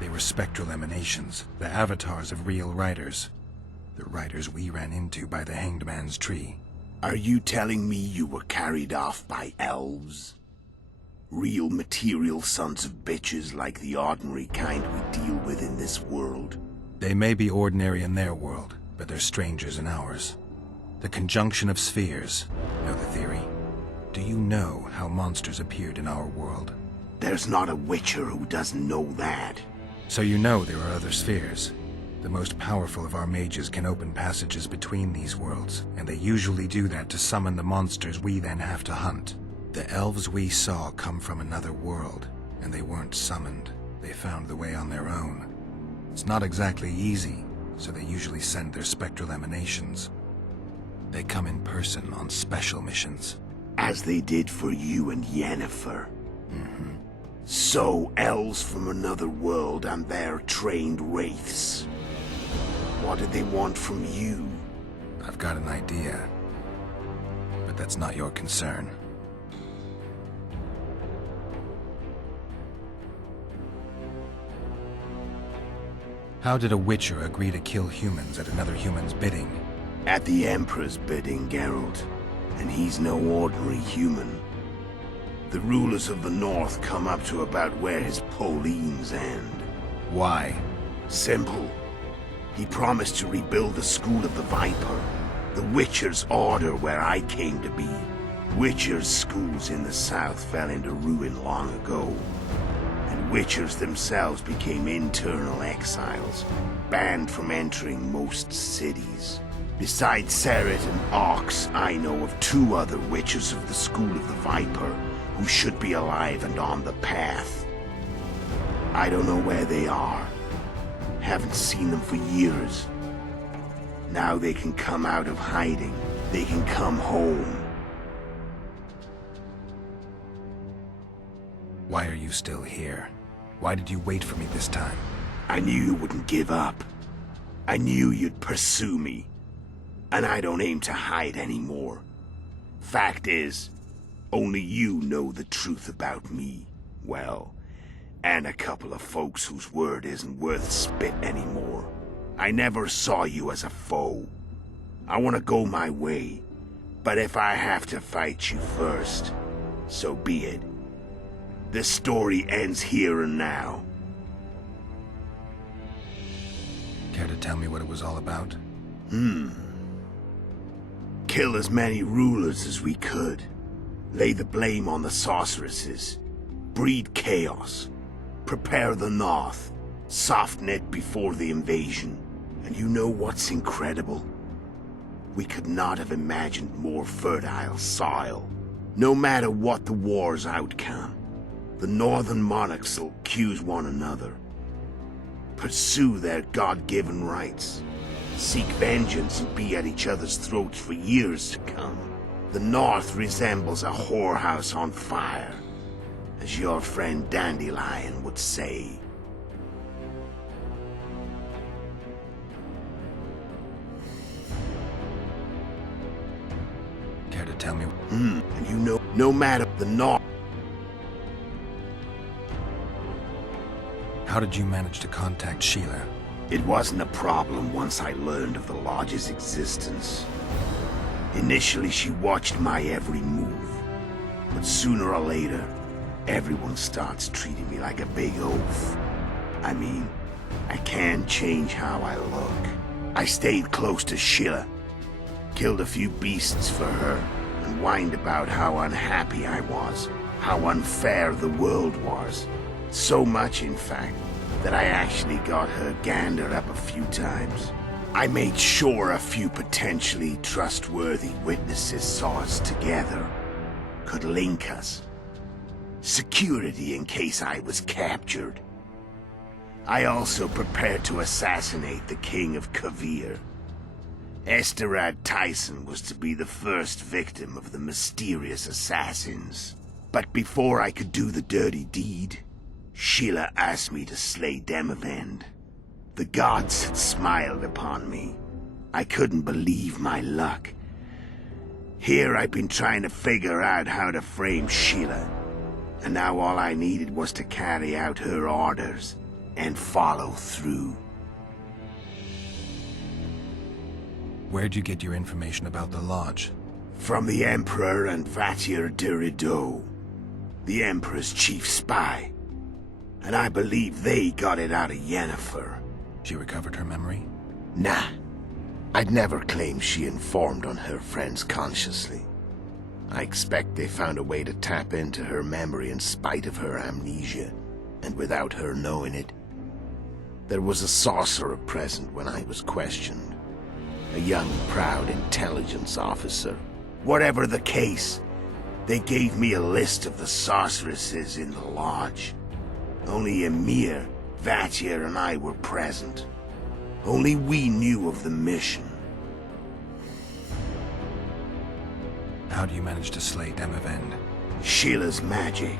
They were spectral emanations, the avatars of real riders. The riders we ran into by the Hanged Man's tree. Are you telling me you were carried off by elves? Real material sons of bitches like the ordinary kind we deal with in this world? They may be ordinary in their world, but they're strangers in ours. The conjunction of spheres. Know the theory? Do you know how monsters appeared in our world? There's not a witcher who doesn't know that. So you know there are other spheres. The most powerful of our mages can open passages between these worlds, and they usually do that to summon the monsters we then have to hunt. The elves we saw come from another world, and they weren't summoned. They found the way on their own. It's not exactly easy, so they usually send their spectral emanations. They come in person on special missions. As they did for you and Yennefer. So, elves from another world and their trained wraiths. What do they want from you? I've got an idea, but that's not your concern. How did a witcher agree to kill humans at another human's bidding? At the Emperor's bidding, Geralt. And he's no ordinary human. The rulers of the North come up to about where his poleans end. Why? Simple. He promised to rebuild the School of the Viper, the Witcher's order where I came to be. Witcher's schools in the South fell into ruin long ago, and Witchers themselves became internal exiles, banned from entering most cities. Besides Seret and Ox, I know of 2 other Witchers of the School of the Viper who should be alive and on the path. I don't know where they are. Haven't seen them for years. Now they can come out of hiding. They can come home. Why are you still here? Why did you wait for me this time? I knew you wouldn't give up. I knew you'd pursue me. And I don't aim to hide anymore. Fact is, only you know the truth about me. Well, and a couple of folks whose word isn't worth spit anymore. I never saw you as a foe. I want to go my way, but if I have to fight you first, so be it. This story ends here and now. Care to tell me what it was all about? Kill as many rulers as we could. Lay the blame on the sorceresses. Breed chaos. Prepare the North. Soften it before the invasion. And you know what's incredible? We could not have imagined more fertile soil. No matter what the war's outcome, the northern monarchs will accuse one another. Pursue their God-given rights. Seek vengeance and be at each other's throats for years to come. The North resembles a whorehouse on fire, as your friend Dandelion would say. Care to tell me? And you know, no matter the North... How did you manage to contact Sheila? It wasn't a problem once I learned of the Lodge's existence. Initially, she watched my every move. But sooner or later, everyone starts treating me like a big oaf. I mean, I can't change how I look. I stayed close to Sheila, killed a few beasts for her, and whined about how unhappy I was, how unfair the world was. So much, in fact, that I actually got her gandered up a few times. I made sure a few potentially trustworthy witnesses saw us together, could link us. Security in case I was captured. I also prepared to assassinate the King of Kavir. Esterad Tyson was to be the first victim of the mysterious assassins. But before I could do the dirty deed, Sheila asked me to slay Demavend. The gods had smiled upon me. I couldn't believe my luck. Here I've been trying to figure out how to frame Sheila. And now all I needed was to carry out her orders and follow through. Where'd you get your information about the Lodge? From the Emperor and Vatier de Rideau, the Emperor's chief spy. And I believe they got it out of Yennefer. She recovered her memory? Nah. I'd never claim she informed on her friends consciously. I expect they found a way to tap into her memory in spite of her amnesia, and without her knowing it. There was a sorcerer present when I was questioned. A young, proud intelligence officer. Whatever the case, they gave me a list of the sorceresses in the Lodge. Only Emir, Vatier, and I were present. Only we knew of the mission. How do you manage to slay Demavend? Sheila's magic.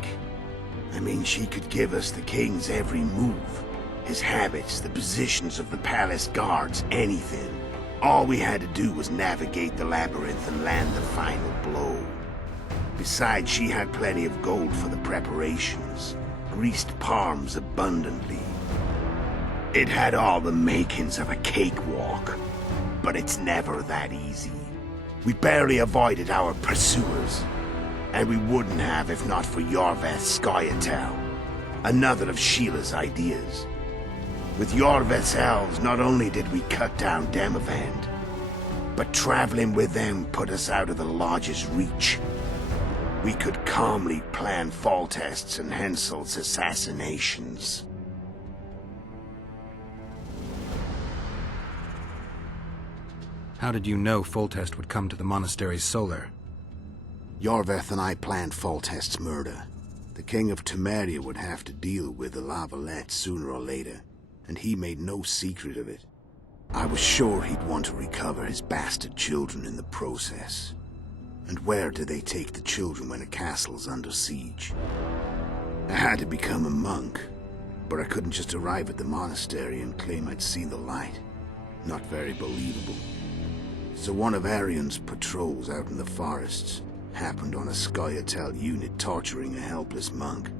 I mean, she could give us the king's every move. His habits, the positions of the palace guards, anything. All we had to do was navigate the labyrinth and land the final blow. Besides, she had plenty of gold for the preparations. Greased palms abundantly. It had all the makings of a cakewalk, but it's never that easy. We barely avoided our pursuers, and we wouldn't have if not for Yorveth's Scoia'tael, another of Sheila's ideas. With Yorveth's elves, not only did we cut down Demavend, but traveling with them put us out of the Lodge's reach. We could calmly plan Foltest's and Hensel's assassinations. How did you know Foltest would come to the monastery's solar? Yorveth and I planned Foltest's murder. The King of Temeria would have to deal with the Lavalette sooner or later, and he made no secret of it. I was sure he'd want to recover his bastard children in the process. And where do they take the children when a castle's under siege? I had to become a monk, but I couldn't just arrive at the monastery and claim I'd seen the light. Not very believable. So one of Arion's patrols out in the forests happened on a Scoia'tael unit torturing a helpless monk.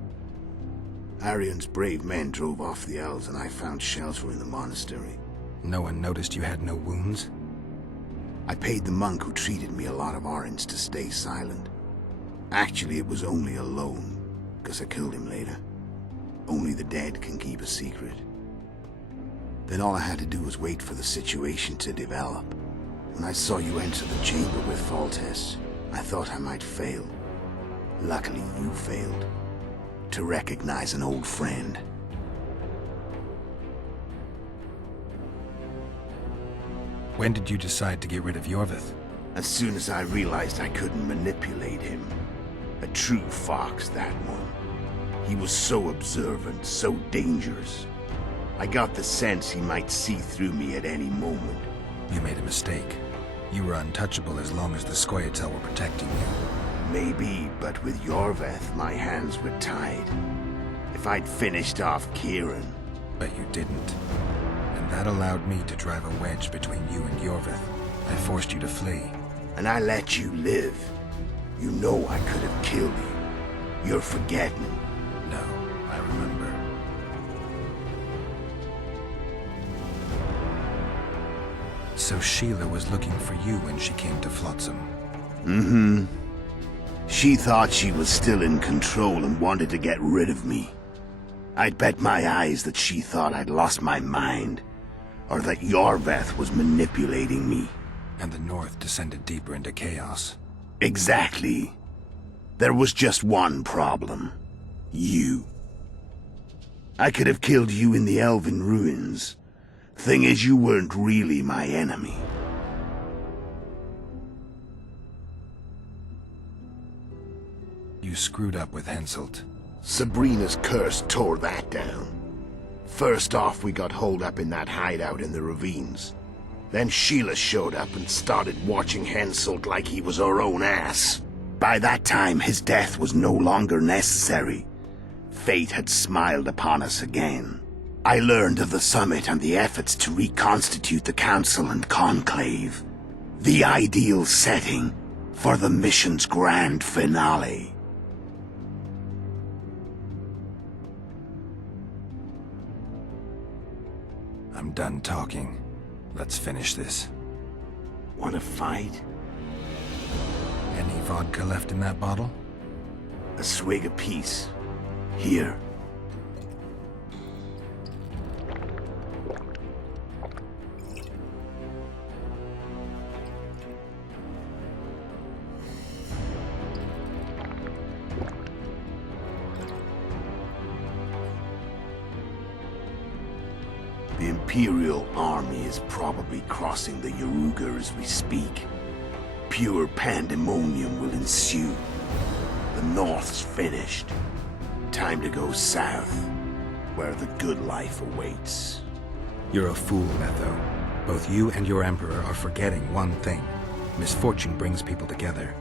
Arion's brave men drove off the elves and I found shelter in the monastery. No one noticed you had no wounds? I paid the monk who treated me a lot of orange to stay silent. Actually, it was only a loan, because I killed him later. Only the dead can keep a secret. Then all I had to do was wait for the situation to develop. When I saw you enter the chamber with Foltest, I thought I might fail. Luckily, you failed. To recognize an old friend. When did you decide to get rid of Yorveth? As soon as I realized I couldn't manipulate him. A true fox, that one. He was so observant, so dangerous. I got the sense he might see through me at any moment. You made a mistake. You were untouchable as long as the Scoia'tael were protecting you. Maybe, but with Yorveth, my hands were tied. If I'd finished off Kieran... But you didn't. And that allowed me to drive a wedge between you and Yorveth. I forced you to flee. And I let you live. You know I could have killed you. You're forgetting. No, I remember. So Sheila was looking for you when she came to Flotsam. Mm-hmm. She thought she was still in control and wanted to get rid of me. I'd bet my eyes that she thought I'd lost my mind, or that Yorveth was manipulating me. And the North descended deeper into chaos. Exactly. There was just one problem. You. I could have killed you in the Elven ruins. Thing is, you weren't really my enemy. You screwed up with Henselt. Sabrina's curse tore that down. First off, we got holed up in that hideout in the ravines. Then Sheila showed up and started watching Henselt like he was her own ass. By that time, his death was no longer necessary. Fate had smiled upon us again. I learned of the summit and the efforts to reconstitute the council and conclave. The ideal setting for the mission's grand finale. I'm done talking. Let's finish this. Want to fight? Any vodka left in that bottle? A swig apiece. Here. The Imperial army is probably crossing the Yaruga as we speak. Pure pandemonium will ensue. The North's finished. Time to go south, where the good life awaits. You're a fool, Letho. Both you and your Emperor are forgetting one thing. Misfortune brings people together.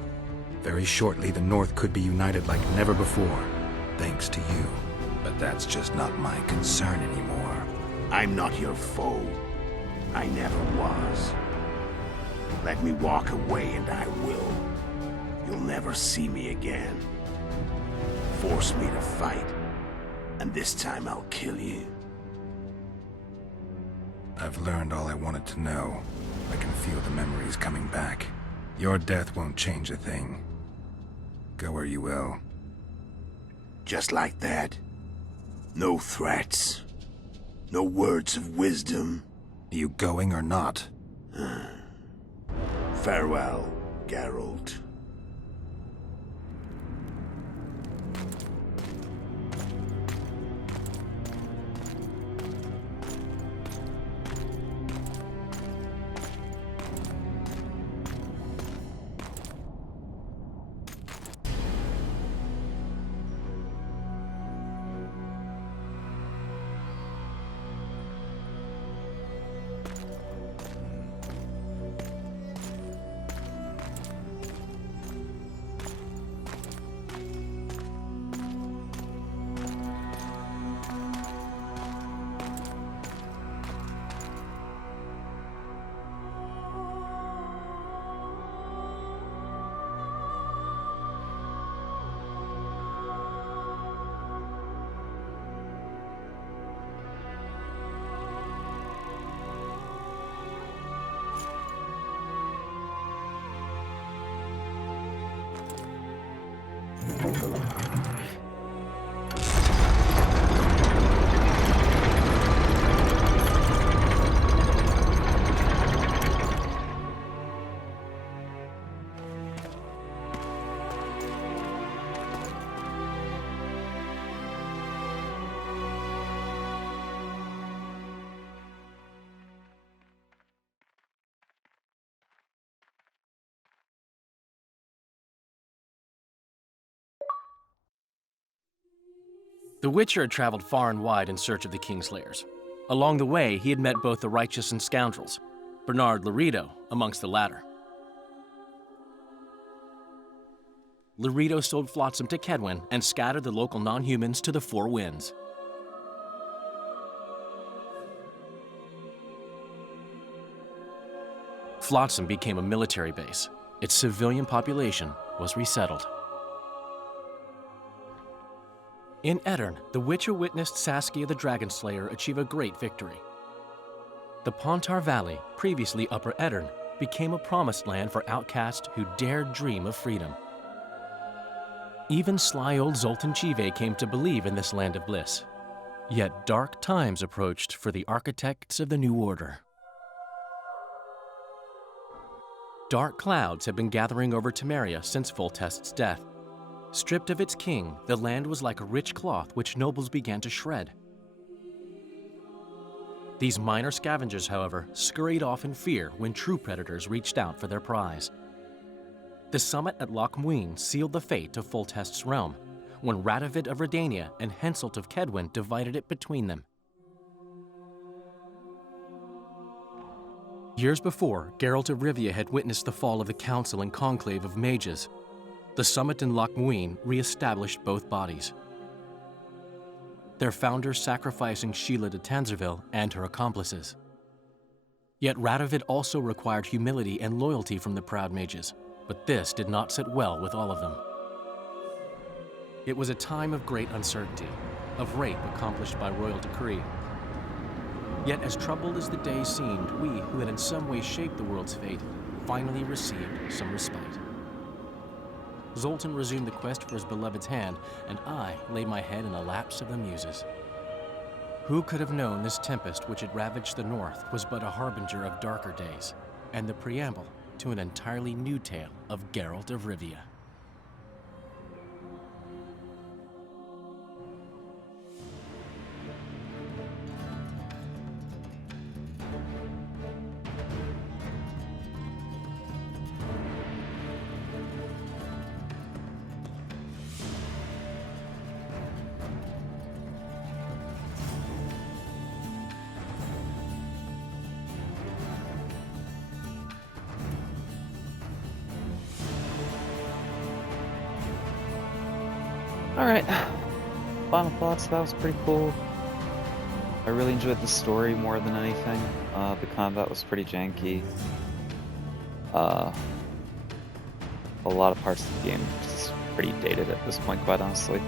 Very shortly, the North could be united like never before, thanks to you. But that's just not my concern anymore. I'm not your foe. I never was. Let me walk away and I will. You'll never see me again. Force me to fight, and this time I'll kill you. I've learned all I wanted to know. I can feel the memories coming back. Your death won't change a thing. Go where you will. Just like that? No threats? No words of wisdom? You going or not? Farewell, Geralt. The Witcher had traveled far and wide in search of the Kingslayers. Along the way, he had met both the righteous and scoundrels, Bernard Laredo amongst the latter. Laredo sold Flotsam to Kedwin and scattered the local non-humans to the four winds. Flotsam became a military base. Its civilian population was resettled. In Edirn, the Witcher witnessed Saskia the Dragonslayer achieve a great victory. The Pontar Valley, previously Upper Edirn, became a promised land for outcasts who dared dream of freedom. Even sly old Zoltan Chive came to believe in this land of bliss. Yet dark times approached for the architects of the New Order. Dark clouds had been gathering over Temeria since Foltest's death. Stripped of its king, the land was like a rich cloth which nobles began to shred. These minor scavengers, however, scurried off in fear when true predators reached out for their prize. The summit at Loch Muin sealed the fate of Foltest's realm, when Radovid of Redania and Henselt of Kedwin divided it between them. Years before, Geralt of Rivia had witnessed the fall of the Council and Conclave of Mages. The summit in Loch Muin re-established both bodies, their founders sacrificing Sheila de Tanzerville and her accomplices. Yet Radovid also required humility and loyalty from the proud mages, but this did not sit well with all of them. It was a time of great uncertainty, of rape accomplished by royal decree. Yet as troubled as the day seemed, we, who had in some way shaped the world's fate, finally received some respite. Zoltan resumed the quest for his beloved's hand, and I laid my head in a lapse of the muses. Who could have known this tempest which had ravaged the north was but a harbinger of darker days, and the preamble to an entirely new tale of Geralt of Rivia. Alright, final thoughts. That was pretty cool. I really enjoyed the story more than anything. The combat was pretty janky. A lot of parts of the game are just pretty dated at this point, quite honestly.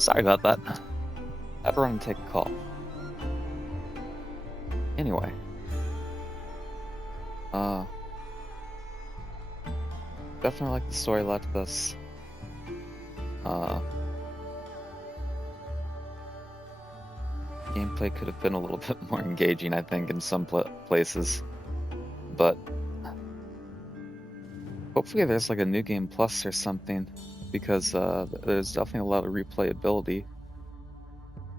Sorry about that. I'd run and take a call. Anyway. Definitely like the story a lot to this. Gameplay could have been a little bit more engaging, I think, in some places. But hopefully there's like a new game plus or something, because there's definitely a lot of replayability.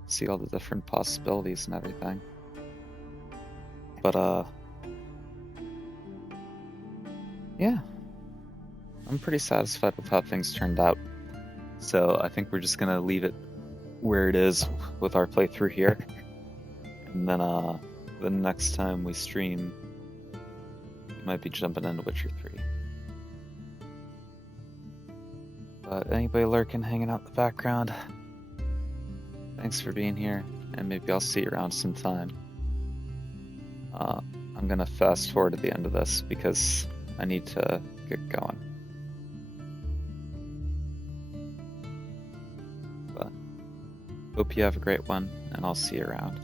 See all the different possibilities and everything. But yeah, I'm pretty satisfied with how things turned out. So I think we're just gonna leave it where it is with our playthrough here. And then the next time we stream, we might be jumping into Witcher 3. But anybody lurking, hanging out in the background, thanks for being here, and maybe I'll see you around sometime. I'm gonna fast forward to the end of this because I need to get going. But hope you have a great one, and I'll see you around.